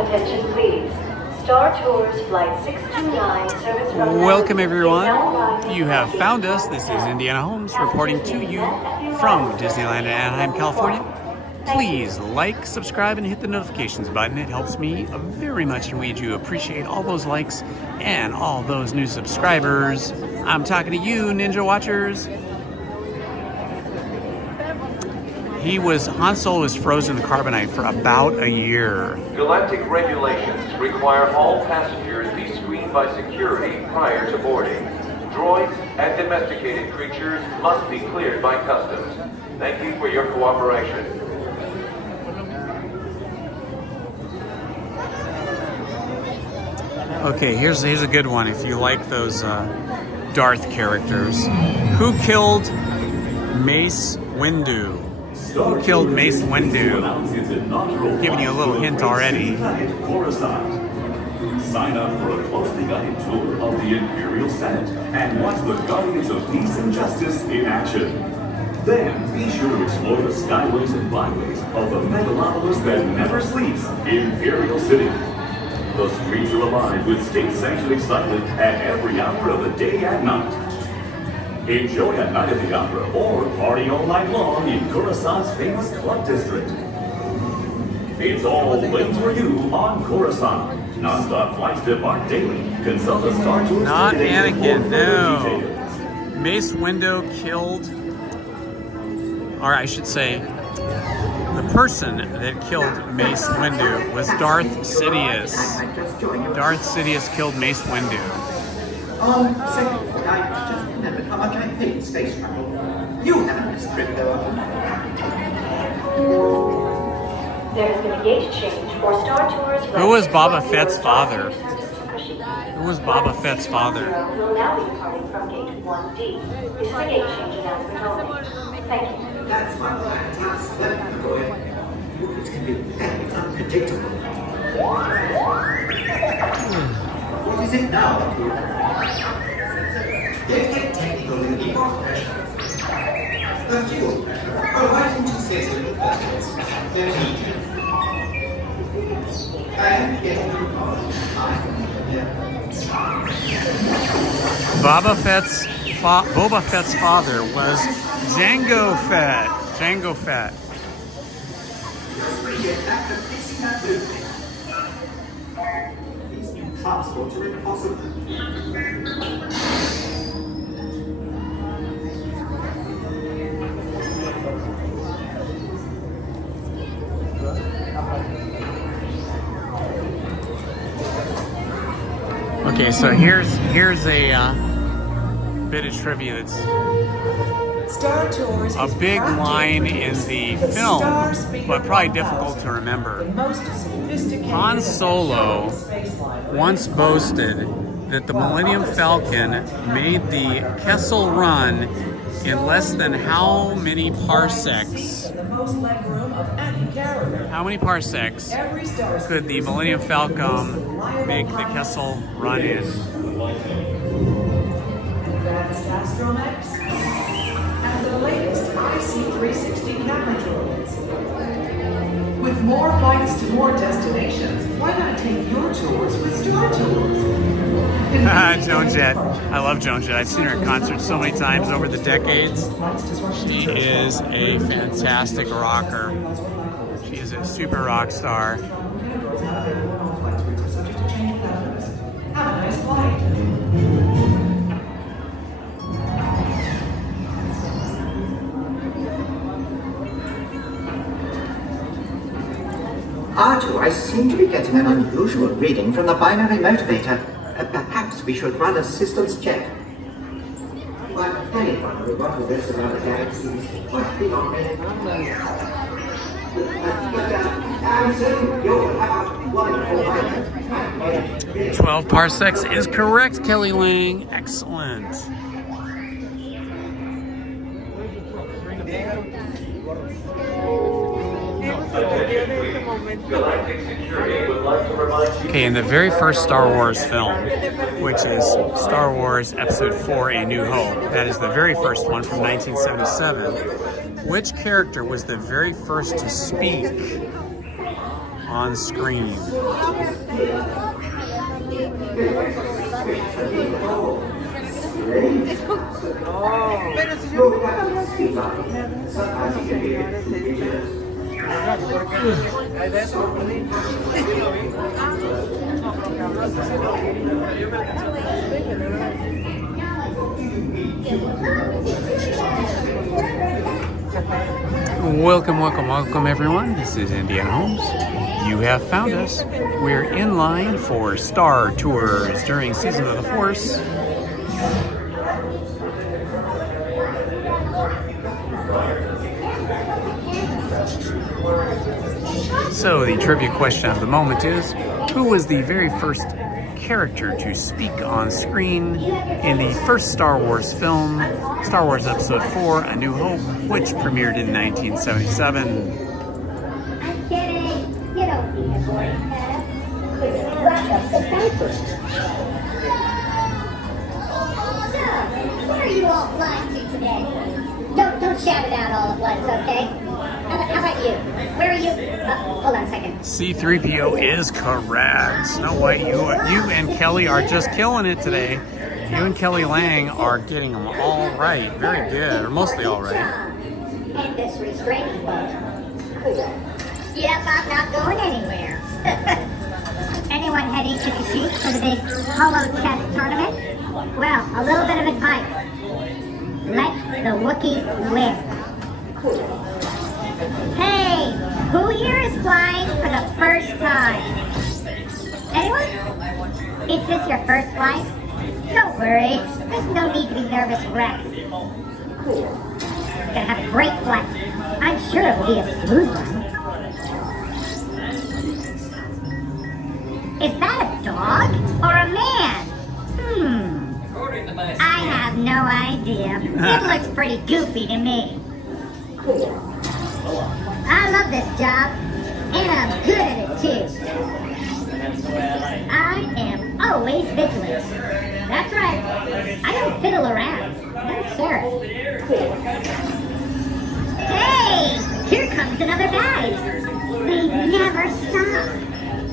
Attention please. Star Tours Flight 629 service from Welcome everyone. You have found us. This is Indiana Holmes reporting to you from Disneyland in Anaheim, California. Please like, subscribe, and hit the notifications button. It helps me very much, and we do appreciate all those likes and all those new subscribers. I'm talking to you, Ninja Watchers. Han Solo was frozen in carbonite for about a year. Galactic regulations require all passengers be screened by security prior to boarding. Droids and domesticated creatures must be cleared by customs. Thank you for your cooperation. Okay, here's a good one if you like those Darth characters. Who killed Mace Windu? Who killed Mace Windu? Giving you a little hint already. Sign up for a closely guided tour of the Imperial Senate and watch the Guardians of Peace and Justice in action. Then be sure to explore the skyways and byways of the megalopolis that never sleeps, Imperial City. The streets are alive with state-sanctioned excitement at every hour of the day and night. Enjoy a night at the opera or party all night long in Coruscant's famous club district. It's all waiting for you on Coruscant. Non-stop flights depart daily. Consult a Star Tours Not today Anakin, for no. further details. Mace Windu killed, or I should say, the person that killed Mace Windu was Darth Sidious. Darth Sidious killed Mace Windu. Second, I just remembered how much I hate space travel. You haven't missed trip though. There has been a gate change for Star Tours. Who was Boba Fett's father? Who was Boba Fett's father? Will now be departing from gate 1D. This is a gate change announcement only. Thank you. That's my plan. That's the boy. Movies can be very unpredictable. What is it now, dear? Let's get technical and keep off pressure. The fuel pressure. Oh, why didn't you say so in the first place? The heat. And getting the Boba Fett's father was Jango Fett. Jango Fett. These new transports are impossible. Okay, so here's a bit of trivia that's Star Tours a big line in the film, but probably difficult to remember. Han Solo once boasted that the Millennium Falcon made the Kessel Run in less than how many parsecs? How many parsecs could the Millennium Falcon make the Kessel Run in? Advanced astromechs and the latest IC360 camera droids. With With more flights to more destinations, why not take your tours with Star Tours? Joan Jett. I love Joan Jett. I've seen her in concert so many times over the decades. She is a fantastic rocker. She is a super rock star. Have a nice flight. R2, I seem to be getting an unusual reading from the binary motivator. Perhaps we should run a systems check. But anyone who wants this about galaxies must be on me. I'm certain you'll have a wonderful life. 12 parsecs is correct, Kelly Lang. Excellent. Okay, in the very first Star Wars film, which is Star Wars Episode 4, A New Hope, that is the very first one from 1977, which character was the very first to speak on screen? Welcome everyone. This is Indiana Holmes. You have found us. We're in line for Star Tours during Season of the Force. So the trivia question of the moment is, who was the very first character to speak on screen in the first Star Wars film, Star Wars Episode 4, A New Hope, which premiered in 1977? I'm kidding. You don't need a board hat. Rock up the diaper. So, where are you all flying to today? Don't shout it out all at once, okay? How about you? Where are you? Hold on a second. C-3PO is correct. Snow White, you and Kelly are just killing it today. You and Kelly Lang are getting them all right. Very good, or mostly all right. And this restraining boat. Cool. Yep, I'm not going anywhere. Anyone heading to Kashyyyk for the big holo chess tournament? Well, a little bit of advice. Let the Wookiee win. Cool. Hey, who here is flying for the first time? Anyone? Is this your first flight? Don't worry, there's no need to be nervous, Rex. Cool. Gonna have a great flight. I'm sure it will be a smooth one. Is that a dog or a man? I have no idea. It looks pretty goofy to me. Cool. I love this job, and I'm good at it too. I am always vigilant. That's right. I don't fiddle around. No, sir. Cool. Hey, here comes another bag. They never stop.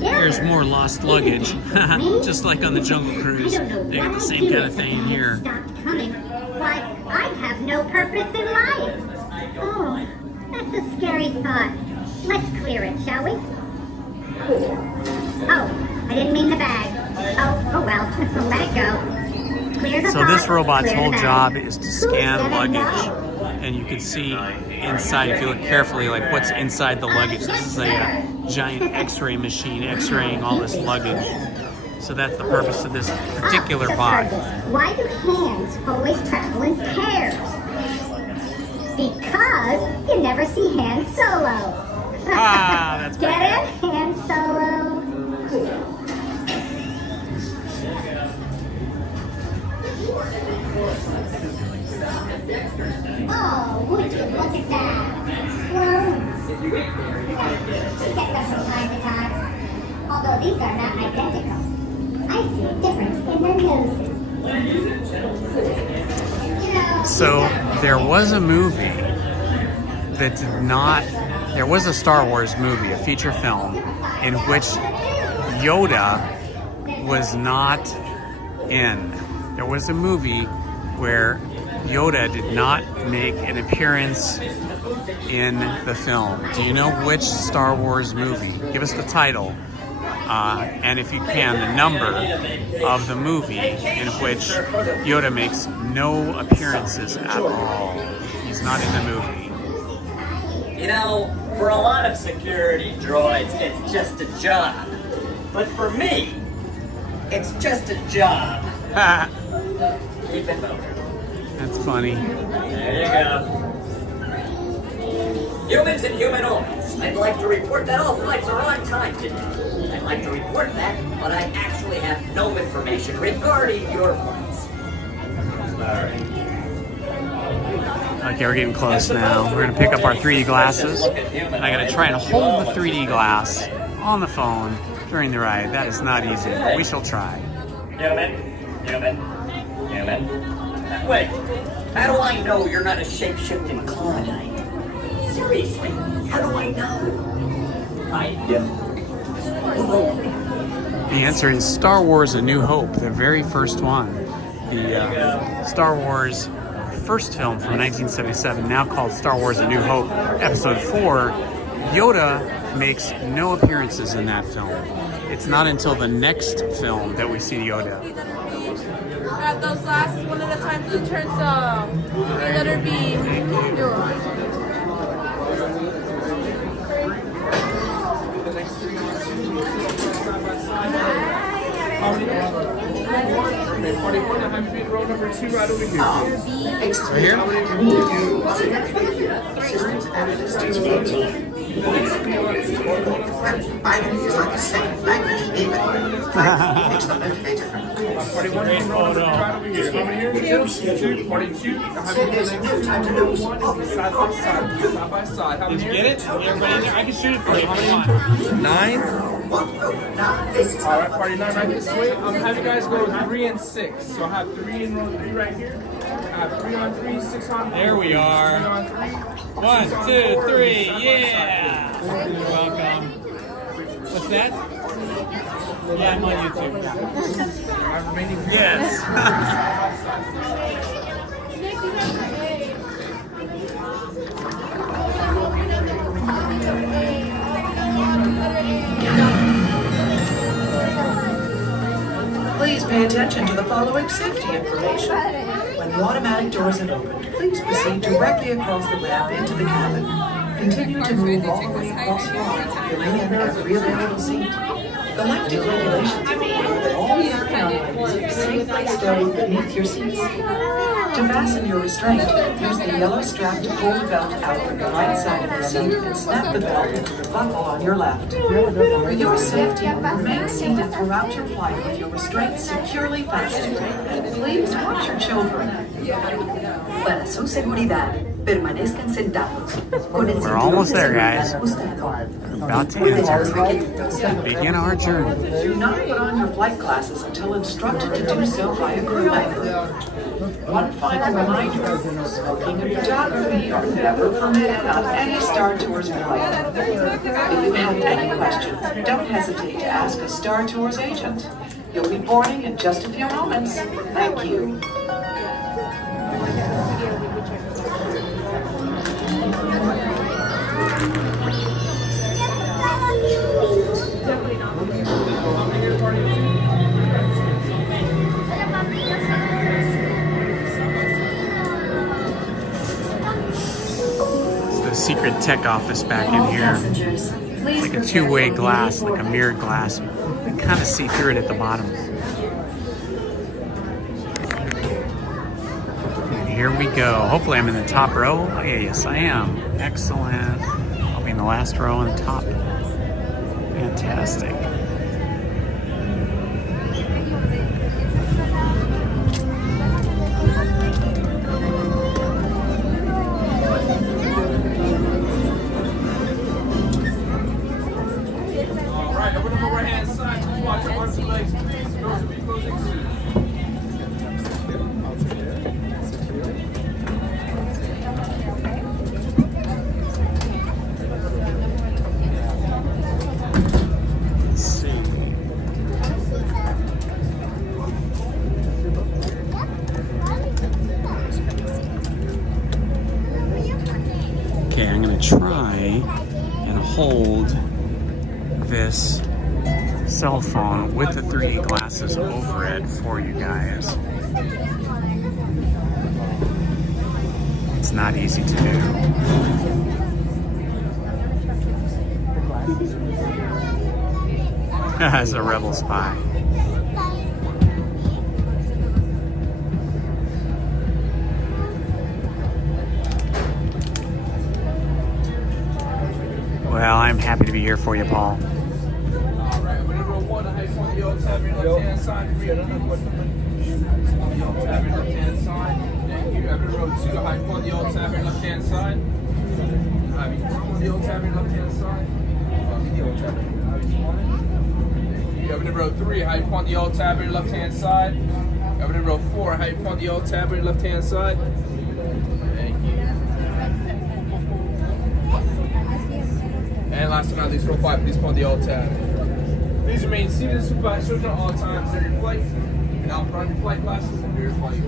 There's more lost luggage. Just like on the Jungle Cruise. They got the same kind of thing here. Stopped coming. Why, I have no purpose in life. Oh, that's a scary thought. Let's clear it, shall we? Cool. Oh, I didn't mean the bag. Oh well. Let it go. Clear the So this robot's whole job is to scan luggage. And you can see inside, if you look carefully, like what's inside the luggage. This is a giant x-ray machine x-raying all this luggage. So that's the purpose of this particular bot. Why do hands always travel in pairs? Because you never see Han Solo. Ah, that's Get it? Han Solo. Cool. Oh, would you look at that? Clones. You get them from time to time. Although these are not identical. I see a difference in their noses. So there was a movie that did not there was a Star Wars movie, a feature film, in which Yoda was not in. There was a movie where Yoda did not make an appearance in the film. Do you know which Star Wars movie? Give us the title. And if you can, the number of the movie in which Yoda makes no appearances at all. He's not in the movie. You know, for a lot of security droids, it's just a job. But for me, it's just a job. Keep it moving. That's funny. There you go. Humans and humanoids, I'd like to report that all flights are on time today. I'd like to report that, but I actually have no information regarding your flights. Alright. Okay, we're getting close now. We're gonna pick up our 3D glasses. And I gotta try and hold the 3D glass on the phone during the ride. That is not easy, but we shall try. Human. Wait, how do I know you're not a shape-shifting Klondike? Seriously, how do I know? I do. The answer is Star Wars A New Hope, the very first one. The Star Wars first film from 1977, now called Star Wars A New Hope, Episode 4. Yoda makes no appearances in that film. It's not until the next film that we see Yoda. At those glasses one at a time to turn some. Okay, letter B. You're right. Row number 2 right over here. Systems analyst to binary is like a second language. Fix the motivator. 41 row number 2 right over here. Over here. 2, 42. There's no time to lose. Side by side. How many? Did you get it? Everybody in there? I can shoot it for you. How many? 9. Alright, party 9 right this way. I'm gonna have you guys go 3 and 6. So I have 3 in row 3 right here. I have 3 on 3, 6 on 3. There we are. 3 on 3. 1, 2, 3, yeah! You're welcome. What's that? Yeah, I'm on YouTube. Yes! Please pay attention to the following safety information. When the automatic doors have opened, please proceed directly across the ramp into the cabin. Continue to move all the way across the line to fill in every available seat. Galactic regulations require that all carry-on items be safely stowed beneath your seats. To fasten your restraint, use the yellow strap to pull the belt out from the right side of the seat and snap the belt into the buckle on your left. For your safety, remain seated throughout your flight with your restraints securely fastened. And please watch your children. Para su seguridad, permanezcan sentados. We're almost there, guys. About to enter. Begin our journey. Do not put on your flight glasses until instructed to do so by a crew member. One final reminder, smoking and photography are never permitted on any Star Tours flight. If you have any questions, don't hesitate to ask a Star Tours agent. You'll be boarding in just a few moments. Thank you. Secret tech office back in here. It's like a two-way glass, like a mirrored glass. You can kind of see through it at the bottom. And here we go. Hopefully I'm in the top row. Oh, yeah, yes, I am. Excellent. I'll be in the last row on the top. Fantastic. try and hold this cell phone with the 3D glasses over it for you guys. It's not easy to do. As a rebel spy. Well, I'm happy to be here for you, Paul. Alright, whenever one, I want the old tab in left-hand side. On the old tab in left-hand side. Thank you. After row 2, I want the old tab in left-hand side. On the old tab in left-hand side. The old tab in Thank you. After row 3, I want the old tab in left-hand side. After row 4, I want the old tab in left-hand side. Thank you. And last but not least, row 5, please point the alt tab. Please remain seated and supervised at all times during your flight, and I'll put on your flight glasses and your flight.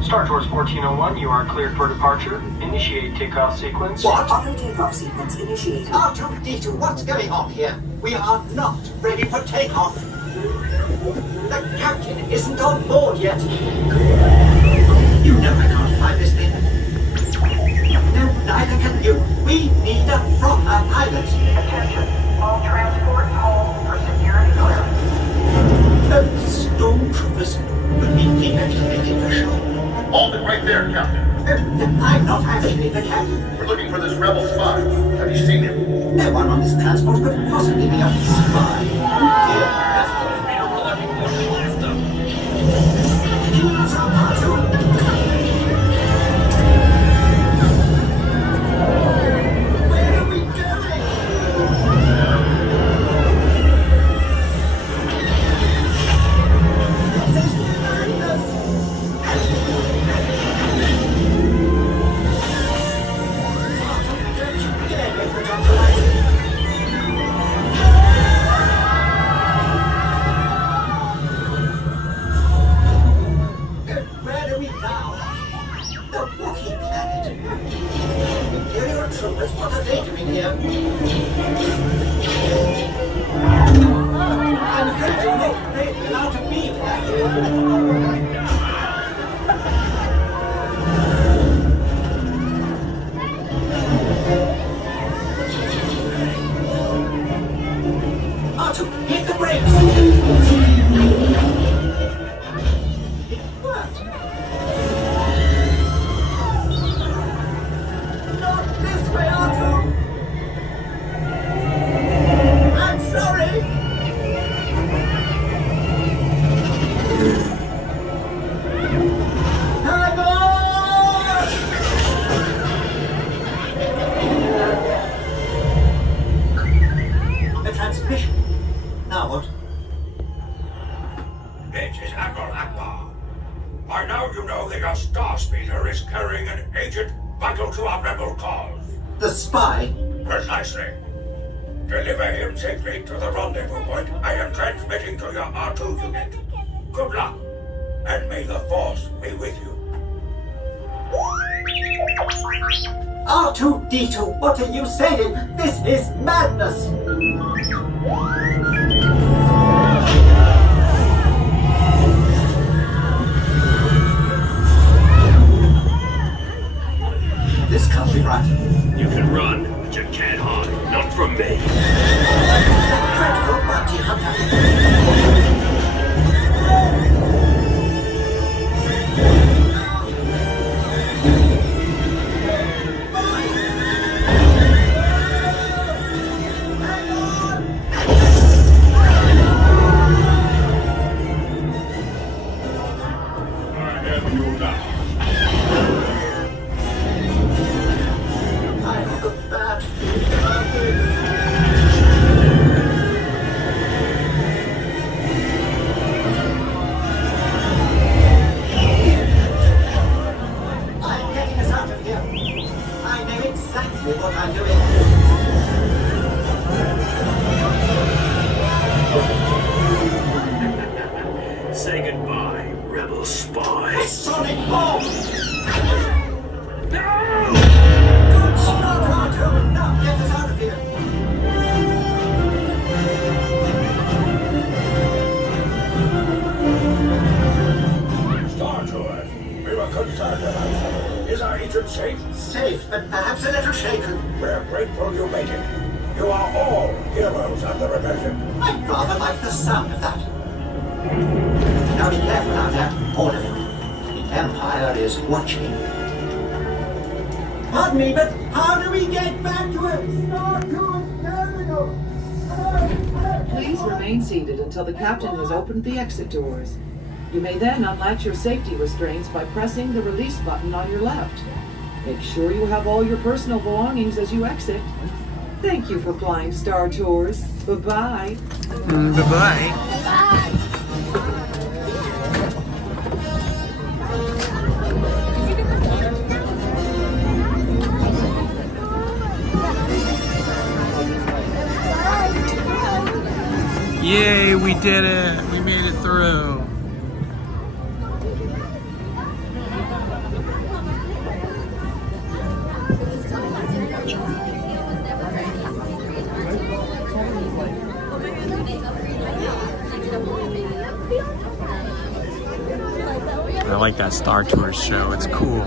Star Tours 1401, you are cleared for departure. Initiate takeoff sequence. What? Auto takeoff sequence initiated. R2-D2, what's going on here? We are not ready for takeoff. The captain isn't on board yet. You know I can't fly this thing. No, neither can you. We need a proper pilot. Attention, all transport hold for security clearance. Stormtroopers would be deactivated for sure. Hold it right there, Captain. I'm not actually the captain. We're looking for this rebel spy. Have you seen him? No one on this transport could possibly be a spy. Where are we going? Where are we now? The Wookiee planet. Imperial troopers, what are they doing here? I'm afraid to make great without a beat. R2, hit the brakes! It worked! Not this way, R2! I'm sorry! Hang on! The transmission. Now what? This is Admiral Akbar. By now you know that your Star Speeder is carrying an agent vital to our rebel cause. The spy? Precisely. Deliver him safely to the rendezvous point I am transmitting to your R2 unit. Good luck, and may the Force be with you. R2-D2, what are you saying? This is madness! This can't be right. You can run, but you can't hide. Not from me. Dreadful bounty hunter. Say goodbye, rebel spy. Sonic Boom! Now, get us out of here! Star Tours, we were concerned about you. Is our agent safe? Safe, but perhaps a little shaken. We're grateful you made it. You are all heroes of the rebellion. I'd rather like the sound of that. Now be careful out there, all of you. The Empire is watching. Pardon me, but how do we get back to it? Star Tours Terminal! Please remain seated until the captain has opened the exit doors. You may then unlatch your safety restraints by pressing the release button on your left. Make sure you have all your personal belongings as you exit. Thank you for flying Star Tours. Bye-bye. Bye-bye. Yay, we did it. We made it through. I like that Star Tours show. It's cool.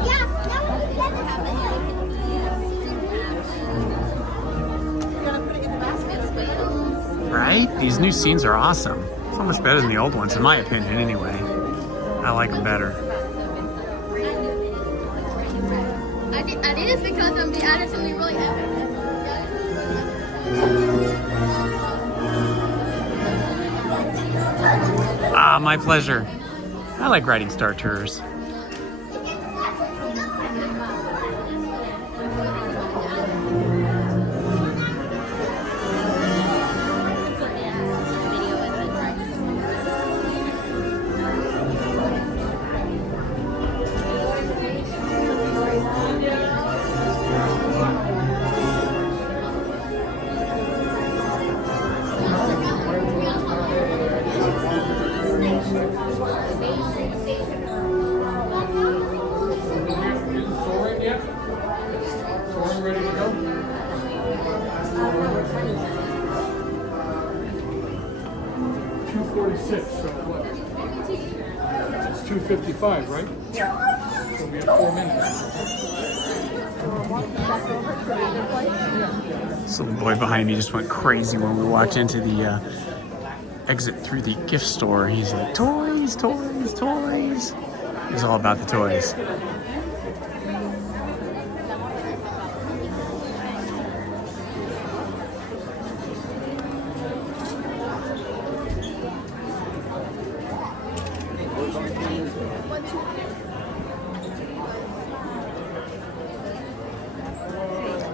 Right? These new scenes are awesome. So much better than the old ones, in my opinion, anyway. I like them better. I did this because the attitude really epic. Ah, my pleasure. I like riding Star Tours. It's 2:55, right? Yeah. So we have 4 minutes. So the boy behind me just went crazy when we walked into the exit through the gift store. He's like, toys, toys, toys. He's all about the toys.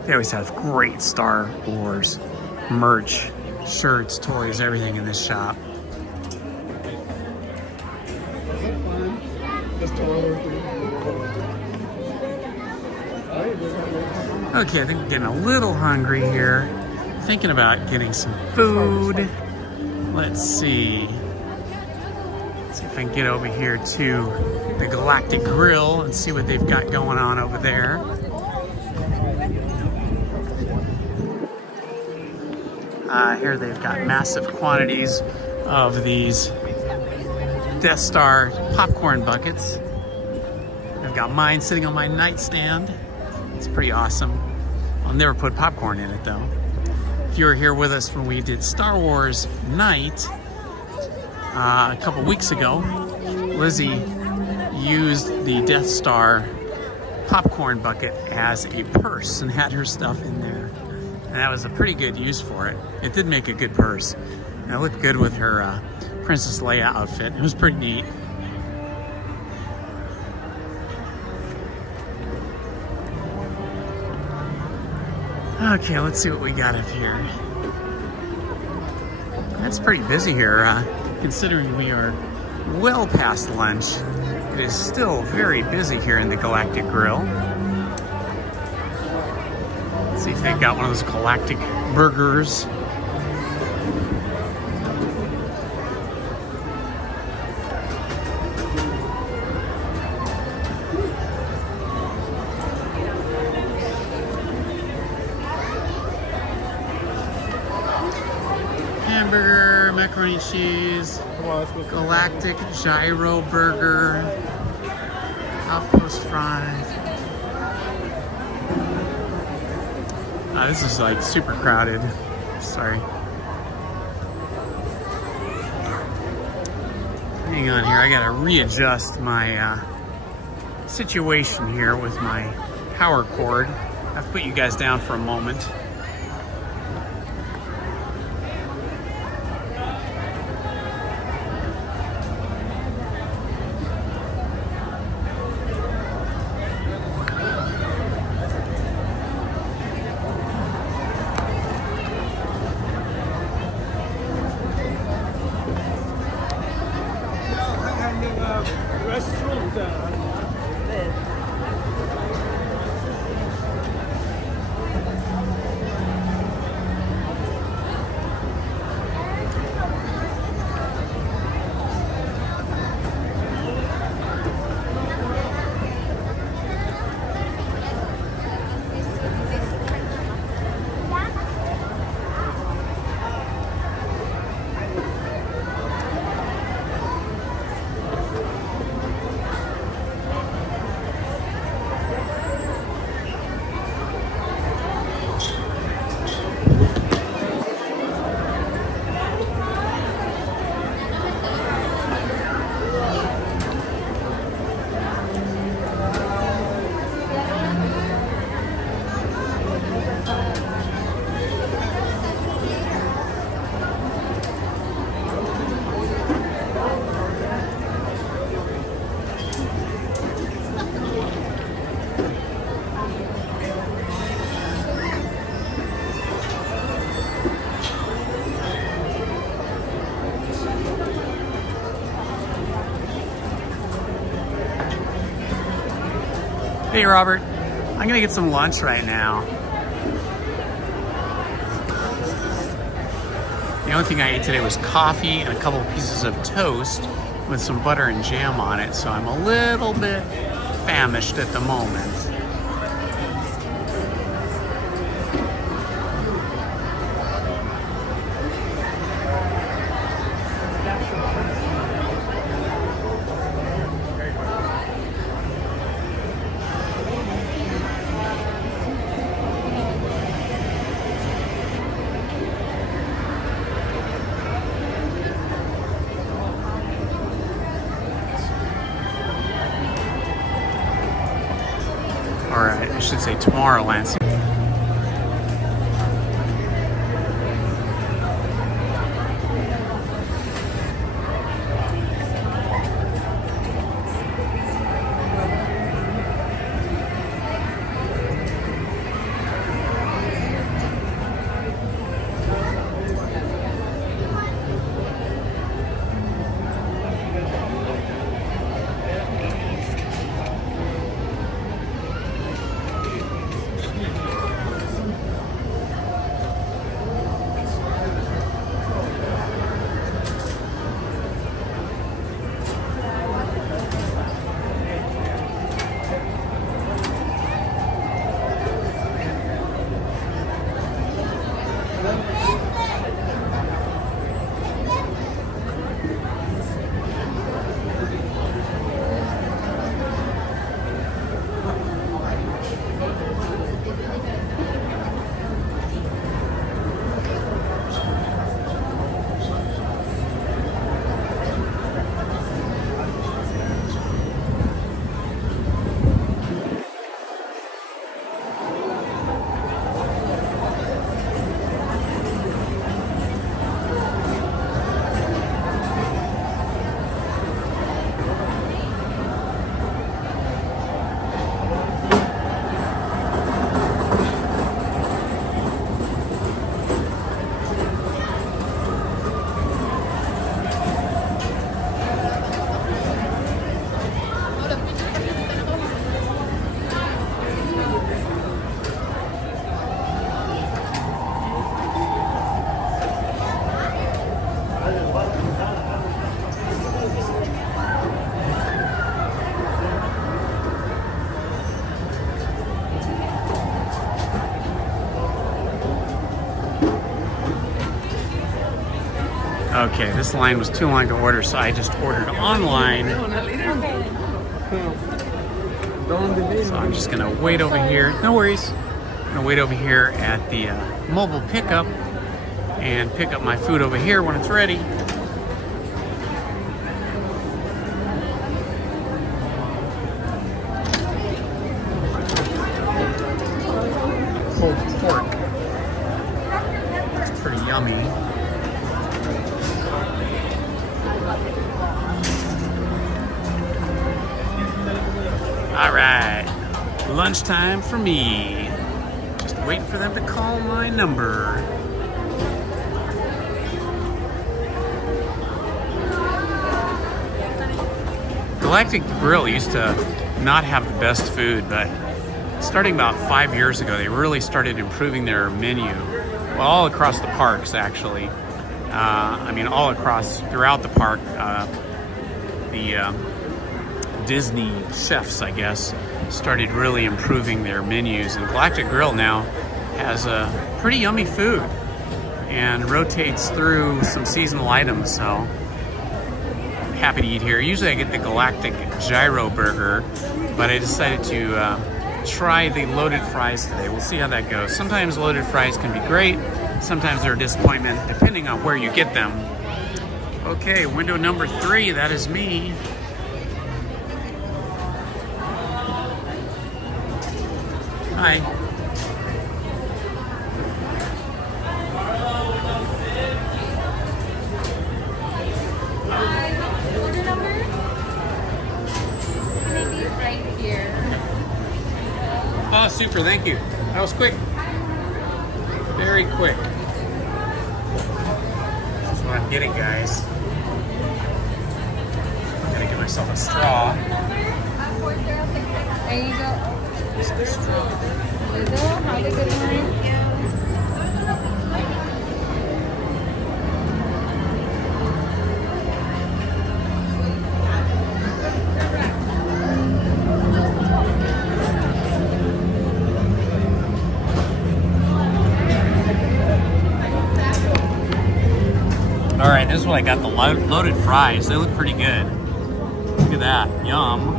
They always have great Star Wars merch, shirts, toys, everything in this shop. Okay, I think we're getting a little hungry here. Thinking about getting some food. Let's see. Let's see if I can get over here to the Galactic Grill and see what they've got going on over there. Here they've got massive quantities of these Death Star popcorn buckets. I've got mine sitting on my nightstand. It's pretty awesome. I'll never put popcorn in it though. If you were here with us when we did Star Wars Night a couple weeks ago, Lizzie used the Death Star popcorn bucket as a purse and had her stuff in there. And that was a pretty good use for it. It did make a good purse. And it looked good with her Princess Leia outfit. It was pretty neat. Okay, let's see what we got up here. It's pretty busy here, considering we are well past lunch. It is still very busy here in the Galactic Grill. Let's see if They've got one of those galactic burgers. Hamburger, macaroni and cheese, galactic gyro burger, outpost fries. This is like super crowded. Sorry. Hang on here, I gotta readjust my situation here with my power cord. I've put you guys down for a moment. Hey Robert, I'm gonna get some lunch right now. The only thing I ate today was coffee and a couple of pieces of toast with some butter and jam on it, so I'm a little bit famished at the moment. Or I should say Tomorrowland. Okay, this line was too long to order, so I just ordered online. So I'm just gonna wait over here. No worries. I'm gonna wait over here at the mobile pickup and pick up my food over here when it's ready. Pulled pork. It's pretty yummy. All right, lunchtime for me. Just wait for them to call my number. Galactic Grill used to not have the best food, but starting about 5 years ago, they really started improving their menu. Well, all across the parks, actually. I mean, all across, throughout the park. The Disney chefs, I guess, started really improving their menus. And Galactic Grill now has a pretty yummy food and rotates through some seasonal items, so I'm happy to eat here. Usually I get the Galactic Gyro Burger, but I decided to try the loaded fries today. We'll see how that goes. Sometimes loaded fries can be great. Sometimes they're a disappointment, depending on where you get them. Okay, window number 3, that is me. Hi. Order number? Maybe right here. Oh, super, thank you. That was quick. Very quick. That's what I'm getting, guys. I'm gonna get myself a straw. There you go. Have a good night. All right, this is what I got, the loaded fries. They look pretty good. Look at that, yum.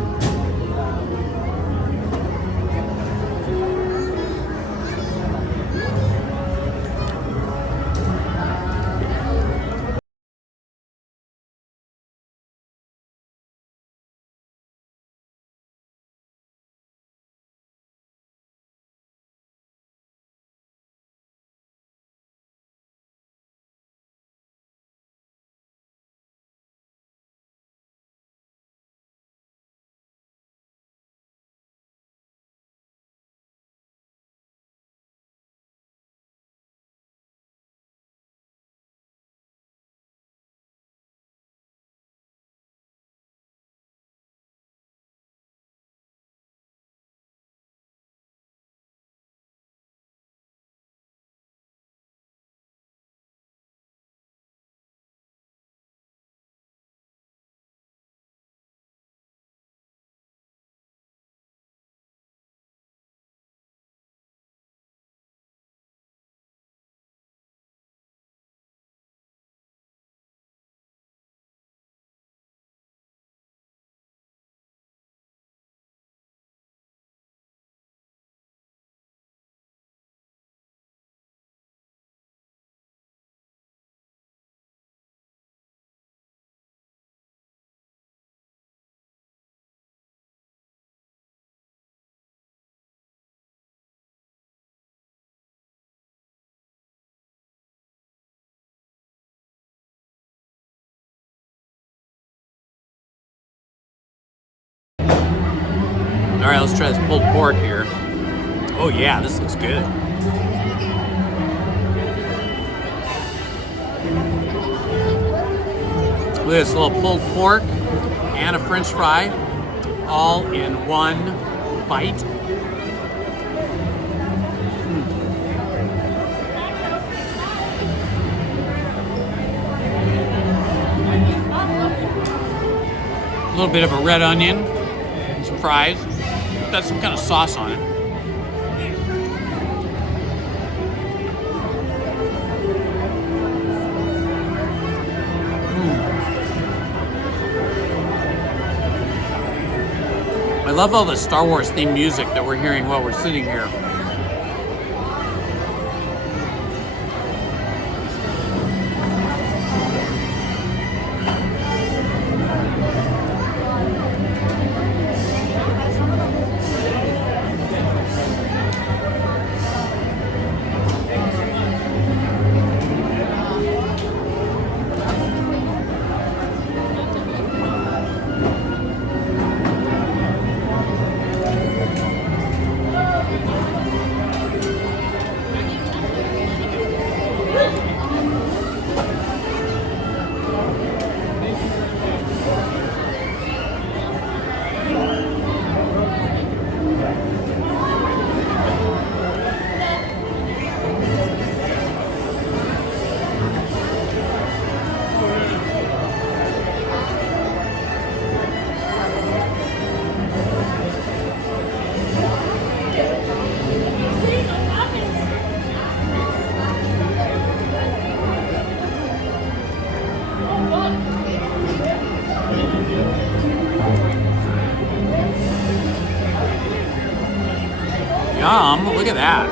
All right, let's try this pulled pork here. Oh yeah, this looks good. Look at this little pulled pork and a French fry, all in one bite. A little bit of a red onion, some fries. Got some kind of sauce on it. love all the Star Wars themed music that we're hearing while we're sitting here. Yum, look at that.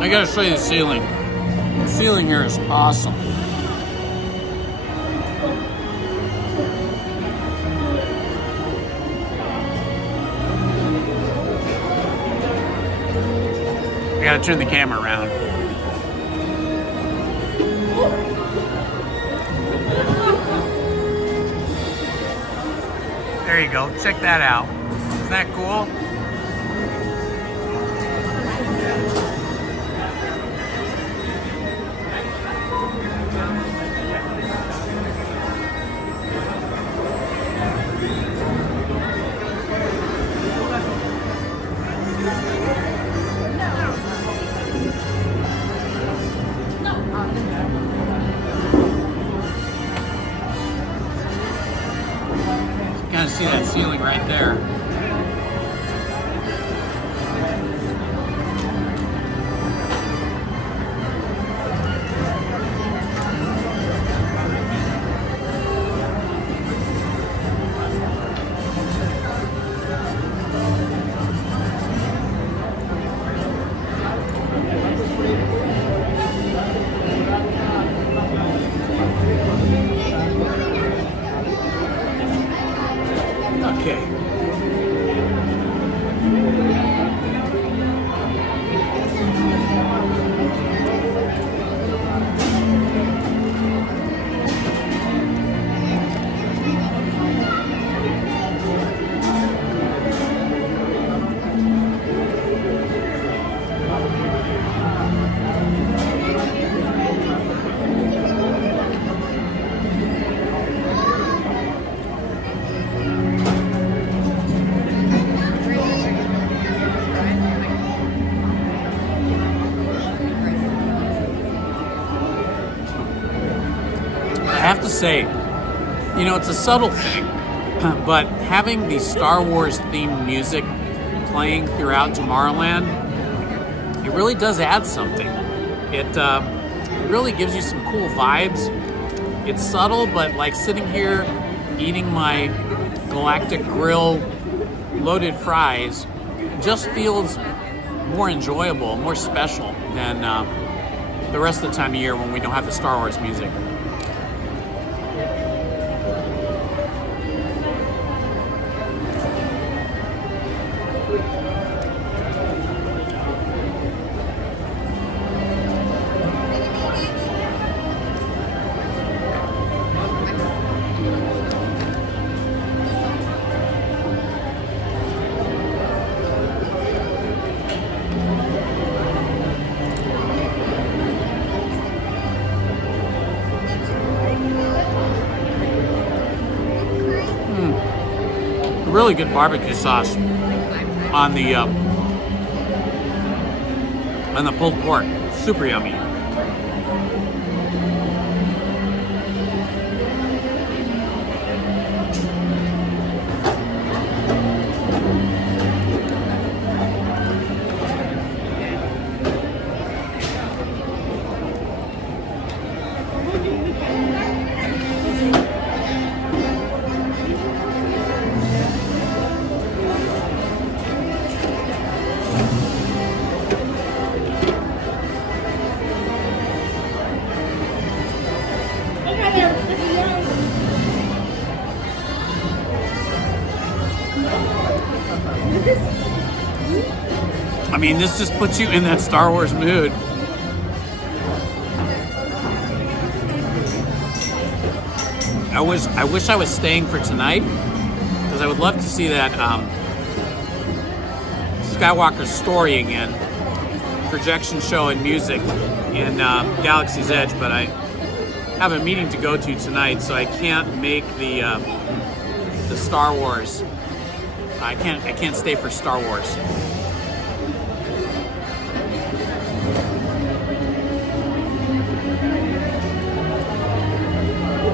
I gotta show you the ceiling. The ceiling here is awesome. I gotta turn the camera around. There you go, check that out. Isn't that cool? Kind of see that ceiling right there. Okay. I have to say, you know, it's a subtle thing, but having the Star Wars themed music playing throughout Tomorrowland, it really does add something. It really gives you some cool vibes. It's subtle, but like sitting here eating my Galactic Grill loaded fries just feels more enjoyable, more special than the rest of the time of year when we don't have the Star Wars music. Really good barbecue sauce on the pulled pork. Super yummy. I mean, this just puts you in that Star Wars mood. I wish I was staying for tonight, because I would love to see that Skywalker story again, projection show and music in Galaxy's Edge, but I have a meeting to go to tonight, so I can't make the Star Wars. I can't stay for Star Wars.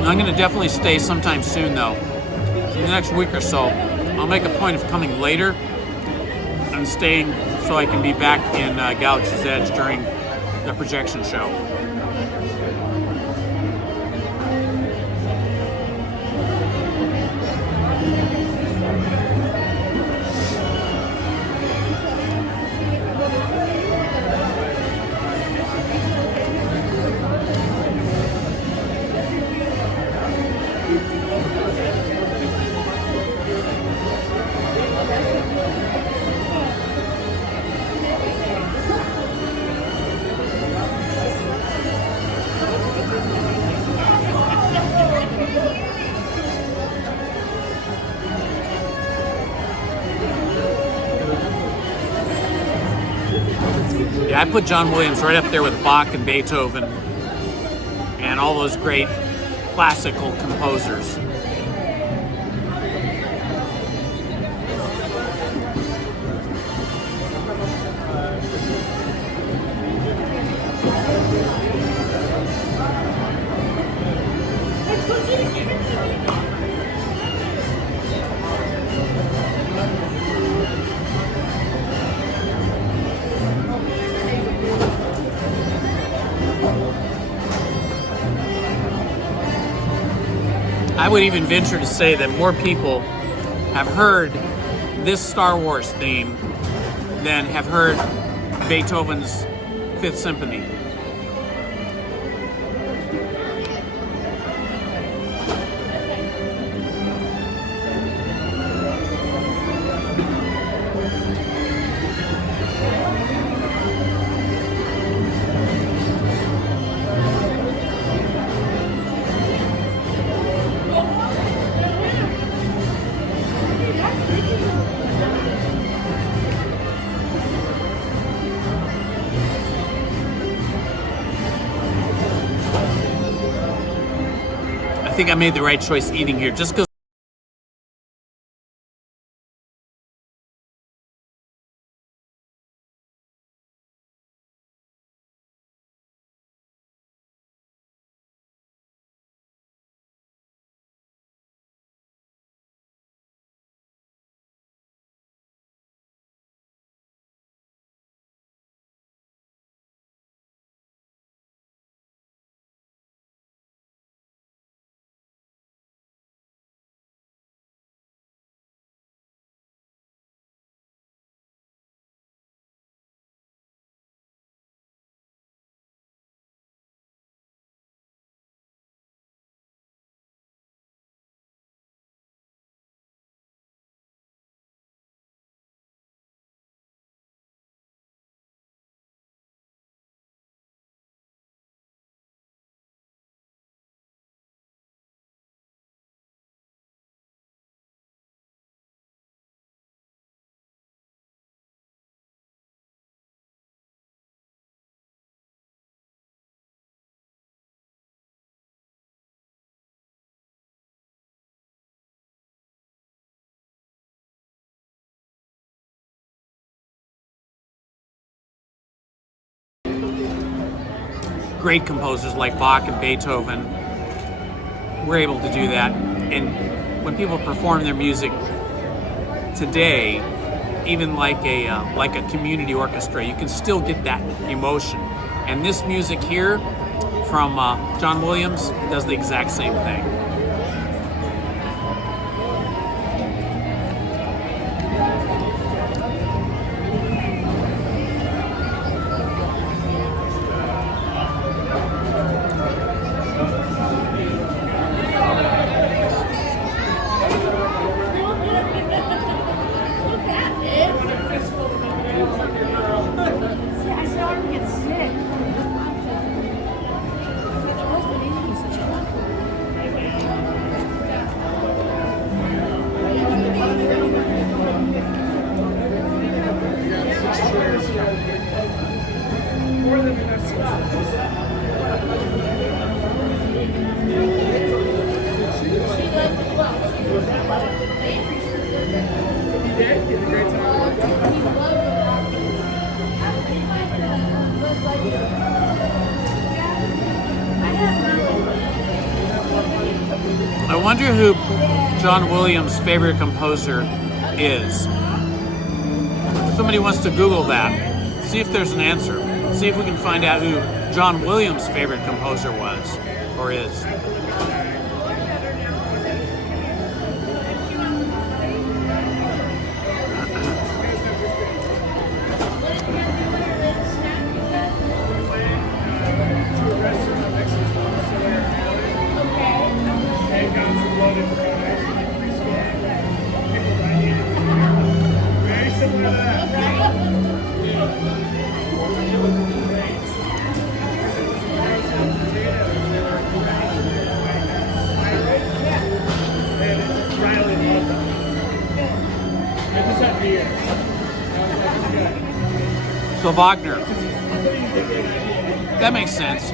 I'm going to definitely stay sometime soon, though. In the next week or so, I'll make a point of coming later and staying so I can be back in Galaxy's Edge during the projection show. Yeah, I put John Williams right up there with Bach and Beethoven and all those great classical composers. I would even venture to say that more people have heard this Star Wars theme than have heard Beethoven's Fifth Symphony. I think I made the right choice eating here, just because great composers like Bach and Beethoven were able to do that. And when people perform their music today, even like a community orchestra, you can still get that emotion. And this music here from John Williams does the exact same thing. More than enough seats. You did? You had a great time? I wonder who John Williams' favorite composer is. Somebody wants to Google that. See if there's an answer. See if we can find out who John Williams' favorite composer was or is. So Wagner. That makes sense.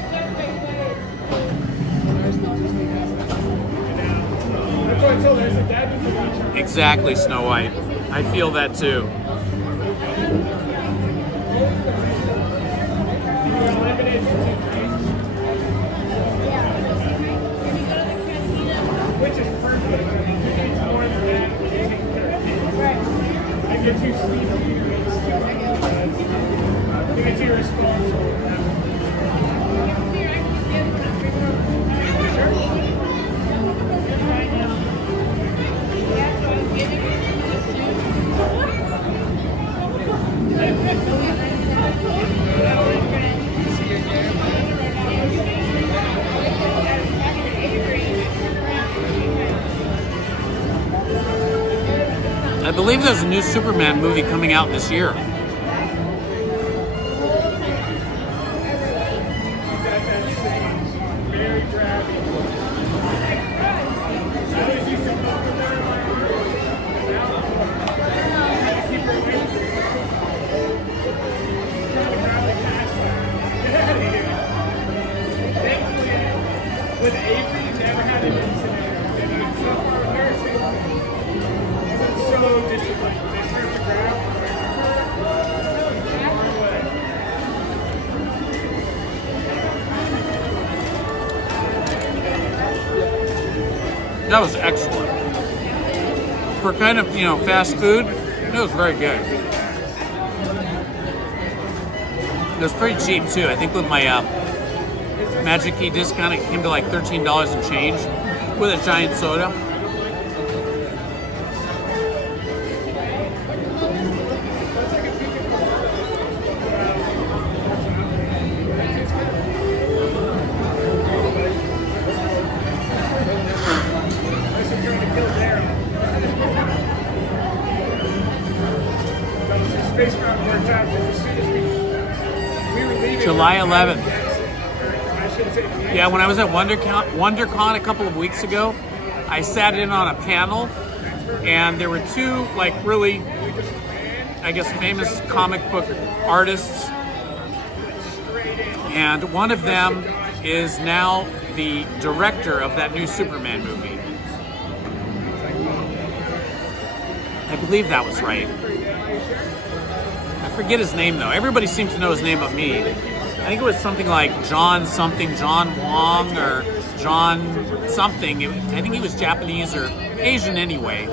Exactly, Snow White. I feel that too. Which is perfect. It's more than that. I get too sleepy. I think it's irresponsible. I believe there's a new Superman movie coming out this year. With Avery, never had an incident. And it's so embarrassing. It's so disappointing. They start to grab. That was excellent. For kind of, fast food, it was very good. It was pretty cheap too. I think with my Magic Key discount, it came to like $13 and change with a giant soda. July 11th. Yeah, when I was at WonderCon a couple of weeks ago, I sat in on a panel, and there were two, really, I guess, famous comic book artists, and one of them is now the director of that new Superman movie. I believe that was right. I forget his name, though. Everybody seemed to know his name but me. I think it was something like John Wong, or John something. I think he was Japanese or Asian anyway.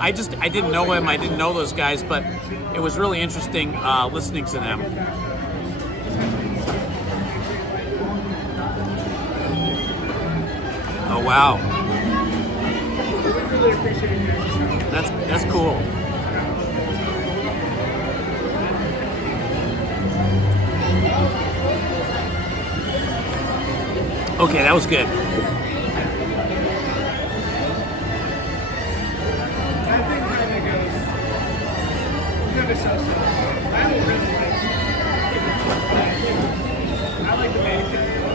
I didn't know him. I didn't know those guys, but it was really interesting listening to them. Oh wow, that's cool. Okay, that was good. I think kind of goes. Good association. I don't really like. I like the main character.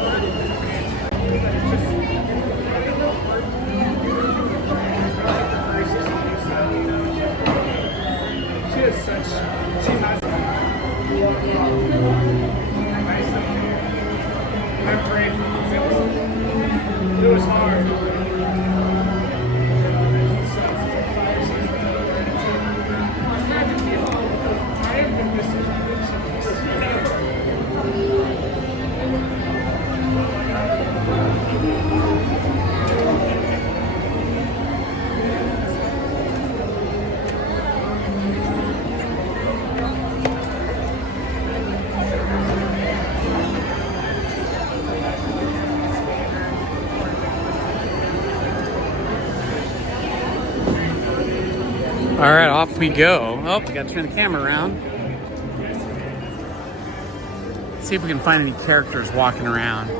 She has such. She has. I'm praying it was hard. All right, off we go. Oh, we gotta turn the camera around. See if we can find any characters walking around.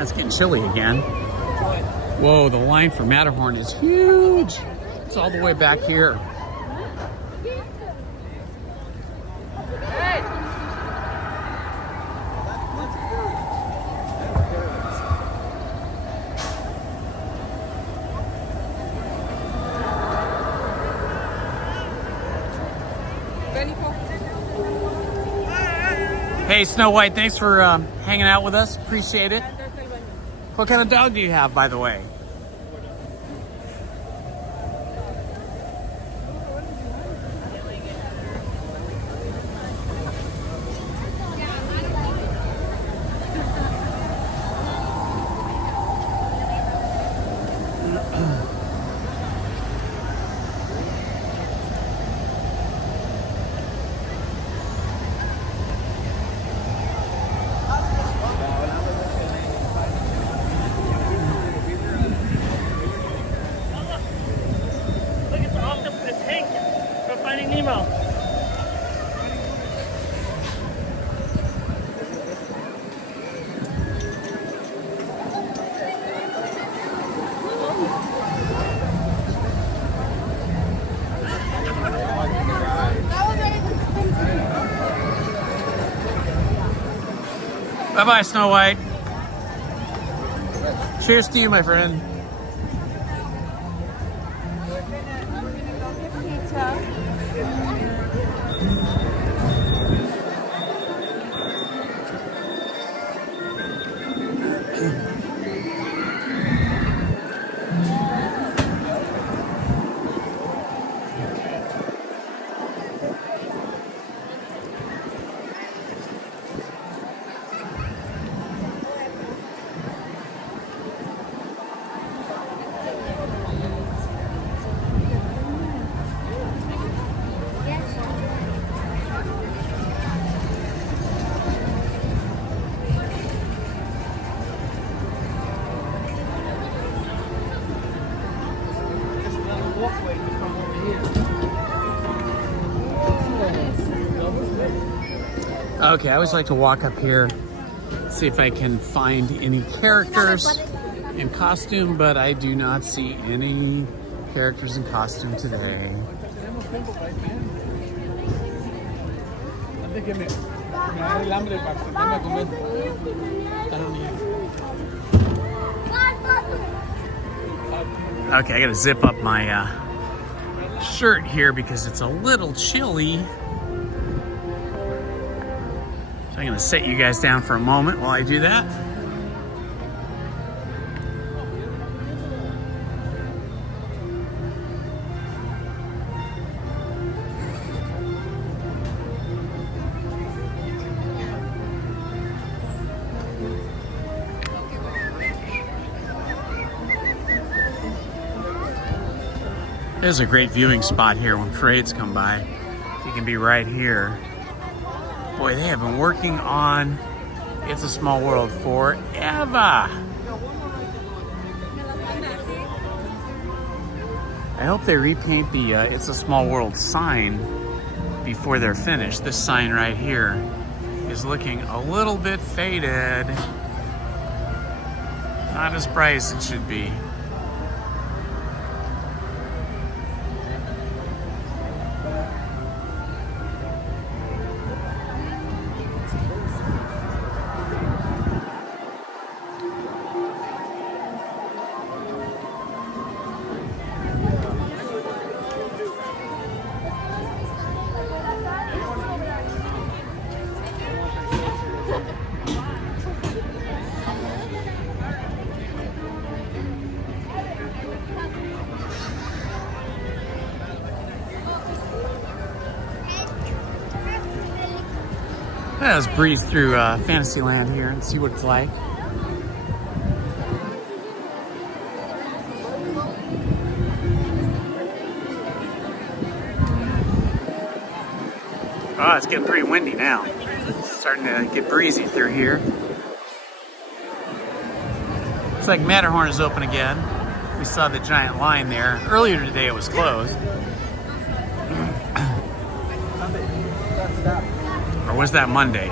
It's getting chilly again. Whoa, the line for Matterhorn is huge. It's all the way back here. Hey, Snow White, thanks for hanging out with us. Appreciate it. What kind of dog do you have, by the way? Bye-bye, Snow White. Cheers to you, my friend. Okay, I always like to walk up here, see if I can find any characters in costume, but I do not see any characters in costume today. Okay, I gotta zip up my shirt here because it's a little chilly. I'm gonna set you guys down for a moment while I do that. There's a great viewing spot here when parades come by. You can be right here. Boy, they have been working on It's a Small World forever. I hope they repaint the It's a Small World sign before they're finished. This sign right here is looking a little bit faded. Not as bright as it should be. Let's breeze through Fantasyland here and see what it's like. Oh, it's getting pretty windy now. It's starting to get breezy through here. Looks like Matterhorn is open again. We saw the giant line there. Earlier today it was closed. Or was that Monday?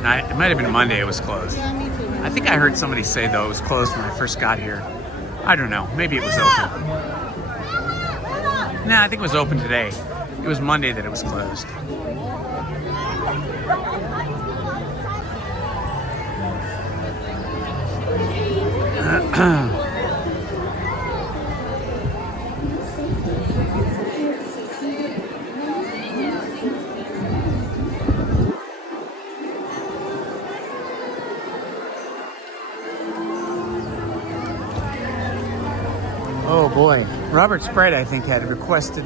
It might have been Monday it was closed. I think I heard somebody say, though, it was closed when I first got here. I don't know. Maybe it was open. Nah, I think it was open today. It was Monday that it was closed. Oh boy, Robert Sprite I think had requested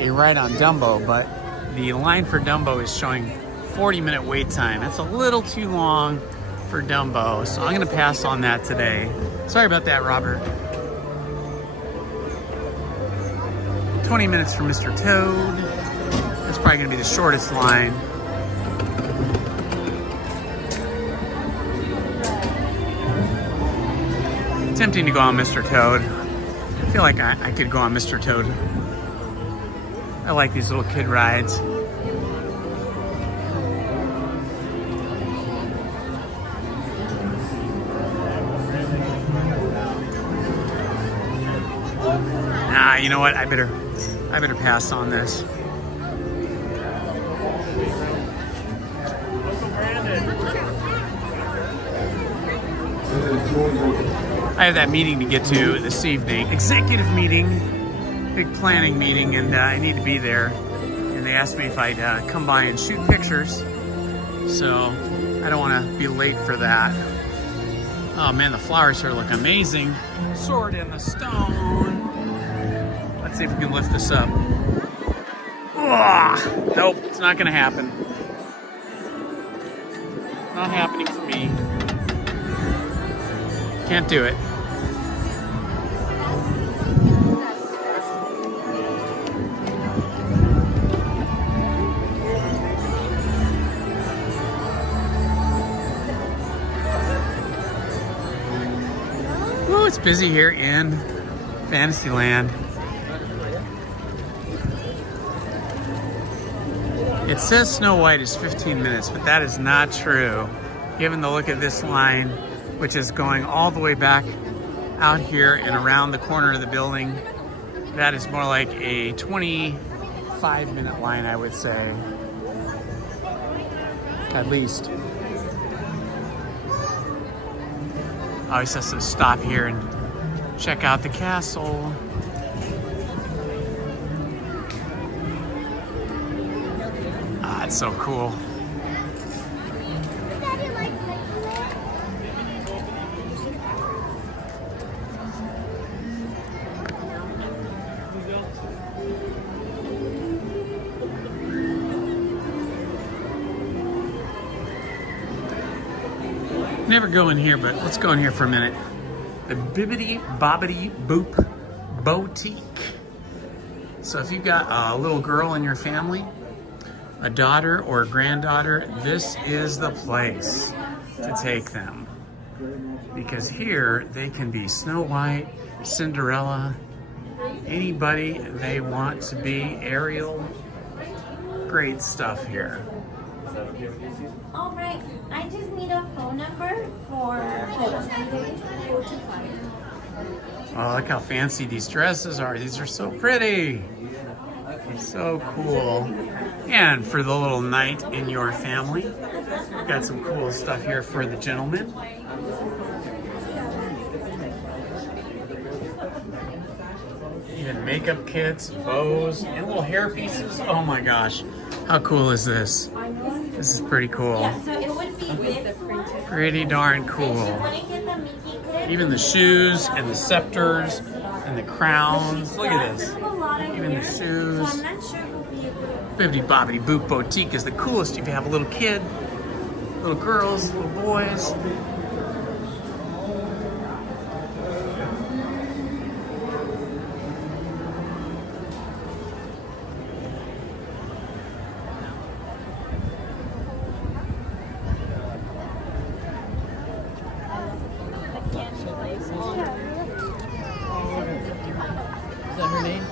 a ride on Dumbo, but the line for Dumbo is showing 40-minute wait time. That's a little too long for Dumbo, so I'm gonna pass on that today. Sorry about that, Robert. 20 minutes for Mr. Toad. That's probably gonna be the shortest line. Tempting to go on Mr. Toad. I feel like I could go on Mr. Toad. I like these little kid rides. Nah, you know what? I better pass on this. I have that meeting to get to this evening. Executive meeting, big planning meeting, and I need to be there. And they asked me if I'd come by and shoot pictures. So I don't want to be late for that. Oh man, the flowers here look amazing. Sword in the stone. Let's see if we can lift this up. Ugh. Nope, it's not gonna happen. Not happening for me. Can't do it. Oh, it's busy here in Fantasyland. It says Snow White is 15 minutes, but that is not true. Given the look of this line, which is going all the way back out here and around the corner of the building, that is more like a 25-minute line, I would say. At least. Always has to stop here and check out the castle. Ah, it's so cool. Never go in here, but let's go in here for a minute. The Bibbidi Bobbidi Boop Boutique. So if you've got a little girl in your family, a daughter or a granddaughter, this is the place to take them. Because here they can be Snow White, Cinderella, anybody they want to be, Ariel. Great stuff here. All right, I just need a phone number for Holmes. Oh, look how fancy these dresses are. These are so pretty. So cool. And for the little night in your family, we've got some cool stuff here for the gentlemen. Even makeup kits, bows, and little hair pieces. Oh my gosh. How cool is this? This is pretty cool. Yeah, so it would be this. Pretty darn cool. Even the shoes and the scepters and the crowns. Look at this. Even the shoes. Bibbidi Bobbidi Boop Boutique is the coolest if you have a little kid, little girls, little boys. Is that her name?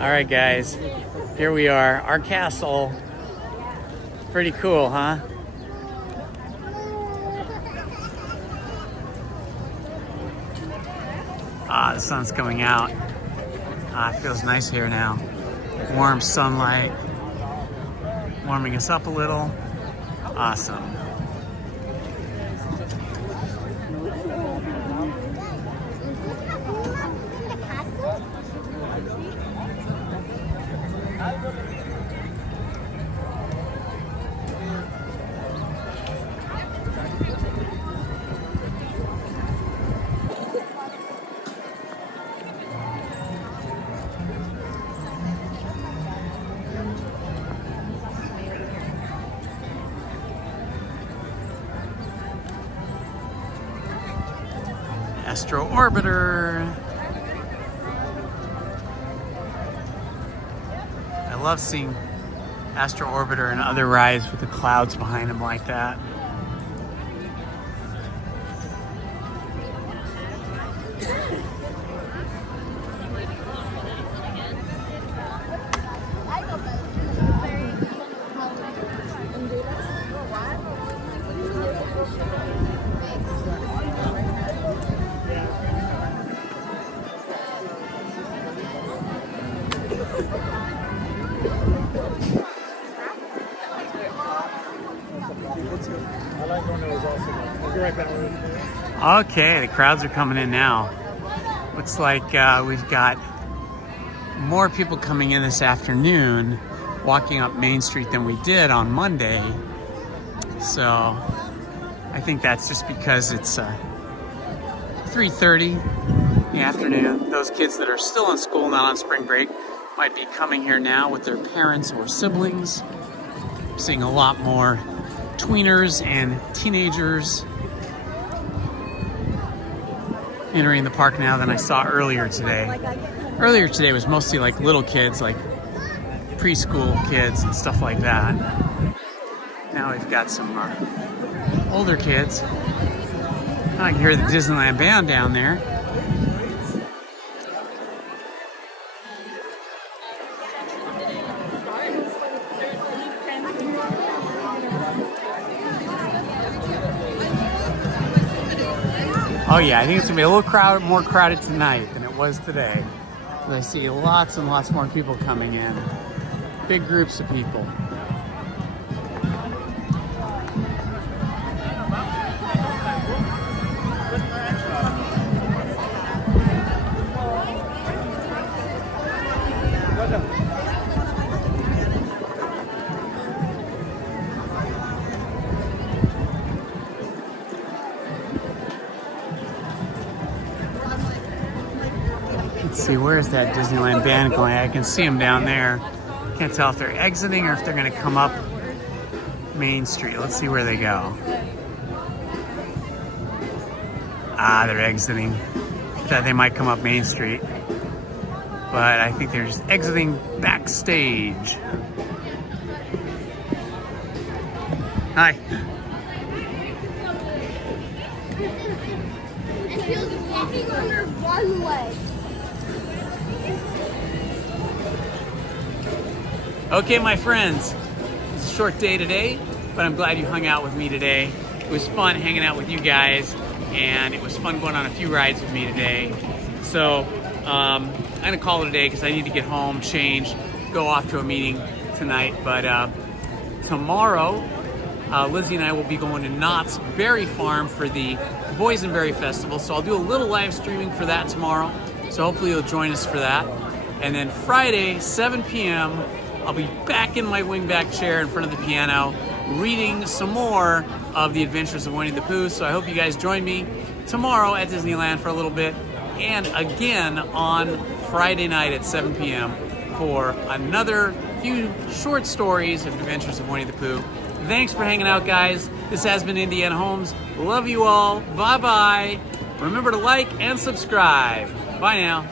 All right, guys, here we are, our castle. Pretty cool, huh? Ah, the sun's coming out. Ah, it feels nice here now. Warm sunlight, warming us up a little. Awesome. Astro Orbiter. I love seeing Astro Orbiter and other rides with the clouds behind them like that. Okay, the crowds are coming in now. Looks like we've got more people coming in this afternoon walking up Main Street than we did on Monday. So I think that's just because it's 3:30 in the afternoon. Those kids that are still in school, not on spring break, might be coming here now with their parents or siblings. I'm seeing a lot more tweeners and teenagers entering the park now than I saw earlier today. Earlier today was mostly like little kids, like preschool kids and stuff like that. Now we've got some older kids. I can hear the Disneyland band down there. Oh yeah, I think it's gonna be a little more crowded tonight than it was today. I see lots and lots more people coming in. Big groups of people. Let's see, where's that Disneyland band going? I can see them down there. Can't tell if they're exiting or if they're going to come up Main Street. Let's see where they go. Ah, they're exiting. Thought they might come up Main Street, but I think they're just exiting backstage. Hi. And she was walking on her one leg. Okay, my friends, it's a short day today, but I'm glad you hung out with me today. It was fun hanging out with you guys, and it was fun going on a few rides with me today. So I'm gonna call it a day because I need to get home, change, go off to a meeting tonight. But tomorrow, Lizzie and I will be going to Knott's Berry Farm for the Boysenberry Festival. So I'll do a little live streaming for that tomorrow. So hopefully you'll join us for that. And then Friday, 7 p.m., I'll be back in my wingback chair in front of the piano, reading some more of The Adventures of Winnie the Pooh. So I hope you guys join me tomorrow at Disneyland for a little bit, and again on Friday night at 7 p.m. for another few short stories of Adventures of Winnie the Pooh. Thanks for hanging out, guys. This has been Indiana Holmes. Love you all. Bye-bye. Remember to like and subscribe. Bye now.